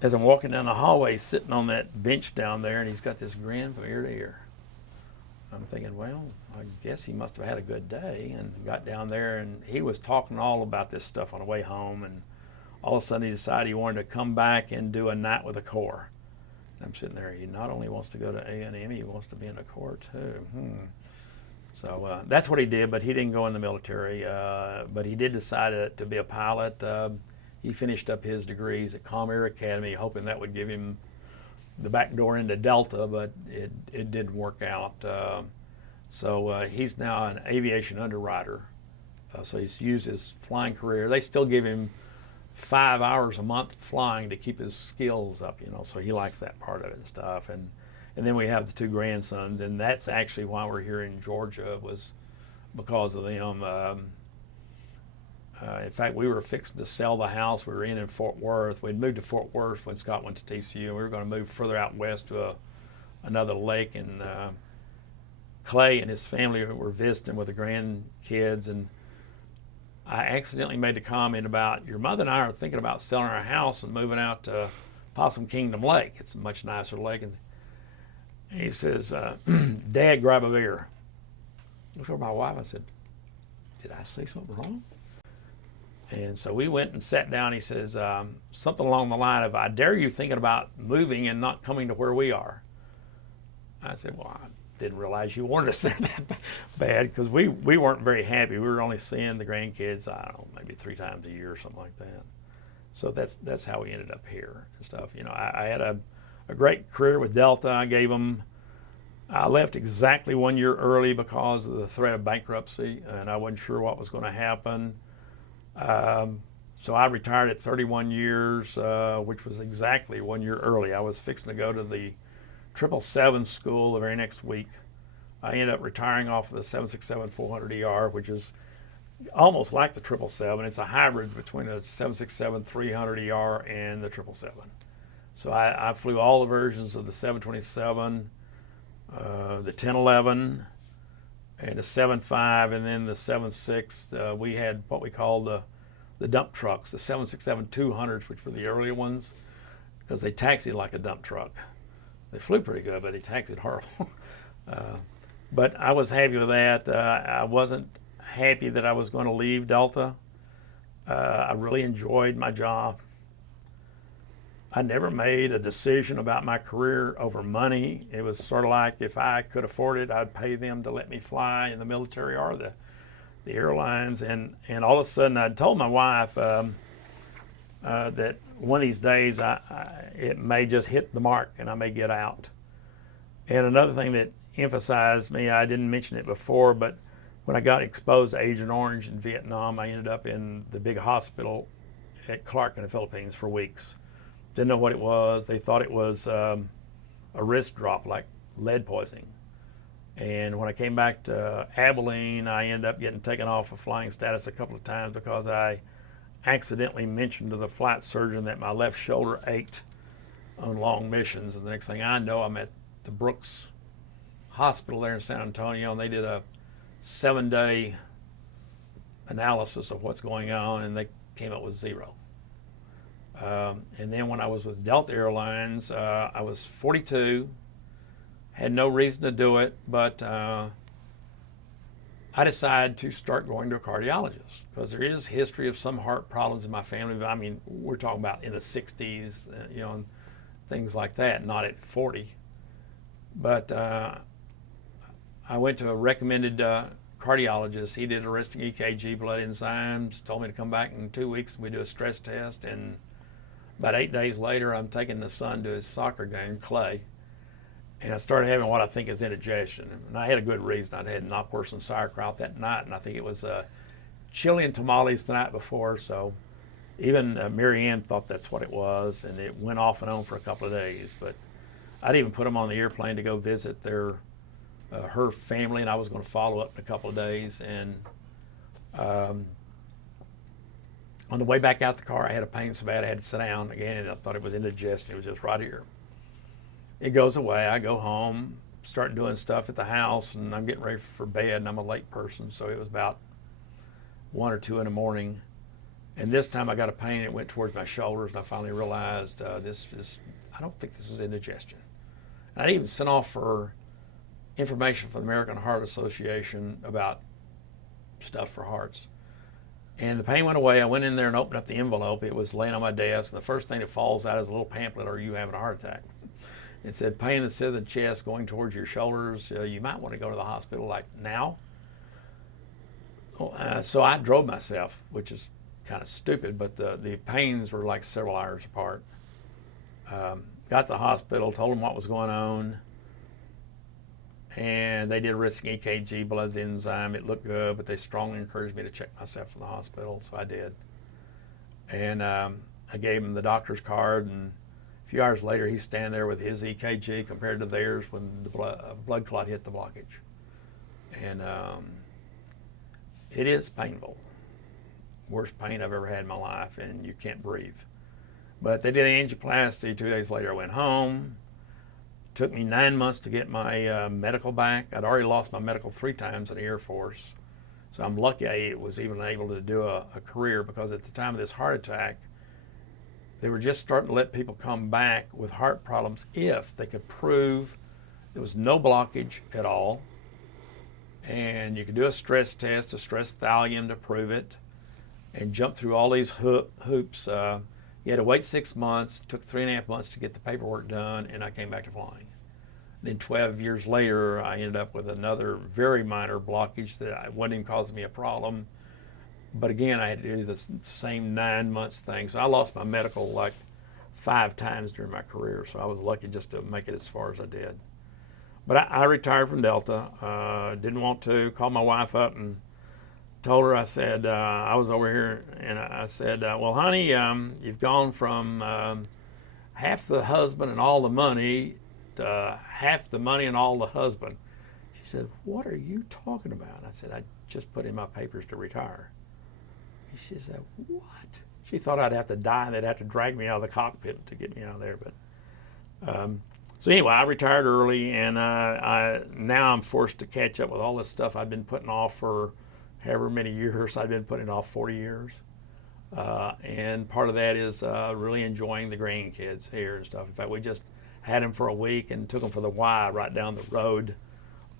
as I'm walking down the hallway, he's sitting on that bench down there, and he's got this grin from ear to ear. I'm thinking, well, I guess he must have had a good day, and got down there, and he was talking all about this stuff on the way home, and all of a sudden he decided he wanted to come back and do a night with the Corps. And I'm sitting there, he not only wants to go to A&M, he wants to be in the Corps too. So that's what he did, but he didn't go in the military. But he did decide to be a pilot. He finished up his degrees at Calm Air Academy, hoping that would give him the back door into Delta, but it didn't work out. So he's now an aviation underwriter. So he's used his flying career. They still give him 5 hours a month flying to keep his skills up, you know, so he likes that part of it and stuff. And then we have the two grandsons, and that's actually why we're here in Georgia, was because of them. In fact, we were fixing to sell the house we were in Fort Worth. We'd moved to Fort Worth when Scott went to TCU, and we were going to move further out west to another lake. And Clay and his family were visiting with the grandkids, and I accidentally made the comment about, your mother and I are thinking about selling our house and moving out to Possum Kingdom Lake. It's a much nicer lake. And he says, Dad, grab a beer. I looked over my wife, I said, did I say something wrong? And so we went and sat down. He says, something along the line of, I dare you thinking about moving and not coming to where we are. I said, well, I didn't realize you wanted us there that bad, because we weren't very happy. We were only seeing the grandkids, I don't know, maybe 3 times a year or something like that. So that's how we ended up here and stuff. You know, I had a great career with Delta. I left exactly 1 year early because of the threat of bankruptcy, and I wasn't sure what was going to happen. So I retired at 31 years, which was exactly 1 year early. I was fixing to go to the 777 school the very next week. I ended up retiring off of the 767-400ER, which is almost like the 777. It's a hybrid between a 767-300ER and the 777. So I flew all the versions of the 727, the 1011, and the 75, and then the 76. We had what we call the dump trucks, the 767-200s, which were the earlier ones, because they taxied like a dump truck. They flew pretty good, but they taxied horrible. But I was happy with that. I wasn't happy that I was going to leave Delta. I really enjoyed my job. I never made a decision about my career over money. It was sort of like if I could afford it, I'd pay them to let me fly in the military or the airlines. And all of a sudden, I told my wife that one of these days it may just hit the mark and I may get out. And another thing that emphasized me, I didn't mention it before, but when I got exposed to Agent Orange in Vietnam, I ended up in the big hospital at Clark in the Philippines for weeks. Didn't know what it was. They thought it was a wrist drop, like lead poisoning. And when I came back to Abilene, I ended up getting taken off of flying status a couple of times because I accidentally mentioned to the flight surgeon that my left shoulder ached on long missions. And the next thing I know, I'm at the Brooks Hospital there in San Antonio, and they did a 7-day analysis of what's going on, and they came up with 0. And then when I was with Delta Airlines, I was 42, had no reason to do it, but I decided to start going to a cardiologist because there is history of some heart problems in my family. But I mean, we're talking about in the 60s, you know, and things like that, not at 40. But I went to a recommended cardiologist. He did a resting EKG, blood enzymes, told me to come back in 2 weeks and we do a stress test. And about 8 days later, I'm taking the son to his soccer game, Clay, and I started having what I think is indigestion. And I had a good reason. I'd had knockwurst and sauerkraut that night, and I think it was chili and tamales the night before. So even Mary Ann thought that's what it was, and it went off and on for a couple of days. But I'd even put them on the airplane to go visit her family, and I was going to follow up in a couple of days. And on the way back out the car, I had a pain so bad I had to sit down again, and I thought it was indigestion. It was just right here. It goes away. I go home, start doing stuff at the house, and I'm getting ready for bed, and I'm a late person, so it was about 1 or 2 in the morning. And this time I got a pain. It went towards my shoulders, and I finally realized I don't think this is indigestion. And I even sent off for information from the American Heart Association about stuff for hearts. And the pain went away. I went in there and opened up the envelope. It was laying on my desk, and the first thing that falls out is a little pamphlet, "Are you having a heart attack?" It said, "Pain in the center of the chest going towards your shoulders. You might want to go to the hospital like now." So I drove myself, which is kind of stupid, but the pains were like several hours apart. Got to the hospital, told them what was going on, and they did a resting EKG, blood enzyme. It looked good, but they strongly encouraged me to check myself in the hospital, so I did. And I gave him the doctor's card, and a few hours later, he's standing there with his EKG compared to theirs when the blood clot hit the blockage. And it is painful. Worst pain I've ever had in my life, and you can't breathe. But they did an angioplasty. 2 days later, I went home. Took me 9 months to get my medical back. I'd already lost my medical 3 times in the Air Force. So I'm lucky I was even able to do a career, because at the time of this heart attack, they were just starting to let people come back with heart problems if they could prove there was no blockage at all. And you could do a stress test, a stress thallium to prove it, and jump through all these hoops. You had to wait 6 months, took 3.5 months to get the paperwork done, and I came back to flying. Then 12 years later, I ended up with another very minor blockage that wasn't even causing me a problem. But again, I had to do the same 9 months thing. So I lost my medical like 5 times during my career. So I was lucky just to make it as far as I did. But I retired from Delta. Didn't want to. Called my wife up and told her, I said, I was over here, and I said, well, honey, you've gone from half the husband and all the money to half the money and all the husband. She said, what are you talking about? I said, I just put in my papers to retire. And she said, what? She thought I'd have to die and they'd have to drag me out of the cockpit to get me out of there. But so anyway, I retired early, and now I'm forced to catch up with all this stuff I've been putting off for however many years. I've been putting it off 40 years. And part of that is really enjoying the grandkids here and stuff. In fact, we just had them for a week and took them for the Y right down the road.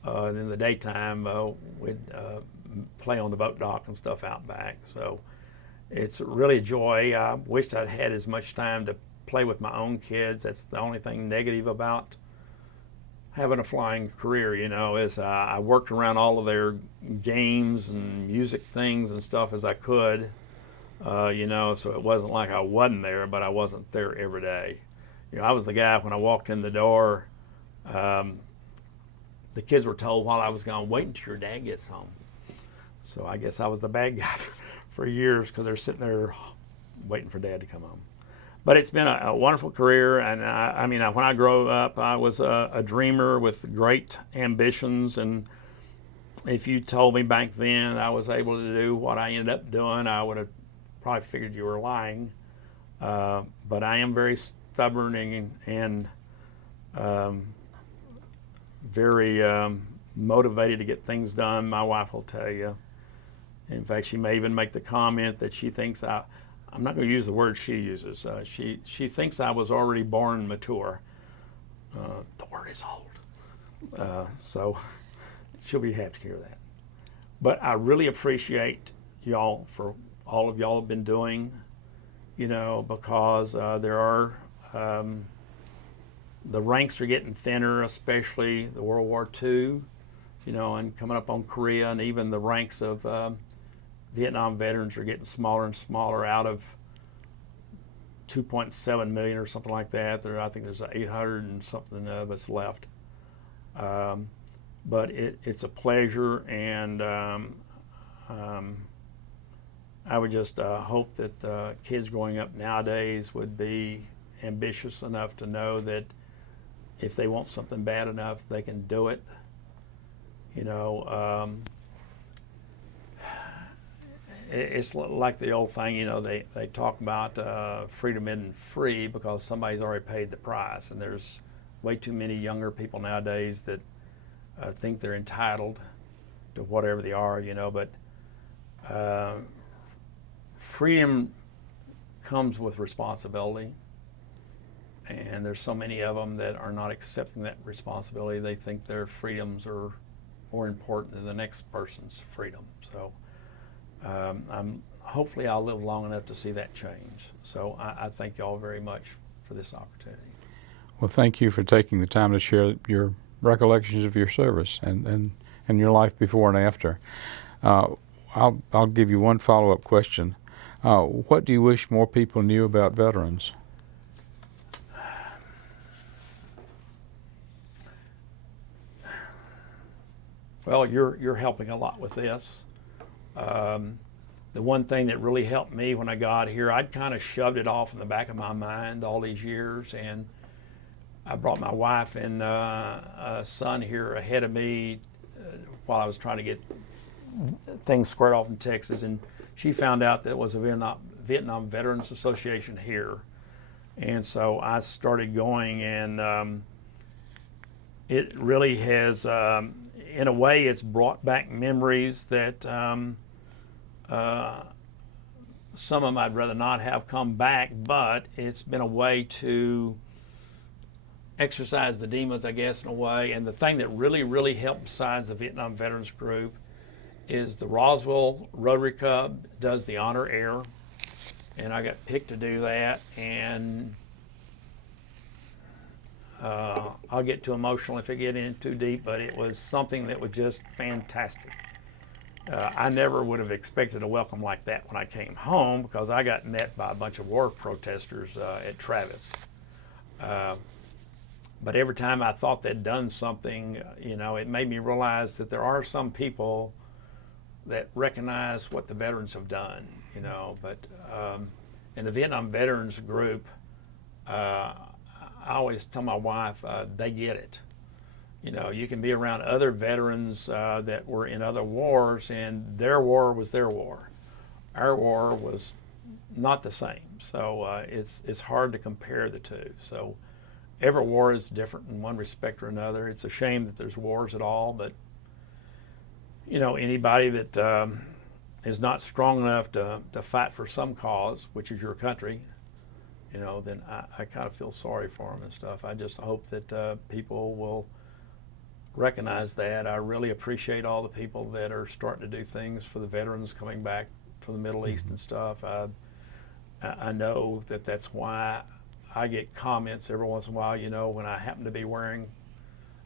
And in the daytime, we'd play on the boat dock and stuff out back. So it's really a joy. I wished I'd had as much time to play with my own kids. That's the only thing negative about having a flying career, you know, is I worked around all of their games and music things and stuff as I could, you know, so it wasn't like I wasn't there, but I wasn't there every day. You know, I was the guy when I walked in the door, the kids were told while I was gone, wait until your dad gets home. So I guess I was the bad guy for years because they're sitting there waiting for dad to come home. But it's been a wonderful career, and I mean, when I grew up, I was a dreamer with great ambitions, and if you told me back then I was able to do what I ended up doing, I would have probably figured you were lying. But I am very stubborn and very motivated to get things done. My wife will tell you. In fact, she may even make the comment that she thinks I'm not going to use the word she uses. She thinks I was already born mature. The word is old. So she'll be happy to hear that. But I really appreciate y'all for all of y'all have been doing, you know, because there are, the ranks are getting thinner, especially the World War II, you know, and coming up on Korea, and even the ranks of Vietnam veterans are getting smaller and smaller out of 2.7 million or something like that. I think there's 800 and something of us left. But it's a pleasure, and I would just hope that kids growing up nowadays would be ambitious enough to know that if they want something bad enough, they can do it. You know, it's like the old thing, you know, they talk about freedom isn't free because somebody's already paid the price, and there's way too many younger people nowadays that think they're entitled to whatever they are, you know, but freedom comes with responsibility, and there's so many of them that are not accepting that responsibility. They think their freedoms are more important than the next person's freedom. So hopefully I'll live long enough to see that change. So I thank you all very much for this opportunity. Well, thank you for taking the time to share your recollections of your service and your life before and after. I'll give you one follow-up question. What do you wish more people knew about veterans? Well, you're helping a lot with this. The one thing that really helped me when I got here, I'd kind of shoved it off in the back of my mind all these years, and I brought my wife and a son here ahead of me while I was trying to get things squared off in Texas, and she found out that there was a Vietnam Veterans Association here, and so I started going, and it really has, in a way, it's brought back memories that some of them I'd rather not have come back, but it's been a way to exercise the demons, I guess, in a way. And the thing that really, really helped besides the Vietnam Veterans Group is the Roswell Rotary Club does the Honor Air, and I got picked to do that, and I'll get too emotional if I get in too deep, but it was something that was just fantastic. I never would have expected a welcome like that when I came home, because I got met by a bunch of war protesters at Travis. But every time I thought they'd done something, you know, it made me realize that there are some people that recognize what the veterans have done, you know. But in the Vietnam Veterans Group, I always tell my wife, they get it. You know, you can be around other veterans that were in other wars, and their war was their war. Our war was not the same. So it's hard to compare the two. So every war is different in one respect or another. It's a shame that there's wars at all, but you know, anybody that is not strong enough to fight for some cause, which is your country, you know, then I kind of feel sorry for them and stuff. I just hope that people will recognize that. I really appreciate all the people that are starting to do things for the veterans coming back from the Middle East and stuff. I know that that's why I get comments every once in a while, you know, when I happen to be wearing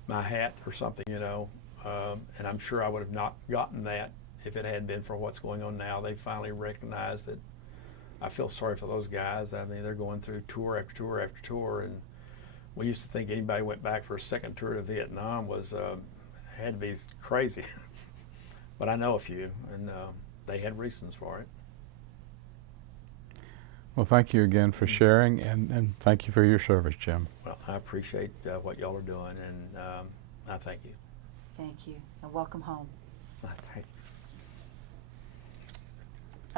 my hat or something, you know, and I'm sure I would have not gotten that if it hadn't been for what's going on now. They finally recognize that I feel sorry for those guys. I mean, they're going through tour after tour after tour, and we used to think anybody went back for a second tour to Vietnam was had to be crazy. But I know a few, and they had reasons for it. Well, thank you again for sharing, and thank you for your service, Jim. Well, I appreciate what y'all are doing, and I thank you. Thank you, and welcome home. Thank you.